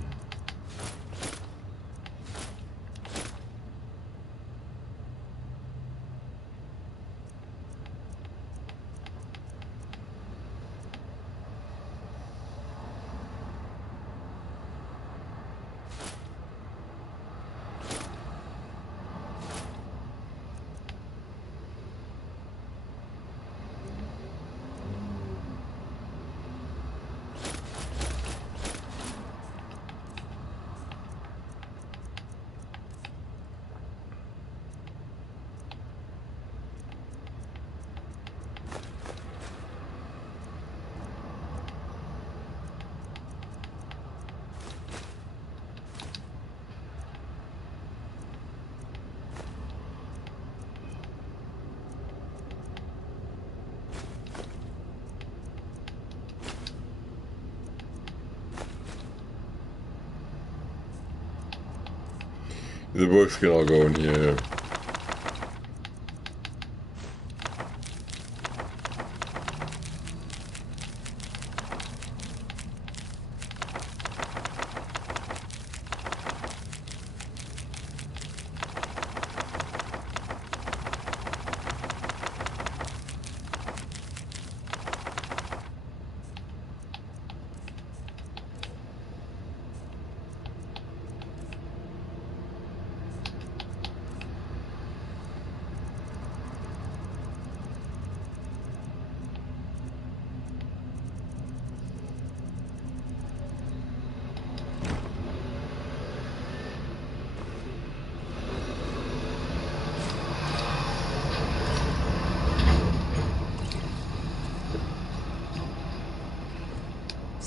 The books can all go in here.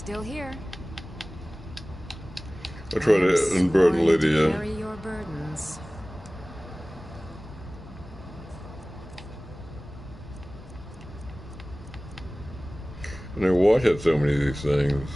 Still here. I'll try to unburden Sworn to Lydia. carry your burdens. I know Watt had so many of these things.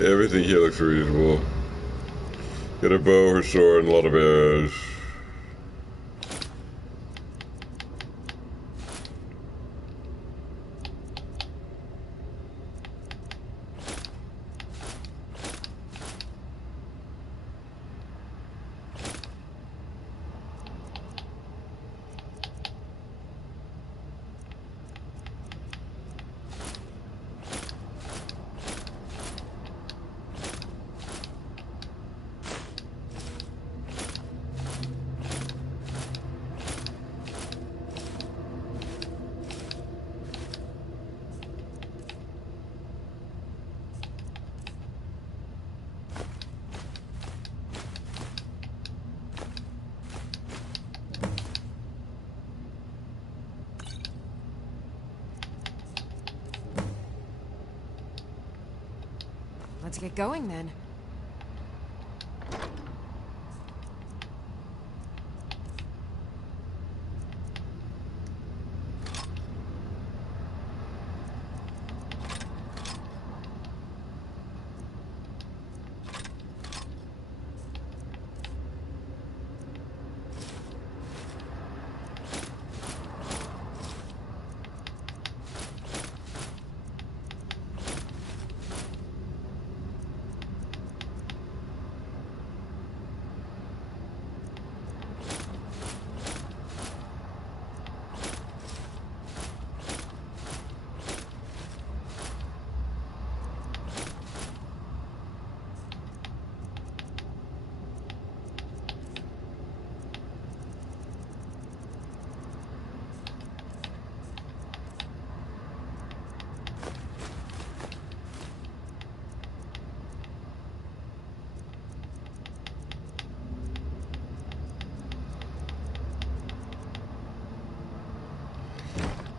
Everything here looks reasonable. Got a bow, her sword, and a lot of arrows. Let's get going then.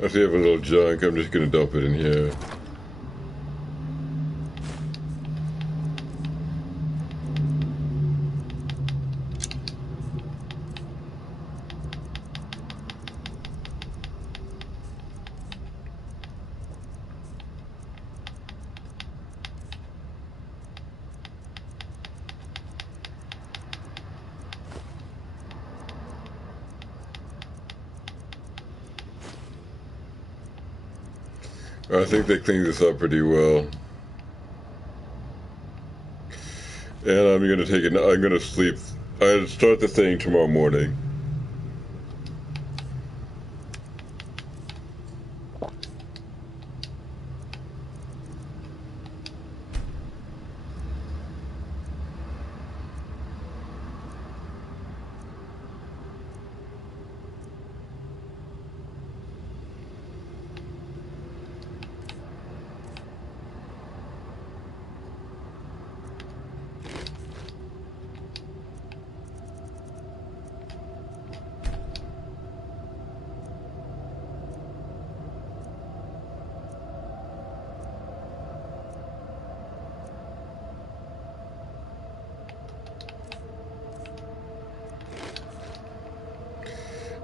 I see I have a little junk, I'm just gonna dump it in here. I think they cleaned this up pretty well. And I'm gonna take it. I'm gonna sleep. I'll start the thing tomorrow morning.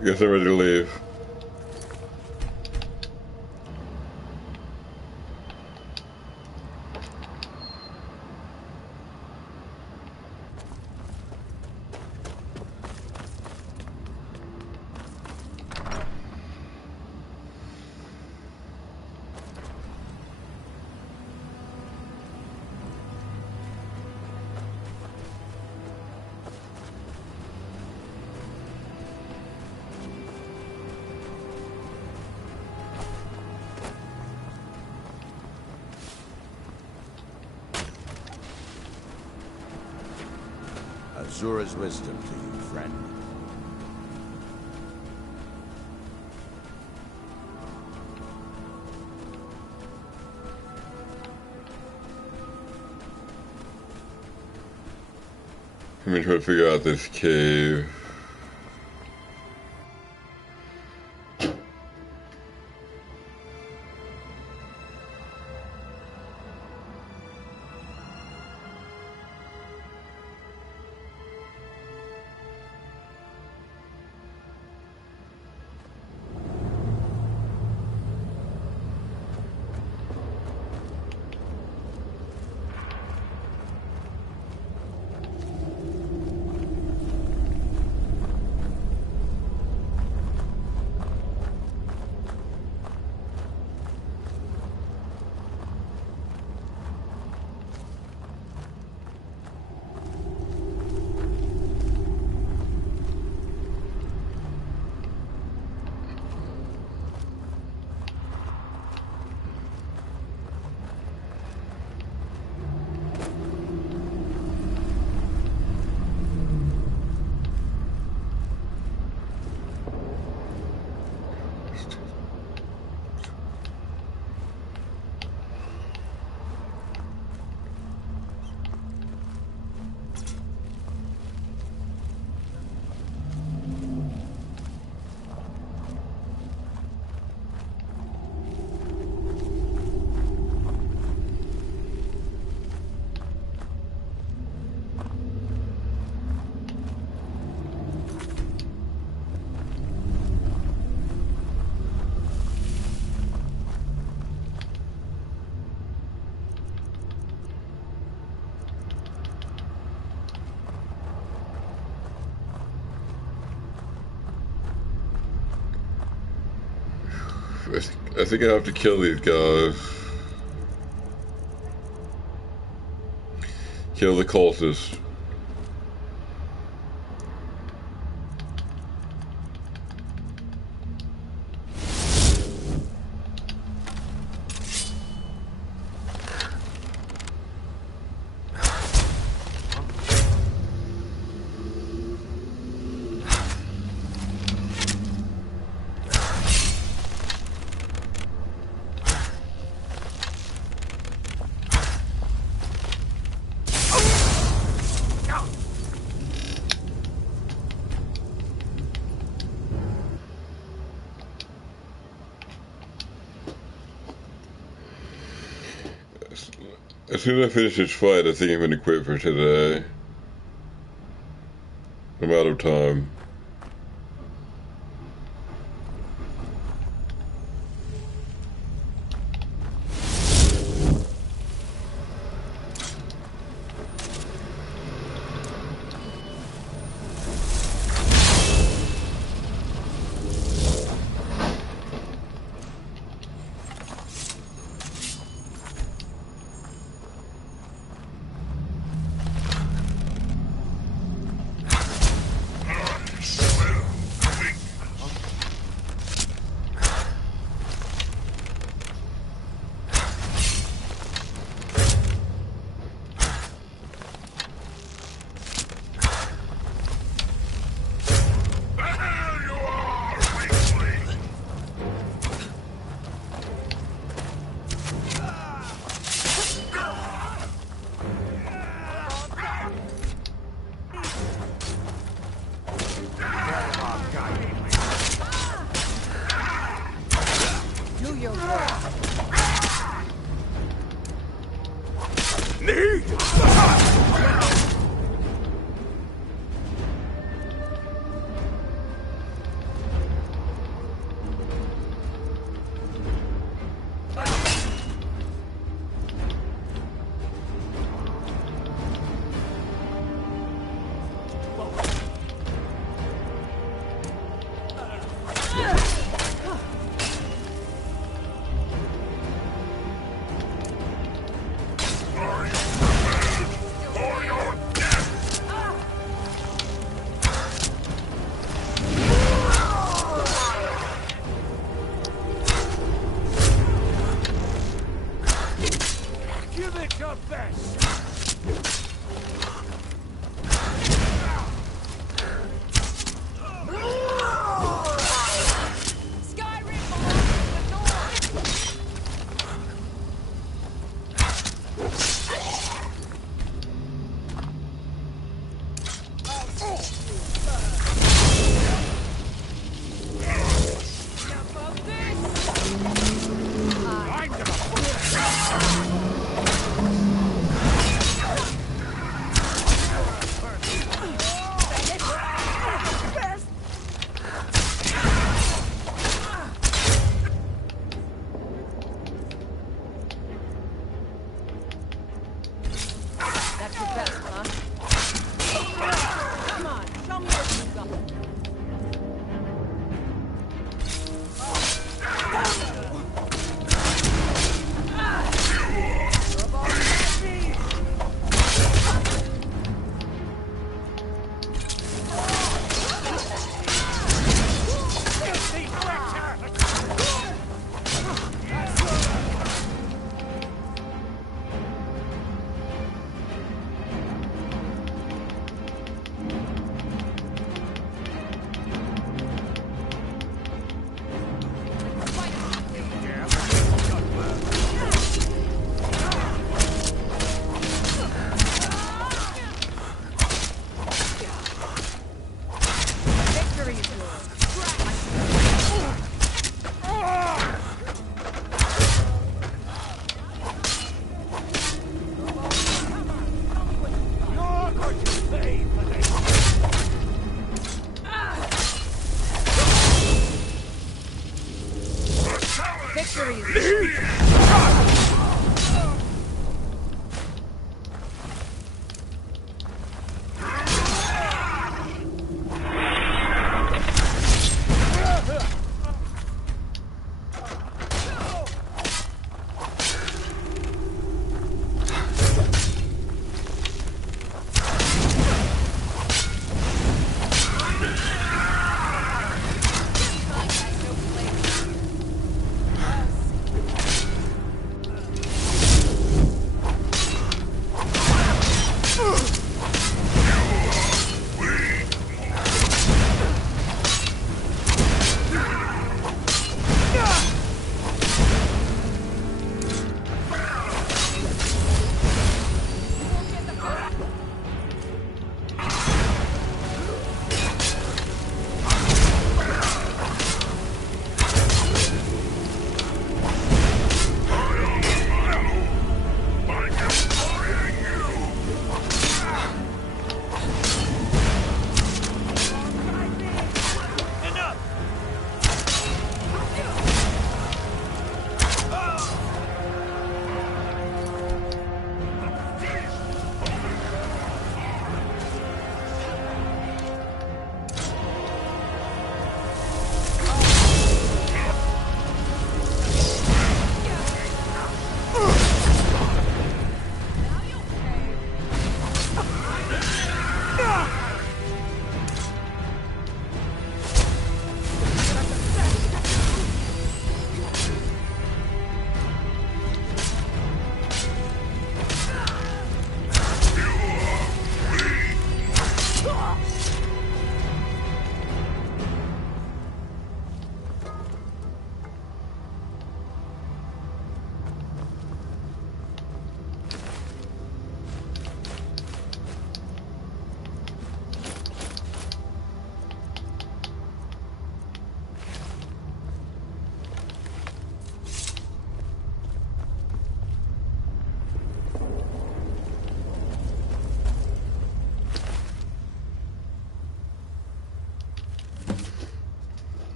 I guess I'm ready to leave. Azura's wisdom to you, friend. Let me try to figure out this cave. I think I have to kill these guys. Kill the cultists. As soon as I finish this fight, I think I'm going to quit for today. I'm out of time.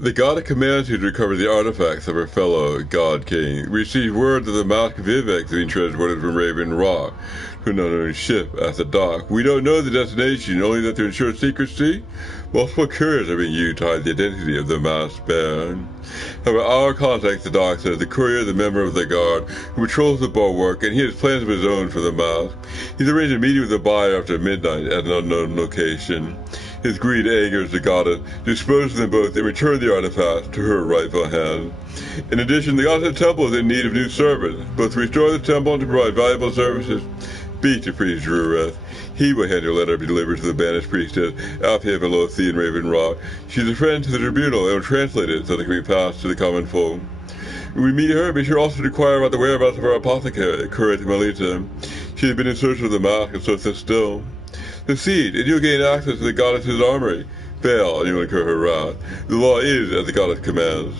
The god commands you to recover the artifacts of her fellow god king. We received word that the Mask of Vivek is being transported from Raven Rock to an unknown ship at the dock. We don't know the destination, only that to ensure secrecy, multiple couriers are being used to hide the identity of the masked baron. However, our contact at the dock says the courier is a member of the guard who patrols the bulwark, and he has plans of his own for the mask. He's arranged a meeting with the buyer after midnight at an unknown location. His greed angers the goddess, disposes them both and returns the artifacts to her rightful hand. In addition, the goddess' temple is in need of new servants, both to restore the temple and to provide valuable services. Speak to Priest Drureth. He will hand your letter to be delivered to the banished priestess, Althea Velothi in Raven Rock. She's a friend to the tribunal and will translate it so that it can be passed to the common folk. When we meet her, be sure also to inquire about the whereabouts of our apothecary, Kuret Melita. She has been in search of the mask and so sits still. Succeed, and you'll gain access to the goddess's armory. Fail, and you'll incur her wrath. The law is as the goddess commands.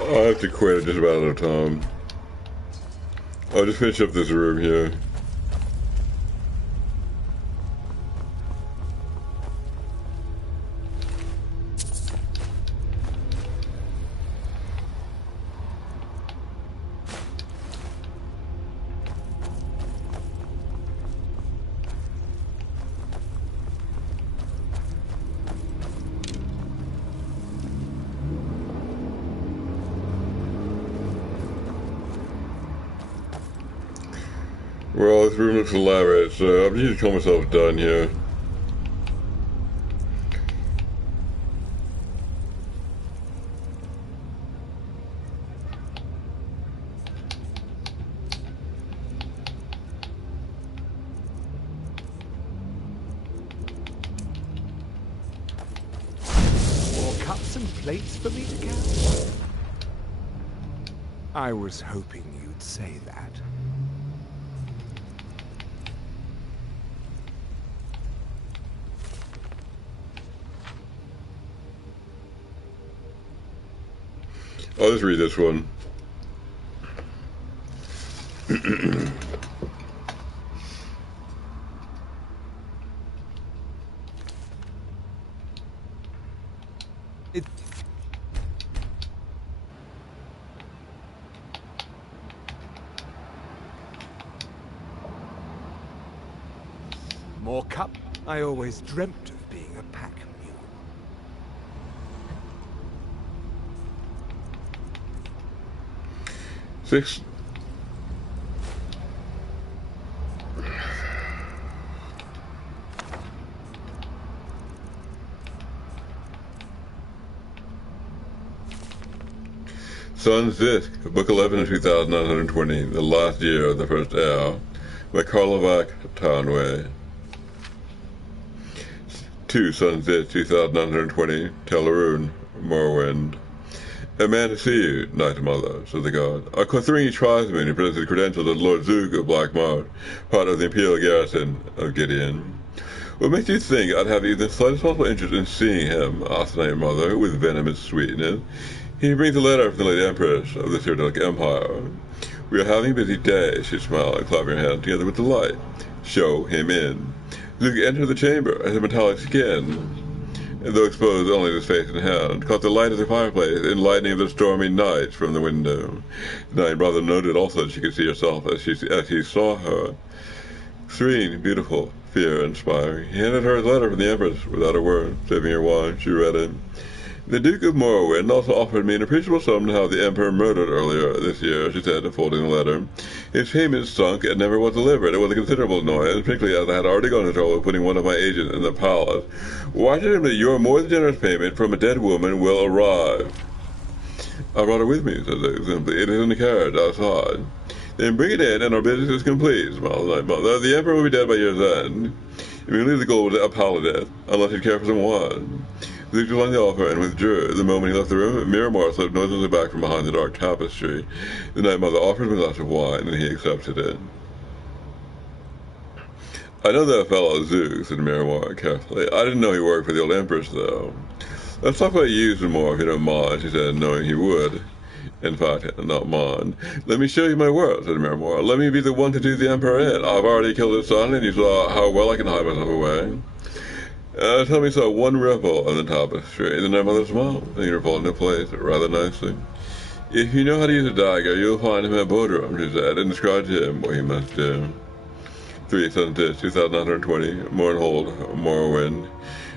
I have to quit just about out of time. I'll just finish up this room here. Well, this room looks elaborate, so I'm just gonna call myself done here. More cups and plates for me to count? I was hoping you'd say that. I'll just read this one. More cup? I always dreamt of being a pack mule. Six. Sun's Disc, Book 11 of 2920, The Last Year of the First Heir, by Karlovac Townway. 2 Sun's Disc, 2920, Teleroon, Morrowind. A man to see you, Night Mother, said the god. A Kothringi tribesman who presents his credentials as Lord Zook of Black Marsh, part of the Imperial garrison of Gideon. What makes you think I'd have even the slightest possible interest in seeing him? Asked Night Mother, with venomous sweetness. He brings a letter from the late Empress of the Cyrodiilic Empire. We are having a busy day, she smiled, clapping her hands together with delight. Show him in. Zook entered the chamber, his metallic skin, though exposed only to his face and hand, caught the light of the fireplace and lightning of the stormy night from the window. Night Mother noted also that she could see herself as he saw her. Serene, beautiful, fear-inspiring. He handed her his letter from the Empress without a word, saving her wine. She read it. The Duke of Morrowind also offered me an appreciable sum to have the Emperor murdered earlier this year, she said, folding the letter. His payment sunk and never was delivered. It was a considerable annoyance, particularly as I had already gone to trouble with putting one of my agents in the palace. Watch him that your more than generous payment from a dead woman will arrive. I brought her with me, said Luke simply. It is in the carriage outside. Then bring it in, and our business is complete, smiled the Night Mother. The Emperor will be dead by year's end. You may leave the gold a paladin, unless you care for some wine. Luke declined the offer and withdrew. The moment he left the room, Miramar slipped noiselessly back from behind the dark tapestry. The Night Mother offered him a glass of wine, and he accepted it. I know that fellow Zook, said Miramar carefully. I didn't know he worked for the old Empress, though. Let's talk about you some more, if you don't mind, she said, knowing he would. In fact, not mind. Let me show you my work, said Miramar. Let me be the one to do the Emperor in. I've already killed his son, and you saw how well I can hide myself away. Tell me saw one ripple on the tapestry. The Night Mother smiled, and he revolved into place rather nicely. If you know how to use a dagger, you'll find him at Bodrum, she said, and described to him what he must do. 3/7/2920, Mournhold, Morrowind.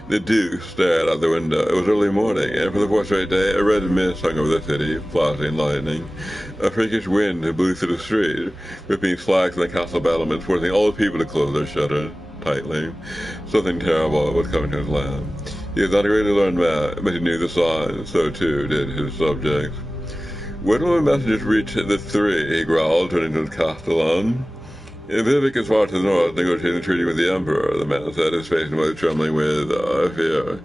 The Duke stared out the window. It was early morning, and for the fourth straight day, a red mist hung over the city, flashing lightning. A freakish wind blew through the street, ripping flags in the castle battlements, forcing all the people to close their shutters tightly. Something terrible was coming to his land. He was not a greatly learned man, but he knew the signs. So, too, did his subjects. When will my messengers reach the three? He growled, turning to his castellan. Vivek is far to the north, negotiating the treaty with the Emperor, the man said, his face and voice trembling with fear.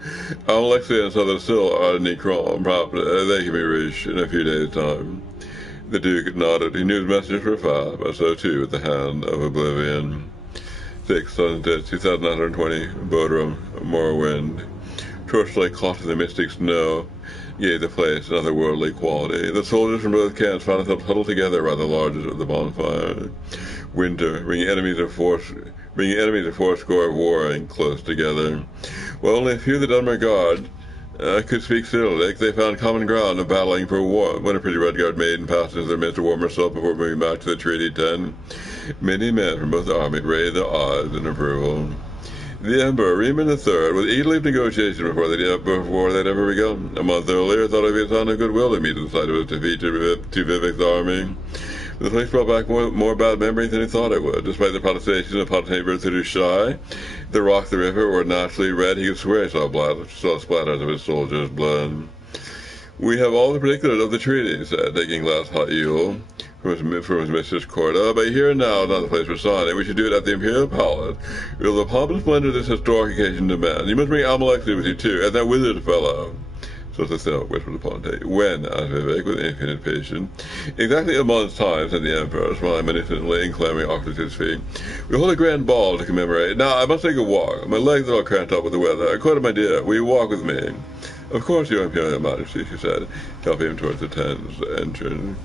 Alexia and Southern still are Necron. Perhaps they can be reached in a few days' time. The Duke nodded. He knew his messengers were fast, but so too with the hand of oblivion. 6/2920, Bodrum, Morrowind. Torchlight caught in the mystic snow gave the place an otherworldly quality. The soldiers from both camps found themselves huddled together around the largest of the bonfire. Winter, bringing enemies of fourscore of warring close together. While only a few of the Dunmer Guard could speak Cyrillic, they found common ground of battling for war. When a pretty red-guard maiden passed into their midst to warm herself before moving back to the treaty tent, many men from both armies raised their eyes in approval. The Emperor, Riemann III, was eagerly negotiations before they'd ever begun. A month earlier, thought it would be a sign of goodwill to meet the sight of his defeat to Vivek's army. The place brought back more bad memories than he thought it would. Despite the protestations of Patatabers who shy, the rocks of the river were naturally red. He could swear he saw splatters of his soldiers' blood. We have all the particulars of the treaty, he said, taking a glass hot Yule from his mistress' court. But here and now is not the place for signing. We should do it at the Imperial Palace. Will the pomp and splendor of this historic occasion demand? You must bring Amalexia with you, too, and that wizard fellow. So the Senate whispered upon Tate. When? asked Vivek with infinite patience. Exactly a month's time, said the Emperor, smiling beneficently and clambering off to his feet. We hold a grand ball to commemorate. Now, I must take a walk. My legs are all cramped up with the weather. Quite my dear, will you walk with me? Of course, Your Imperial Majesty, she said, helping him towards the tent's entrance.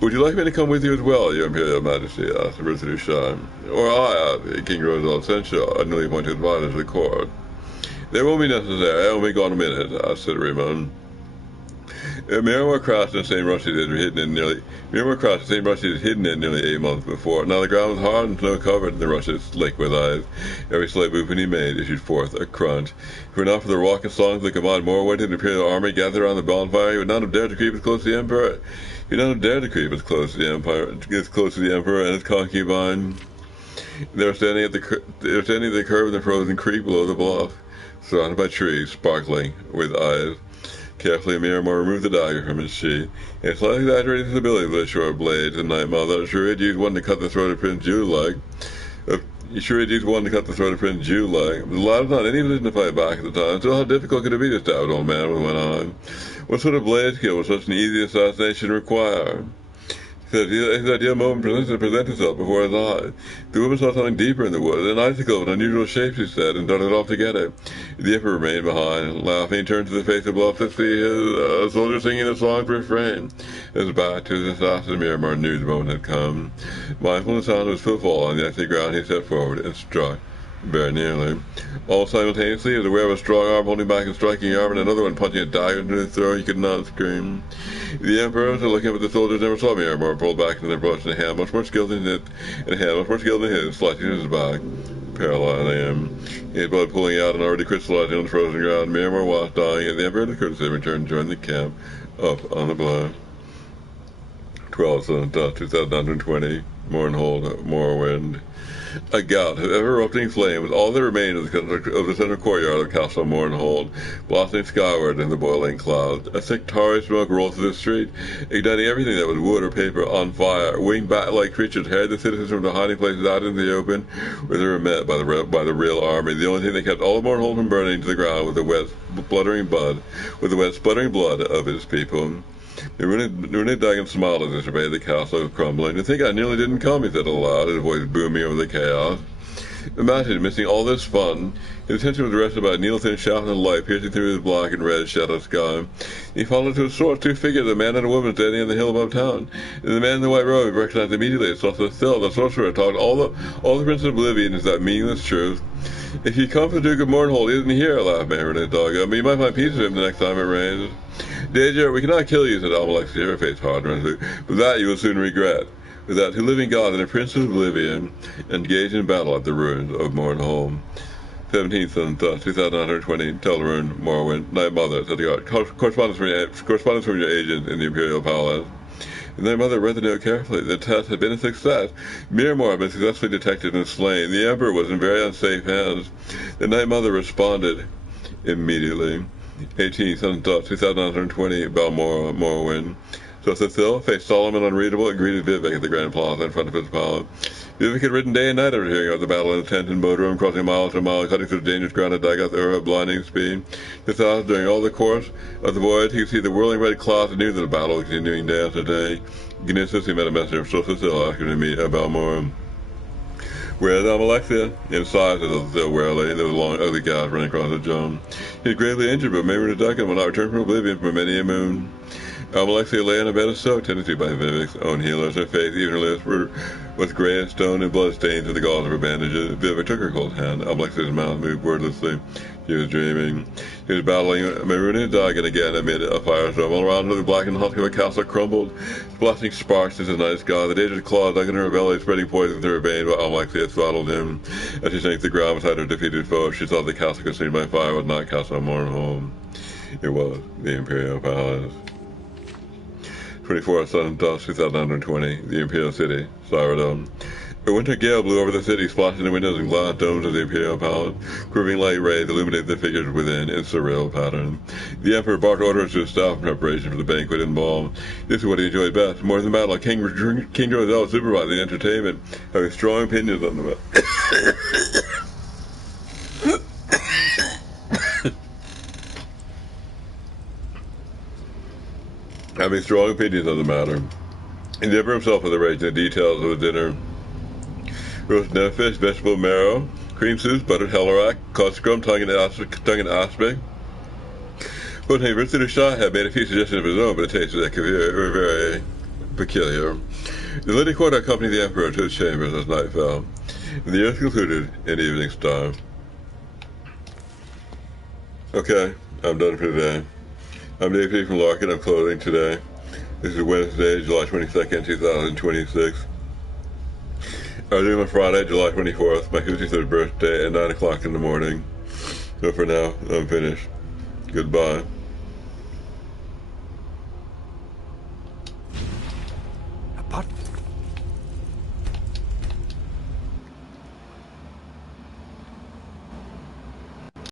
Would you like me to come with you as well, Your Imperial Majesty? asked the Rosary Shah. Or I, asked King Rosal Senshaw, a newly appointed advisor to the court. They won't be necessary. I will be gone a minute, said Riemann. Miramar crossed the same rush he had hidden in nearly 8 months before. Now the ground was hard and snow covered, and the rushes slick with ice. Every slight movement he made issued forth a crunch. If it were not for the raucous songs that combined Morrowind and the Imperial army gathered around the bonfire, he would not have dared to creep as close to the Emperor. He would not have dared to creep as close to the Emperor and his concubine. They were standing at the curve of the frozen creek below the bluff, surrounded by trees, sparkling with eyes. Carefully, Miramar removed the dagger from his sheath, and slightly exaggerated his ability with a short blade. The Night Mother, sure he'd used one to cut the throat of Prince Julag. But the lad was not any position to fight back at the time. Still, how difficult could it be to stab an old man with one eye? What sort of blade skill would such an easy assassination require? His ideal moment presented itself before his eyes. The woman saw something deeper in the woods, an icicle of an unusual shape, she said, and darted off to get it. The Emperor remained behind. Laughing, he turned to the face of the bluff to see his soldier singing a song for Ephraim. His back to his assassin, Miramar knew the moment had come. Mindful of the sound of his footfall on the icy ground, he stepped forward and struck. Very nearly. All simultaneously, he was aware of a strong arm holding back and striking arm, and another one punching a dagger into his throat. He could not scream. The Emperor, still looking up at the soldiers, never saw Miramar pulled back into their brush, and a hand much more skilled than his, slicing his back. paralyzing him. His blood pooling out and already crystallizing on the frozen ground. Miramor was dying, and the Emperor of the Curtis returned to join the camp up on the bluff. 12th of 2020, Mournhold, Morrowind. A gout of ever-erupting flame was all that remained of the center courtyard of Castle Mournhold, blossoming skyward in the boiling clouds. A thick tarry smoke rolled through the street, igniting everything that was wood or paper on fire. Winged bat-like creatures harried the citizens from their hiding places out into the open, where they were met by the real army. The only thing that kept all of Mournhold from burning to the ground was the wet, sputtering blood of his people. The runic dragon smiled as he surveyed the castle crumbling. "To think I nearly didn't come," he said aloud, his voice booming over the chaos. Imagine missing all this fun. His attention was arrested by a needle-thin shaft of light piercing through his black and red shadowed sky. He followed to his source two figures, a man and a woman standing on the hill above town. And the man in the white robe he recognized immediately. It saw still the sorcerer talked all the Prince of Oblivion is that meaningless truth. "If you come for the Duke of Mournhold, he isn't here," laughed Marin and Doggo. "But you might find pieces of him the next time it rains." "Danger, we cannot kill you," said Almalexia, her face hard and resolute, "but that you will soon regret." With that, two living gods and a Prince of Oblivion engaged in battle at the ruins of Mournhold. 17th and 2920, Telrune, Morrowind, Night Mother, said the god. Correspondence from your agent in the Imperial Palace. And Night Mother read the note carefully. The test had been a success. Miramor had been successfully detected and slain. The Emperor was in very unsafe hands. The Night Mother responded immediately. 18th and 2920, Balmora, Morrowind. So Cecil faced solemn and unreadable and greeted Vivek at the Grand Plaza in front of his palace. Vivek had ridden day and night after hearing of the battle in a tent and boat room, crossing mile after mile, cutting through the dangerous ground at Dagoth Ur at blinding speed. He thought during all the course of the voyage he could see the whirling red clouds and knew that the battle was continuing day after day. Gnissus, he met a messenger from Cecil asking him to meet at Balmora. "Where's Almalexia?" Inside, said Cecil warily. There was a long, ugly gash running across the jaw. "He was gravely injured, but Marin the Duncan will not return from oblivion for many a moon." Almalexia lay in a bed of soap, tended to by Vivek's own healers. Her face, even her lips, was gray as stone and blood-stained through the gauze of her bandages. Vivek took her cold hand. Almalexia's mouth moved wordlessly. She was dreaming. She was battling Maruna Dagon again amid a firestorm. All around her, the blackened husk of a castle crumbled, splashing sparks into the night sky. The dangerous claw dug in her belly, spreading poison through her veins, while Almalexia throttled him. As she sank to the ground beside her defeated foe, she thought the castle consumed by fire was not Castle Mournhold. It was the Imperial Palace. 24th of 2020, the Imperial City, Cyrodiil. A winter gale blew over the city, splashing the windows and glass domes of the Imperial Palace. Quivering light rays illuminated the figures within in surreal pattern. The Emperor barked orders to his staff in preparation for the banquet and ball. This is what he enjoyed best. More than battle, King Roselle supervised the entertainment, having strong opinions on the matter. Having strong opinions on the matter. And the Emperor himself was arranging the details of the dinner. Roast nefish, vegetable marrow, cream soup, buttered hellerak, cod scrum, tongue and aspic. Botanist Richard Shah had made a few suggestions of his own, but the tastes of that were very peculiar. The lady court accompanied the Emperor to his chambers as night fell, and the earth concluded in evening star. Okay, I'm done for today. I'm Dave P. from Larkin. I'm closing today. This is Wednesday, July 22nd, 2026. I was doing my Friday, July 24th, my 53rd birthday at 9 o'clock in the morning. So for now, I'm finished. Goodbye.